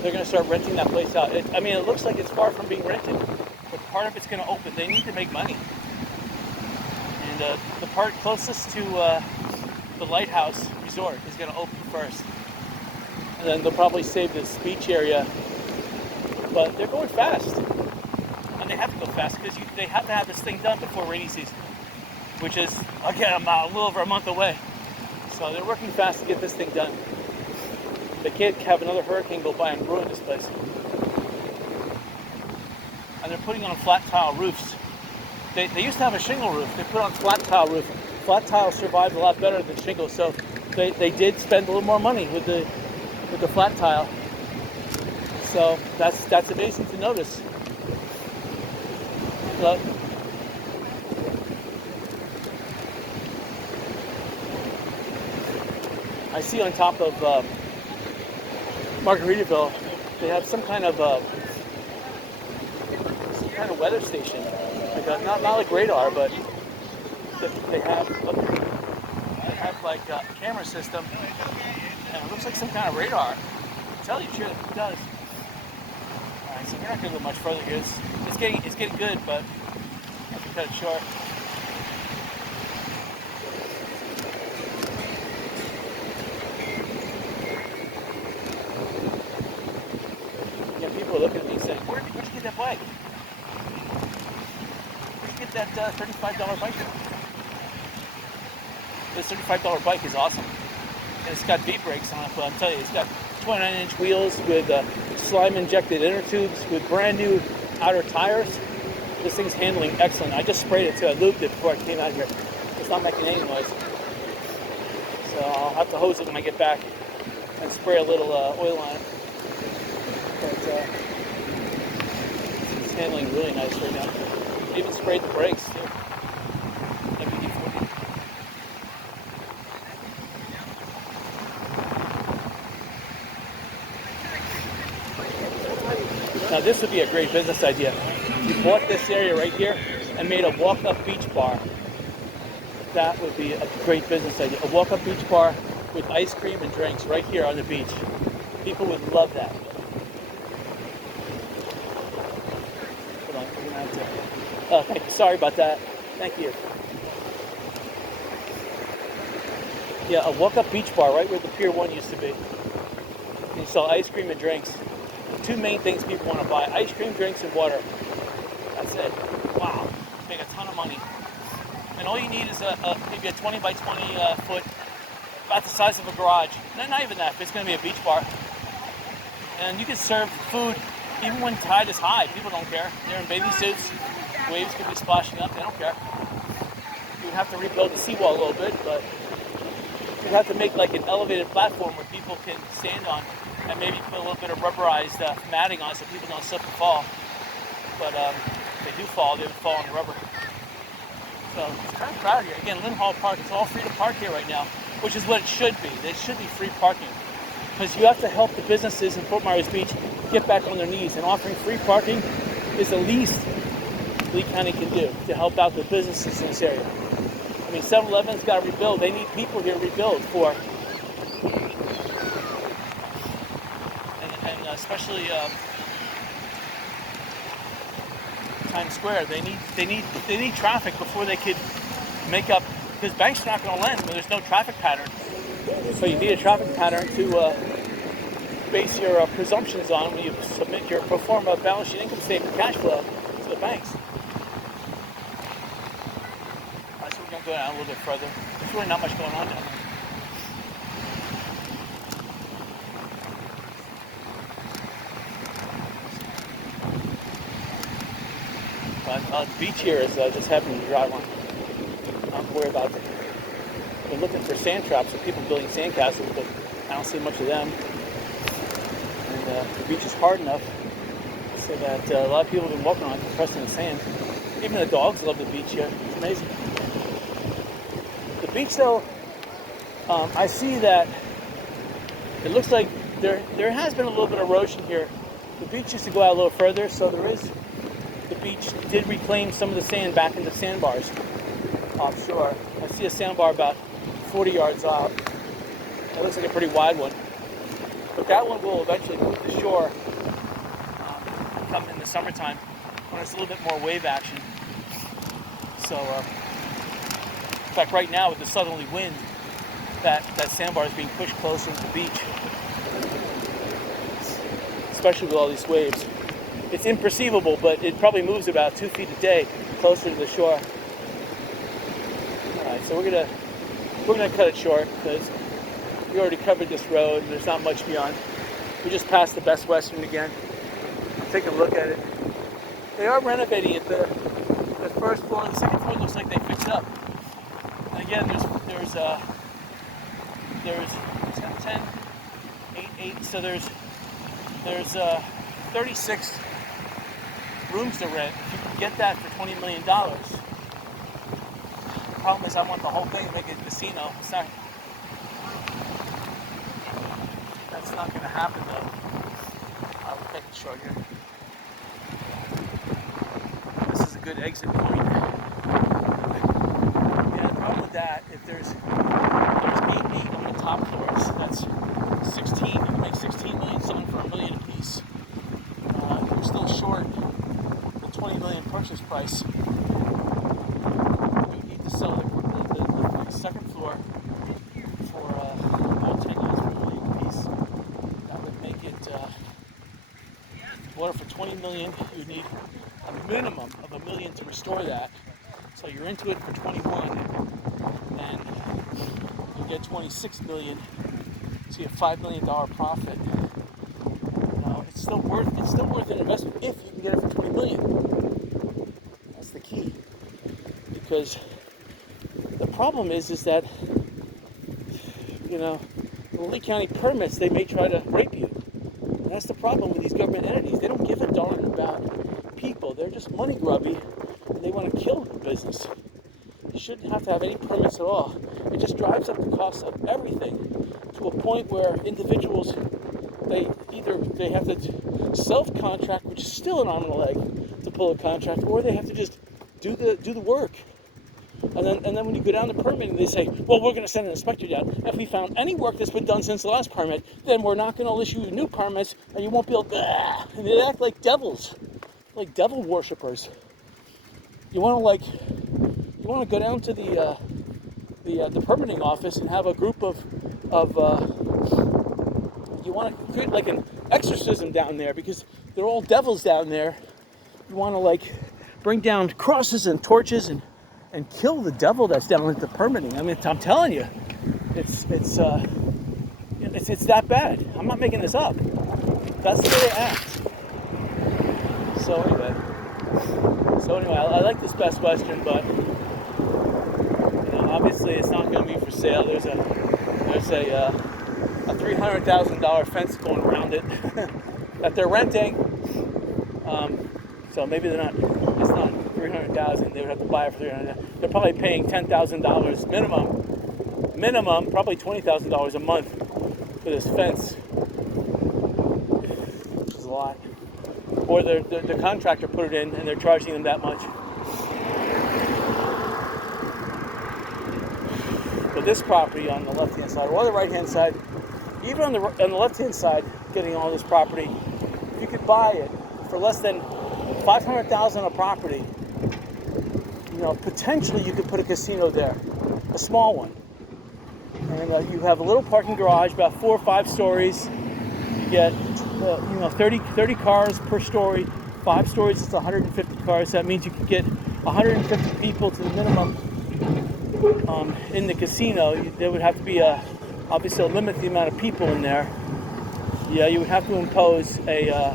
they're going to start renting that place out. It looks like it's far from being rented, but part of it's going to open. They need to make money. And the part closest to the Lighthouse Resort is going to open first. And then they'll probably save this beach area. But they're going fast. And they have to go fast because they have to have this thing done before rainy season, which is, again, a little over a month away. So they're working fast to get this thing done. They can't have another hurricane go by and ruin this place. And they're putting on flat tile roofs. They used to have a shingle roof. They put on flat tile roof. Flat tile survived a lot better than shingle, so they did spend a little more money with the flat tile. So that's amazing to notice. Look. I see on top of Margaritaville, they have some kind of weather station. Like not like radar, but they have like a camera system, and it looks like some kind of radar. I tell you, sure, it does. All right, so we're not going to go much further here. It's getting good, but cut it short. Yeah, people are looking at me saying, where'd you get that bike? Where'd you get that $35 bike? This $35 bike is awesome. And it's got V-brakes on it, but I'll tell you, it's got 29-inch wheels with slime-injected inner tubes with brand new outer tires. This thing's handling excellent. I just sprayed it too. I lubed it before I came out here. It's not making any noise. So I'll have to hose it when I get back and spray a little oil on it. But it's handling really nice right now. I even sprayed the brakes too. WD-40. Now this would be a great business idea. You bought this area right here and made a walk-up beach bar. That would be a great business idea. A walk-up beach bar with ice cream and drinks right here on the beach. People would love that. Hold on, we're gonna have to. Oh, thank you. Sorry about that. Thank you. Yeah, a walk-up beach bar right where the Pier 1 used to be. You sell ice cream and drinks. Two main things people want to buy: ice cream, drinks, and water. That's it. Wow, make a ton of money. And all you need is maybe a 20 by 20 foot, about the size of a garage. No, not even that. It's going to be a beach bar, and you can serve food even when tide is high. People don't care. They're in bathing suits. Waves could be splashing up. They don't care. You would have to rebuild the seawall a little bit, but you'd have to make like an elevated platform where people can stand on, and maybe put a little bit of rubberized matting on so people don't slip and fall. But if they do fall, they would fall on the rubber. So it's kind of crowded here. Again, Lynn Hall Park, it's all free to park here right now, which is what it should be. It should be free parking. Because you have to help the businesses in Fort Myers Beach get back on their knees. And offering free parking is the least Lee County can do to help out the businesses in this area. I mean, 7-Eleven's got to rebuild. They need people here to rebuild for. And especially Times Square, they need traffic before they could make up, because banks are not going to lend when there's no traffic pattern. So you need a traffic pattern to base your presumptions on when you submit your pro forma balance sheet income statement cash flow to the banks. Alright, so we're going to go down a little bit further. There's really not much going on down there. The beach here is just happening to drive on. Don't worry about it. We're looking for sand traps, and people building sand castles, but I don't see much of them. And the beach is hard enough so that a lot of people have been walking on it, compressing the sand. Even the dogs love the beach here. It's amazing. The beach, though, I see that it looks like there has been a little bit of erosion here. The beach used to go out a little further, so there is. The beach did reclaim some of the sand back into sandbars offshore. I see a sandbar about 40 yards out. It looks like a pretty wide one. But that one will eventually move to shore come in the summertime when it's a little bit more wave action. So, in fact, right now with the southerly wind, that sandbar is being pushed closer to the beach, especially with all these waves. It's imperceivable, but it probably moves about 2 feet a day closer to the shore. All right, so we're gonna cut it short because we already covered this road and there's not much beyond. We just passed the Best Western again. Take a look at it. They are renovating it. The first floor, the second floor looks like they fixed up. And again, there's 10, 8, so there's 36 rooms to rent. If you can get that for $20 million. The problem is I want the whole thing to make it a casino. That's not going to happen though. I'll take it short here. This is a good exit point. Yeah, the problem with that, if there's 8 on the top floors, that's 16. You can make 16 million selling for $1 million a piece. You're still short the $20 million purchase price. 20 million, you need a minimum of $1 million to restore that. So you're into it for 21, and you get 26 million, so you have $5 million profit. It's still worth an investment if you can get it for 20 million. That's the key. Because the problem is that, the Lee County permits, they may try to rape you. And that's the problem with these government entities. They don't give a darn about people. They're just money grubby, and they want to kill the business. You shouldn't have to have any permits at all. It just drives up the cost of everything to a point where individuals, they have to self-contract, which is still an arm and a leg to pull a contract, or they have to just do the work. And then when you go down to permitting, they say, well, we're going to send an inspector down. If we found any work that's been done since the last permit, then we're not going to issue new permits, and you won't be able to, and they act like devils, like devil worshippers. You want to go down to the permitting office and have a group of you want to create like an exorcism down there, because they're all devils down there. You want to bring down crosses and torches and kill the devil that's down at the permitting. I mean, I'm telling you, it's that bad. I'm not making this up. That's the way they act. So anyway, I like this Best Western, but obviously it's not going to be for sale. There's a $300,000 fence going around it that they're renting. So maybe it's not $300,000. They would have to buy it for $300,000. They're probably paying $10,000 minimum, probably $20,000 a month for this fence, which is a lot. Or the contractor put it in and they're charging them that much. But this property on the left-hand side or the right-hand side, even on the left-hand side, getting all this property, you could buy it for less than $500,000 a property. Potentially you could put a casino there, a small one, and you have a little parking garage, about 4 or 5 stories. You get 30 cars per story. 5 stories, it's 150 cars. That means you could get 150 people to the minimum. In the casino, there would have to be obviously a limit to the amount of people in there. Yeah, you would have to impose a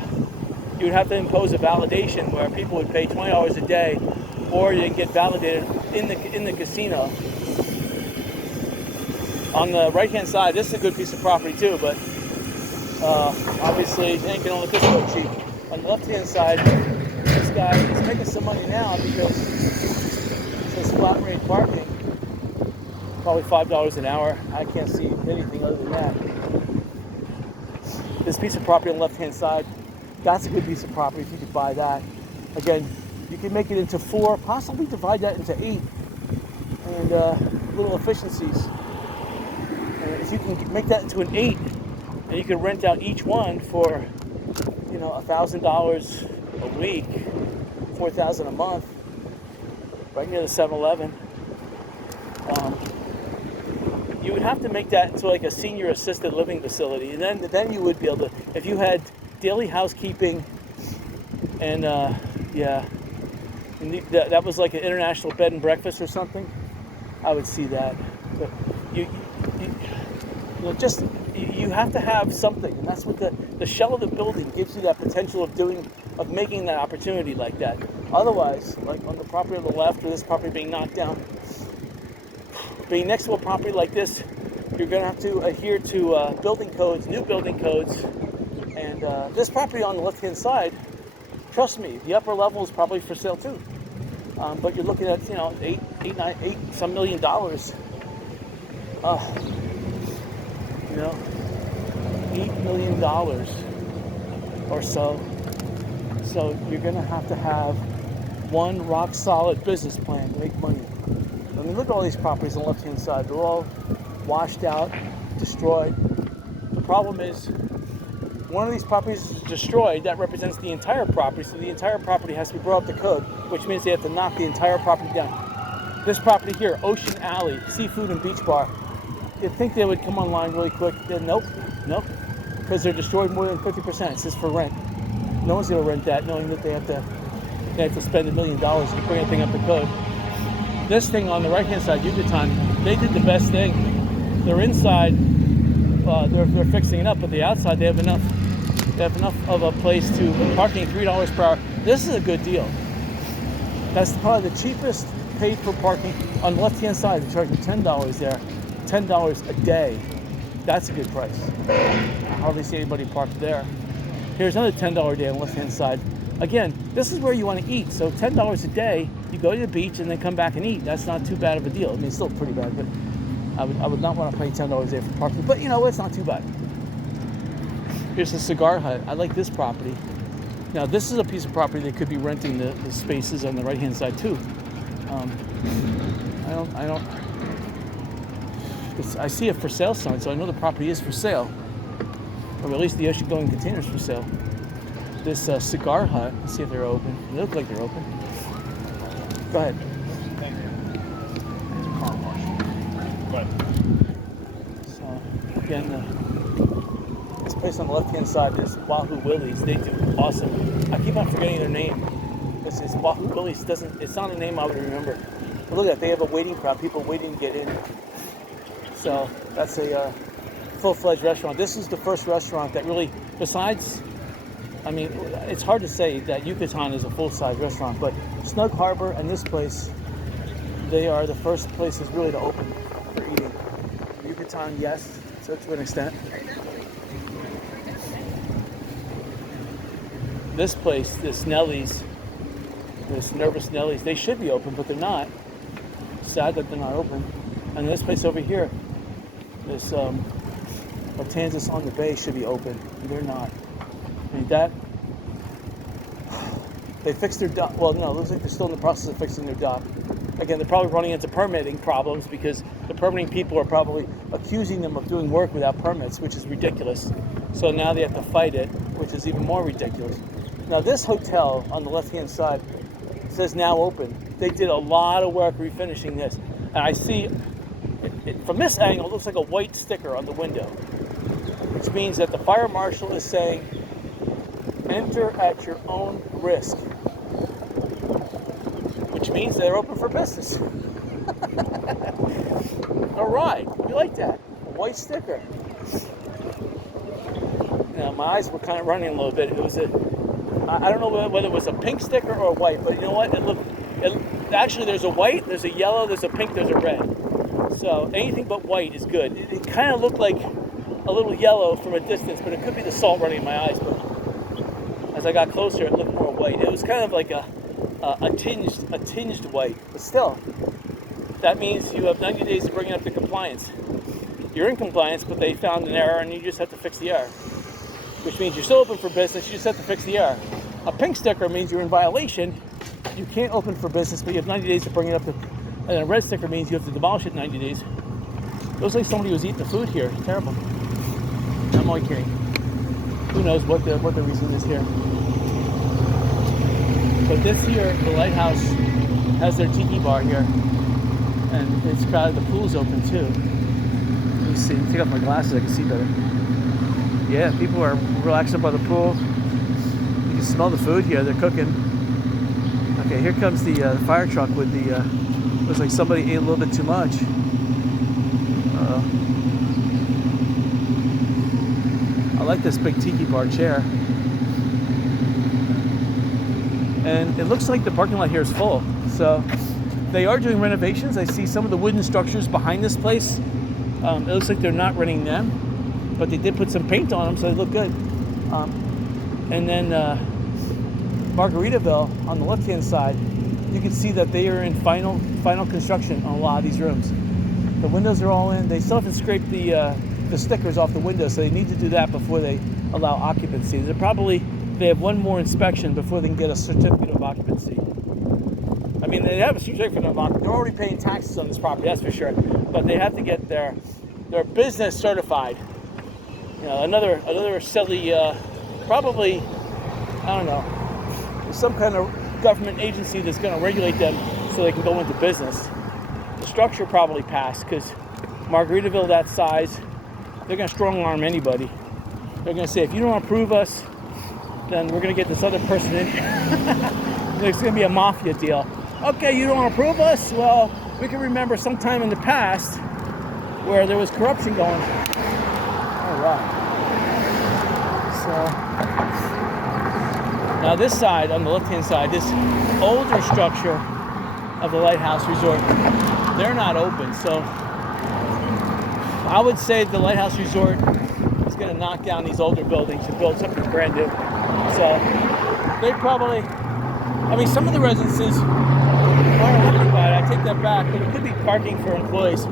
validation where people would pay $20 a day, or you can get validated in the casino. On the right-hand side, this is a good piece of property too, but obviously you ain't gonna let this go cheap. On the left-hand side, this guy is making some money now because it says flat rate parking. Probably $5 an hour. I can't see anything other than that. This piece of property on the left-hand side, that's a good piece of property if you could buy that. Again, you can make it into 4, possibly divide that into 8, and little efficiencies. And if you can make that into an 8, and you can rent out each one for, $1,000 a week, $4,000 a month, right near the 7-Eleven. You would have to make that into like a senior assisted living facility, and then you would be able to, if you had daily housekeeping, and that was like an international bed and breakfast or something, I would see that. But you have to have something, and that's what the shell of the building gives you that potential of making that opportunity like that. Otherwise, like on the property on the left, or this property being knocked down, being next to a property like this, you're going to have to adhere to building codes, new building codes. And this property on the left-hand side, trust me, the upper level is probably for sale too. But you're looking at, $8 some million. $8 million or so. So you're going to have one rock-solid business plan to make money. I mean, look at all these properties on the left-hand side. They're all washed out, destroyed. The problem is, one of these properties is destroyed. That represents the entire property, so the entire property has to be brought up to code, which means they have to knock the entire property down. This property here, Ocean Alley, Seafood and Beach Bar, you'd think they would come online really quick. Nope, because they're destroyed more than 50%. It's just for rent. No one's going to rent that, knowing that they have to spend $1 million to bring that thing up to code. This thing on the right-hand side, Yucatan, they did the best thing. They're inside, they're fixing it up, but the outside they have enough. They have enough of a place to parking $3 per hour. This is a good deal. That's probably the cheapest paid for parking on the left-hand side. They're charging $10 there, $10 a day. That's a good price. I hardly see anybody parked there. Here's another $10 a day on the left-hand side. Again, this is where you want to eat. So $10 a day, you go to the beach and then come back and eat. That's not too bad of a deal. I mean, it's still pretty bad, but I would not want to pay $10 a day for parking. But you know, it's not too bad. Here's a cigar hut. I like this property. Now, this is a piece of property they could be renting the spaces on the right-hand side too. I see a for sale sign, so I know the property is for sale, or at least the ocean-going container is for sale. This cigar hut. Let's see if they're open. They look like they're open. Go ahead. Thank you. There's a car wash. Go ahead. So again. This place on the left-hand side is Wahoo Willie's. They do awesome. I keep on forgetting their name. This is Wahoo Willie's. It's not a name I would remember. But look at that. They have a waiting crowd. People waiting to get in. So that's a full-fledged restaurant. This is the first restaurant that really, besides, I mean, it's hard to say that Yucatan is a full-size restaurant, but Snug Harbor and this place, they are the first places really to open for eating. Yucatan, yes, so to an extent. This place, this Nelly's, this Nervous Nelly's, they should be open, but they're not. Sad that they're not open. And this place over here, this Matanzas on the Bay should be open. They're not. I mean, that, they fixed their dock. Well, no, it looks like they're still in the process of fixing their dock. Again, they're probably running into permitting problems because the permitting people are probably accusing them of doing work without permits, which is ridiculous. So now they have to fight it, which is even more ridiculous. Now this hotel on the left-hand side says now open. They did a lot of work refinishing this. And I see, from this angle, it looks like a white sticker on the window, which means that the fire marshal is saying, enter at your own risk, which means they're open for business. All right, we like that. A white sticker. Now my eyes were kind of running a little bit. It was I don't know whether it was a pink sticker or a white, but you know what? Actually, there's a white, there's a yellow, there's a pink, there's a red. So anything but white is good. It kind of looked like a little yellow from a distance, but it could be the salt running in my eyes. But as I got closer, it looked more white. It was kind of like a tinged white, but still, that means you have 90 days to bring it up to compliance. You're in compliance, but they found an error, and you just have to fix the error. Which means you're still open for business, you just have to fix the error. A pink sticker means you're in violation. You can't open for business, but you have 90 days to bring it up to, and a red sticker means you have to demolish it in 90 days. Looks like somebody was eating the food here. Terrible. I'm only kidding. Who knows what the reason is here. But this here, the lighthouse, has their tiki bar here. And it's crowded, the pool's open too. Let me see, let me take off my glasses, I can see better. Yeah, people are relaxed up by the pool. You can smell the food here, they're cooking. Okay, here comes the fire truck with the, looks like somebody ate a little bit too much. I like this big tiki bar chair. And it looks like the parking lot here is full. So they are doing renovations. I see some of the wooden structures behind this place. It looks like they're not renting them. But they did put some paint on them, so they look good. And then Margaritaville, on the left-hand side, you can see that they are in final construction on a lot of these rooms. The windows are all in. They still have to scrape the stickers off the windows, so they need to do that before they allow occupancy. They have one more inspection before they can get a certificate of occupancy. I mean, they have a certificate of occupancy. They're already paying taxes on this property, that's for sure. But they have to get their business certified. You know, another silly, probably, I don't know, some kind of government agency that's going to regulate them so they can go into business. The structure probably passed because Margaritaville that size, they're going to strong arm anybody. They're going to say, if you don't approve us, then we're gonna get this other person in here. It's gonna be a mafia deal. Okay, you don't approve us? Well, we can remember sometime in the past where there was corruption going. All right. So now this side, on the left-hand side, this older structure of the Lighthouse Resort, they're not open. So I would say the Lighthouse Resort is going to knock down these older buildings and build something brand new. So they probably, I mean, some of the residences are occupied. I take that back, but it could be parking for employees.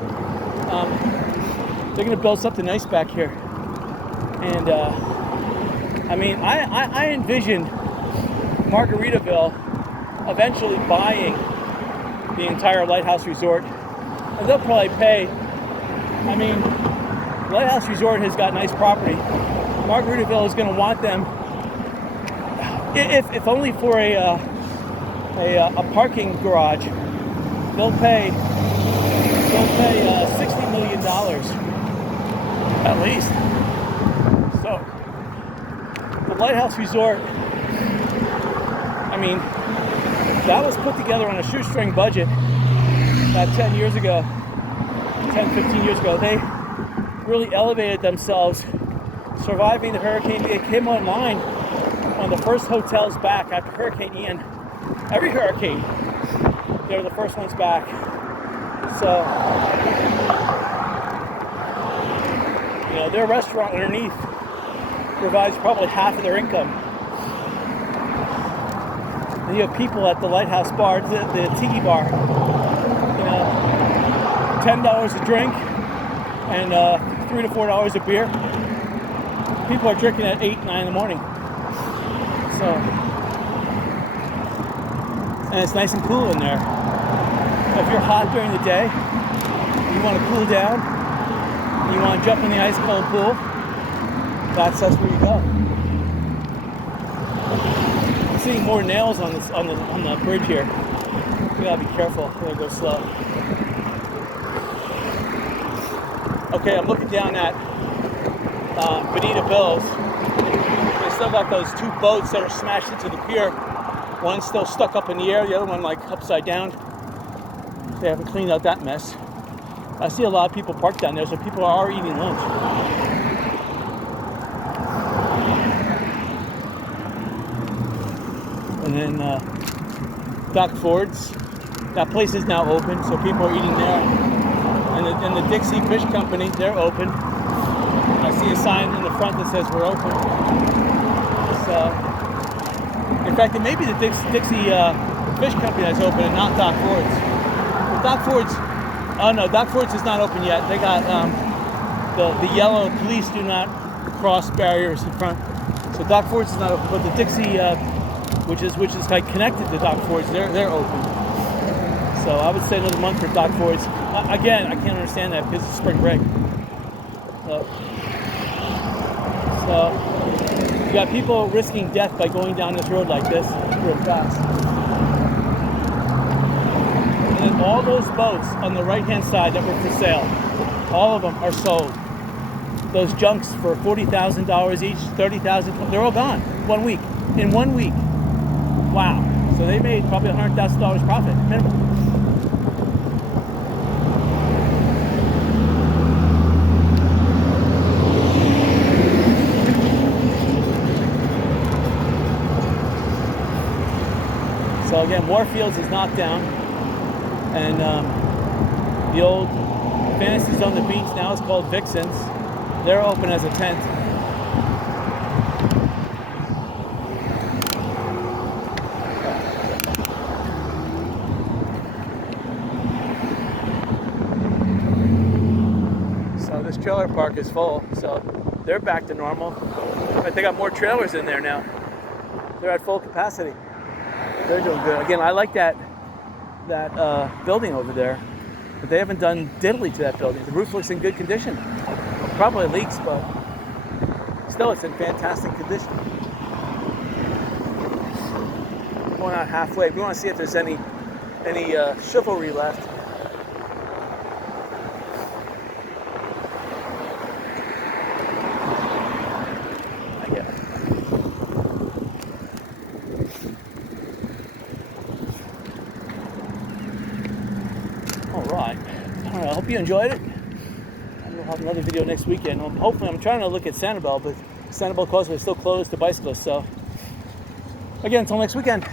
They're going to build something nice back here. And I mean, I envision Margaritaville eventually buying the entire Lighthouse Resort, and they'll probably pay. I mean, Lighthouse Resort has got nice property. Margaritaville is going to want them, if only for a parking garage. They'll pay $60 million at least. So the Lighthouse Resort, I mean, that was put together on a shoestring budget about 10 years ago, 10, 15 years ago. They really elevated themselves, surviving the hurricane. They came online one of the first hotels back after Hurricane Ian. Every hurricane, they were the first ones back. So, you know, their restaurant underneath provides probably half of their income. And you have people at the Lighthouse Bar, the tiki bar, you know, $10 a drink and $3 to $4 a beer. People are drinking at 8, 9 in the morning. So, and it's nice and cool in there. If you're hot during the day, you want to cool down, you want to jump in the ice cold pool, that's where you go. I'm seeing more nails on the bridge here. We gotta be careful. We gotta go slow. Okay, I'm looking down at Bonita Bills. They still got those two boats that are smashed into the pier. One's still stuck up in the air, the other one like upside down. They haven't cleaned out that mess. I see a lot of people parked down there, so people are eating lunch. And then Doc Ford's, that place is now open, so people are eating there. And the Dixie Fish Company, they're open. I see a sign in the front that says we're open. So, in fact, it may be the Dixie Fish Company that's open and not Doc Ford's. But Doc Ford's, oh no, Doc Ford's is not open yet. They got the yellow police do not cross barriers in front. So Doc Ford's is not open, but the Dixie, which is like connected to Doc Ford's, they're open. So I would say another month for Doc Ford's. Again, I can't understand that because it's spring break. So you got people risking death by going down this road like this real fast. And then all those boats on the right-hand side that were for sale, all of them are sold. Those junks for $40,000 each, $30,000, they're all gone. 1 week. In 1 week. Wow. So they made probably $100,000 profit, minimum. So again, Warfields is knocked down, and the old Fantasy Zone, the beach now is called Vixens. They're open as a tent. So this trailer park is full, so they're back to normal. But they got more trailers in there now. They're at full capacity. They're doing good. Again, I like that building over there, but they haven't done diddly to that building. The roof looks in good condition. Probably leaks, but still it's in fantastic condition. Going out halfway. We want to see if there's any chivalry left. I guess. All right. I hope you enjoyed it. We'll have another video next weekend. Hopefully, I'm trying to look at Sanibel, but Sanibel Causeway is still closed to bicyclists. So, again, until next weekend.